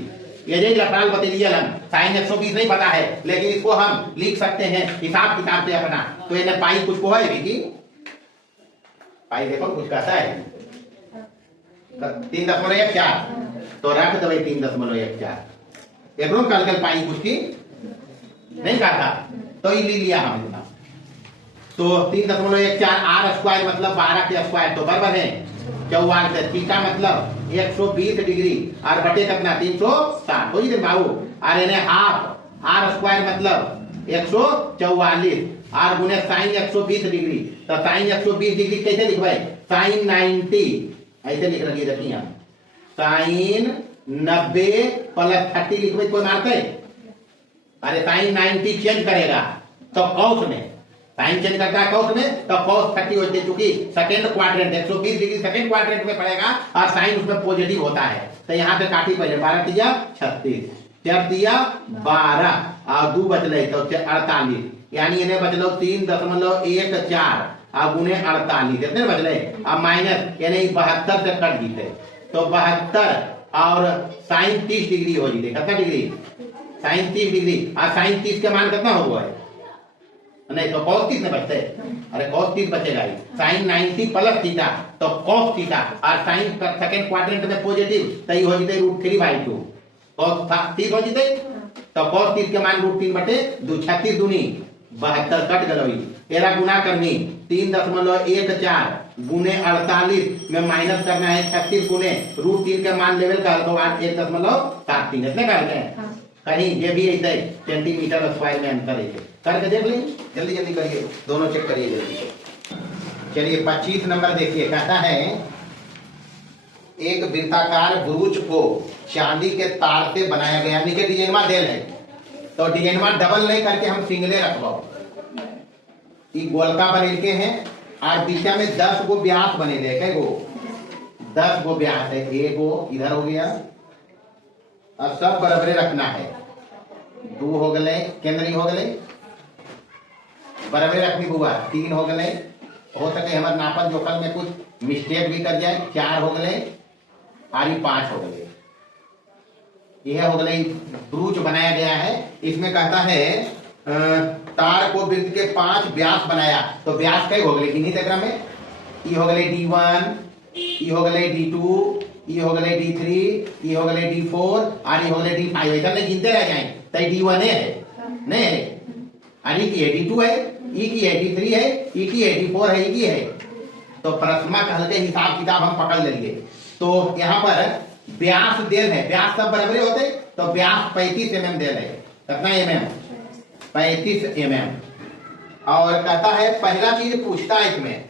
ये लफड़ाल बतेलिए हम साइन 120 नहीं पता है लेकिन इसको हम लिख सकते हैं हिसाब किताब से अपना। तो इन्हें पाई कुछ को है भी पाई देखो कुछ कहता है 3.14 तो रख दो 3.14 एक कल पाई पुष्टि नहीं कहा था, तो ये ले लिया हम इतना। तो 3.14 आर स्क्वायर मतलब 12 के स्क्वायर, तो बराबर है 44। थीटा मतलब 120 डिग्री और बटे कितना 360 हो जी बाबू। और यानी हाफ आर स्क्वायर मतलब 144 और गुने साइन 120 डिग्री, तो साइन 120 डिग्री कैसे लिखवाए, साइन 90 ऐसे लिख रखिए, देखिए हम साइन 90 प्लस 30 लिखवाए, कोई मारते है? अरे साइन 90 चेंज करेगा तो कॉस में, साइन चेंज करता है कॉस में, तो कॉस 30 होते, चूंकि second quadrant 120 degree second quadrant में पड़ेगा और साइन उसमें पॉजिटिव होता है। तो यहाँ पे काटी पहले 12 दिया 36, 4 दिया 12 और 2 बचले तो 48, यानी इन्हें बचलो 3.14 और गुने 48 इतने बचले। अब माइनस यानी 72 से कट जीते, तो 72 और साइन 30 डिग्री हो जीते, कितना डिग्री, साइन 30 डिग्री। और साइन 30 के मान कितना हुआ है, नहीं तो cos 30 में बचते, अरे cos 30 बचेगा ही, साइन 90 प्लस थीटा तो cos थीटा और साइन सेकंड क्वाड्रेंट में पॉजिटिव, तो ये हो जीते √3/2 cos 30 हो जीते, तो cos 30 के मान √3/2 36 दूनी 72 कट गई। एरा गुना करनी 3.14 गुने 48 में माइनस करना है 36 गुने √3 के मान लेवल का, तो 1.73 इतने करते हैं। कहीं ये भी ऐसे सेंटीमीटर स्क्वायर में अंतर है, करके देख लीजिए, जल्दी जल्दी करिए, दोनों चेक करिए जल्दी से। चलिए 25 नंबर देखिए, कहता है एक वृत्ताकार ब्रूच को चांदी के तार से बनाया गया, नीचे डिजाइनवा देल है, तो डिजाइनवा डबल नहीं करके हम सिंगले रखवाओ। ये गोलका बनेल के हैं और बीचा में 10 गो व्यास बनेले, कै गो 10 गो व्यास है, एगो इधर हो गया और सब बराबरे रखना है, 2 हो गए केंद्रीय हो गए बराबर रखनी बुआ, 3 हो गए, हो सके हमारे नापल जोखल में कुछ मिस्टेक भी कर जाए, 4 हो गए और 5 हो गए। यह हो गए ब्रूच बनाया गया है। इसमें कहता है तार को वृत्त के 5 व्यास बनाया, तो व्यास कई हो गए किन्हीं तक में, ये हो गए D1, ये हो गए D2, ये हो गए D3, ये हो गए D4 और ये हो गए D5, ऐसा नहीं गिनते रह जाए, तो D1 है नहीं है, अरे की है D2 है, ई की है D3 है, ई की है D4 है, ई की है, तो प्रश्मा कहते हिसाब किताब हम पकड़ लेंगे। तो यहाँ पर व्यास देल है, व्यास सब बराबर होते, तो व्यास 35 mm देल है, कितना mm 35 mm। और कहता है पहला चीज पूछता है, इसमें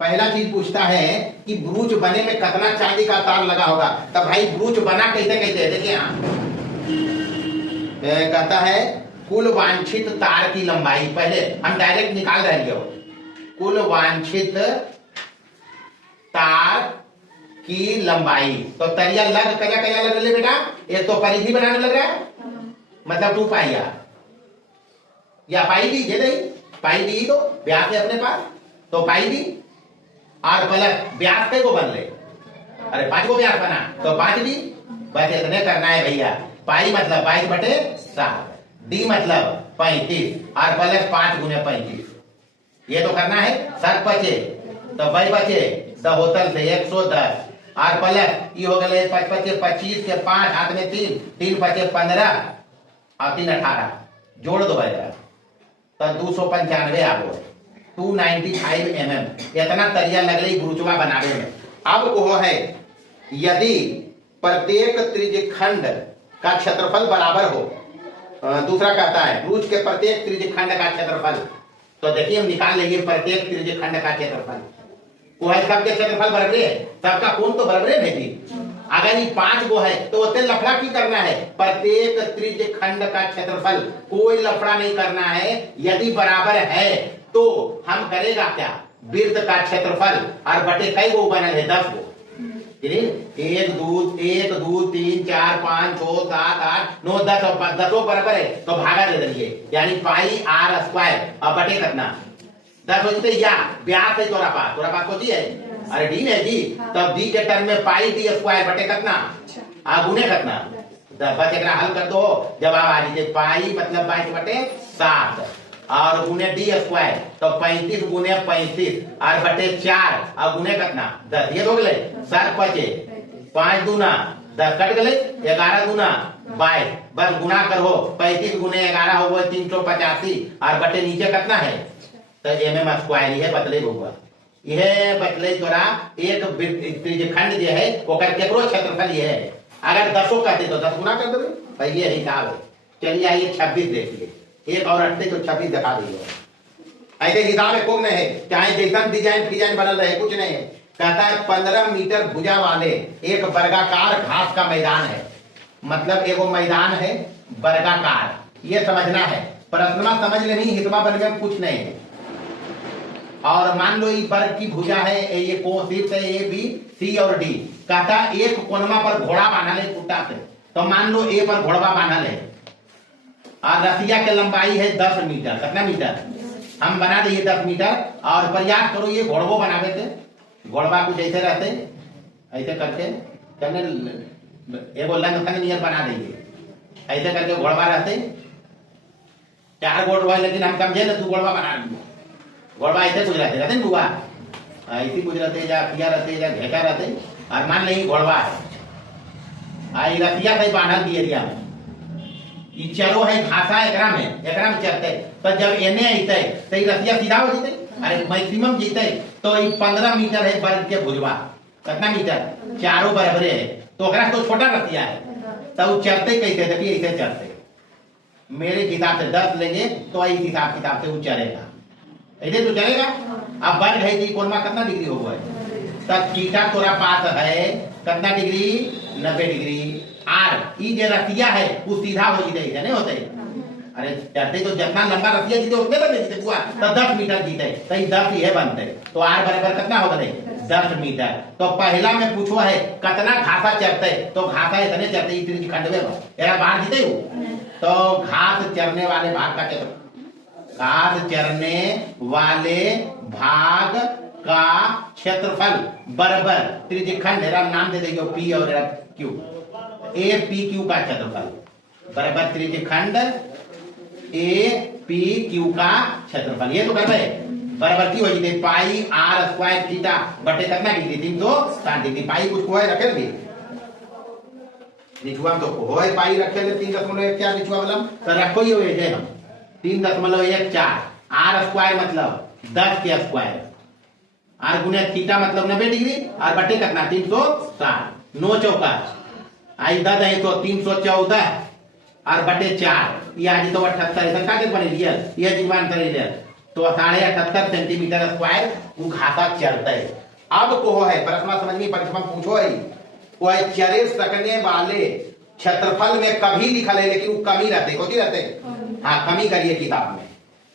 पहला चीज पूछता है कि ब्रूच बने में कितना चांदी का तार लगा होगा। तब भाई ब्रूच बना कैसे कैसे है, देखिए यहाँ कहता है कुल वांछित तार की लंबाई, पहले हम डायरेक्ट निकाल रहे हो, कुल वांछित तार की लंबाई, तो तरिया लग कया कया लग ले बेटा, एक तो परिधि बनाने लग रहा है, मतलब 2 पाई या पाई दी दे, पाई दी तो व्यास है अपने पास, तो पाई दी और प्लस व्यास कई को बन ले, अरे 5 को व्यास बना तो 5 दी, बस इतने करना है भैया। पाई मतलब 22/7, डी मतलब 35 और प्लस 5 गुने 35, ये तो करना है। सर बचे तो भाई बचे होतल से 110 और प्लस ये हो गए 5 बचे 25 के 5 हाथ में 3, 3 बचे 15 और 3 18, जोड़ दो भाई तो 295 आ गए, 295 mm इतना तरिया लग रही ब्रूचवा बनाने में। अब वो है यदि प्रत्येक त्रिज्यखंड का क्षेत्रफल बराबर हो, दूसरा कहता है ब्रूच के प्रत्येक त्रिज्यखंड का क्षेत्रफल, तो देखिए हम निकाल लेंगे प्रत्येक त्रिज्यखंड का क्षेत्रफल, वो है सबके क्षेत्रफल बराबर है, सबका कोण तो बराबर है नहीं। अगर ये 5 गो है तो उतने लफड़ा की करना है, प्रत्येक त्रिज्यखंड का क्षेत्रफल कोई लफड़ा नहीं करना है, यदि बराबर है तो हम करेगा क्या, वृत्त का क्षेत्रफल और बटे कई गो बनल है 10 गो, 1 2 3 4 5 6 7 8 9 10 और 10 बराबर है तो भागा दे देंगे, यानी पाई आर स्क्वायर और बटे कितना 10 हो जाते, या व्यास है तोरा पास को दी है, अरे डी है जी, तब डी के टर्म में पाई डी स्क्वायर बटे कितना आ गुने कितना, बस एक हल कर दो जवाब आ जाए, पाई मतलब 22/7 और गुने डी स्क्वायर तो 35 गुने 35 और बटे 4 और गुने कितना 10, ये हो गए सर बचे 5 दूना 10 कट गए, 11 गुना 22, बस गुना करो 35 गुने 11 हो गए 385 और बटे नीचे कितना है तो mm स्क्वायर ये बतले होगा। यह बतले तोरा एक त्रिज्यखंड जो है ओकर केकरो क्षेत्रफल ये है। अगर 10 कहते तो 10 गुना कर देवे, भाई ये हिसाब है। चलिए आइए 26 देखिए, एक और अट्ठे तो 26 दिखा दीजिए। ऐसे हिसाब है कोई नहीं है, चाहे जैसा डिजाइन बनल रहे कुछ नहीं है। कहता है 15 मीटर भुजा वाले एक वर्गाकार घास का मैदान है, मतलब एगो मैदान है वर्गाकार, ये समझना है। प्रश्न समझ लेनी, हितवा बनने में कुछ नहीं है। और मान लो ये वर्ग की भुजा है, ये कोण है ए बी सी और डी। कहता एक कोनमा पर घोड़ा बांधल है कुत्ता से, तो मान लो ए पर घोड़वा बांधल है और रसिया की लंबाई है 10 मीटर। कितना मीटर हम बना दिए 10 मीटर। और प्रयास करो ये घोड़वो बनावे थे, घोड़वा कुछ ऐसे रहते ऐसे करके एगो लंग फंग नियर बना देंगे, ऐसे करके घोड़वा रहते 4 घोड़वा, लेकिन हम समझे ना तू घोड़वा बना दिए। घोड़वा ऐसे कुछ रहते ना बुआ, ऐसी कुछ रहते या किया रहते या घेटा रहते। और मान ले घोड़वा है आई रसिया से बांधल की एरिया में, ये चरो है घासा एकरा में चलते, तो जब एने अते तो ये रसिया सीधा हो जीते, अरे मैक्सिमम जीते। तो ये 15 मीटर है वर्ग के भुजवा। कितना मीटर चारों बराबरे है, तो ओकरा तो छोटा रसिया है, तो चलते कैसे देखिए ऐसे चलते। मेरे हिसाब से 10 लेंगे तो इस हिसाब किताब से वो चलेगा, ऐसे तो चलेगा। अब वर्ग है कि कोण में कितना डिग्री होगा, तब थीटा तोरा पास है कितना डिग्री 90 डिग्री। आर ई जो रसिया है वो सीधा हो जीते नहीं होते, अरे चलते तो जितना लंबा रसिया जीते उतने बने जीते बुआ, तो 10 मीटर जीते तो 10 ये बनते, तो आर बराबर कितना होगा 10 मीटर। तो पहला में पूछो है कितना घासा चरते, तो घासा इतने चरते त्रिज्यखंड में एरा बाहर जीते हो, तो घास चरने वाले भाग का क्षेत्रफल, घास चरने वाले भाग का क्षेत्रफल बराबर त्रिज्यखंड नाम दे देंगे पी और क्यू, ए पी क्यू का क्षेत्रफल बराबर त्रिज्यखंड ए पी क्यू का क्षेत्रफल। ये तो कर रहे बराबर की हो जाती पाई आर स्क्वायर थीटा बटे कितना डिग्री 360 डिग्री। पाई कुछ को रखे भी निचुआ तो होए पाई रखे ले 3.14 निचुआ वाला तो रखो ही होए हम 3.14 आर स्क्वायर मतलब 10 के स्क्वायर, आर गुने थीटा मतलब 90 डिग्री और बटे कितना 360, 9 चौका आई 10 है तो 314 और बटे 4 ये आज तो 78 संख्या के बने लिया ये जीवन कर लिया तो 78.5 सेंटीमीटर स्क्वायर वो घासा चलता है। अब को है प्रश्न समझ में परीक्षा में पूछो है वो है चरे सकने वाले क्षेत्रफल में कभी लिखल है लेकिन वो कमी रहते होती रहते। हाँ कमी करिए किताब में,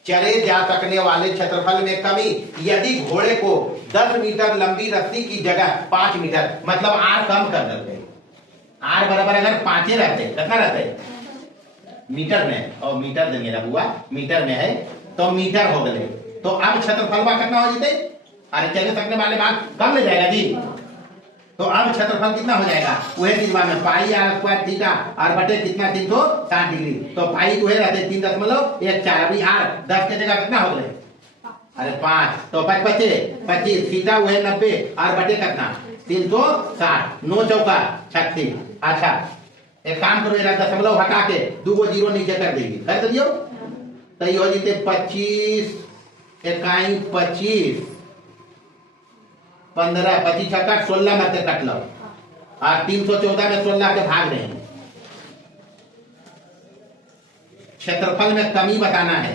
चले जा सकने वाले क्षेत्रफल में कमी यदि घोड़े को 10 मीटर लंबी रस्सी की जगह 5 मीटर मतलब आर कम कर देते, आर बराबर अगर 5 रहते कितना रहते मीटर में, और मीटर देंगे ना हुआ मीटर में है तो मीटर हो गए, तो अब क्षेत्रफल कितना हो जाते, अरे चले सकने वाले भाग कम ले जाएगा जी, तो अब क्षेत्रफल कितना हो जाएगा वही चीज में पाई आर स्क्वायर थीटा और बटे कितना 360 डिग्री, तो पाई तो रहते 3.14 अभी आर 10 के जगह कितना हो गए अरे 5 तो 5 बचे 25 थीटा हुए 90 और बटे कितना 360, 9 चौका 36। अच्छा एक काम करो ये दशमलव हटा के 2 जीरो नीचे कर देंगे, कर दियो तो ये हो जीते 25 इकाई 25 15 25 छक्का 16 में से कट लो और 314 में 16 के भाग रहे हैं। क्षेत्रफल में कमी बताना है,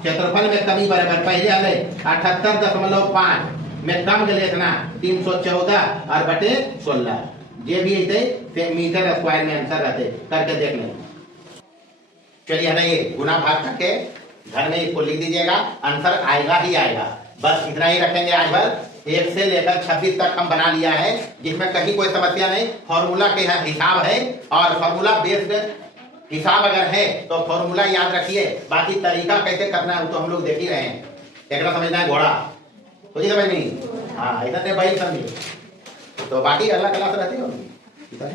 क्षेत्रफल में कमी बराबर पहले हले 78.5 में कम गए इतना 314 और बटे 16 ये भी ऐसे मीटर स्क्वायर में आंसर रहते करके देख लें। चलिए हमें ये गुना भाग करके घर में इसको लिख दीजिएगा, आंसर आएगा ही आएगा। बस इतना ही रखेंगे आज भर, 1 से लेकर 26 तक हम बना लिया है जिसमें कहीं कोई समस्या नहीं। फॉर्मूला के हिसाब है और फॉर्मूला बेस्ड हिसाब अगर है तो फॉर्मूला याद रखिए, बाकी तरीका कैसे करना है वो तो हम लोग देख ही रहे हैं। एक समझना है घोड़ा तो समझ नहीं, हाँ इधर भाई समझिए, तो बाकी अगला क्लास रहती है।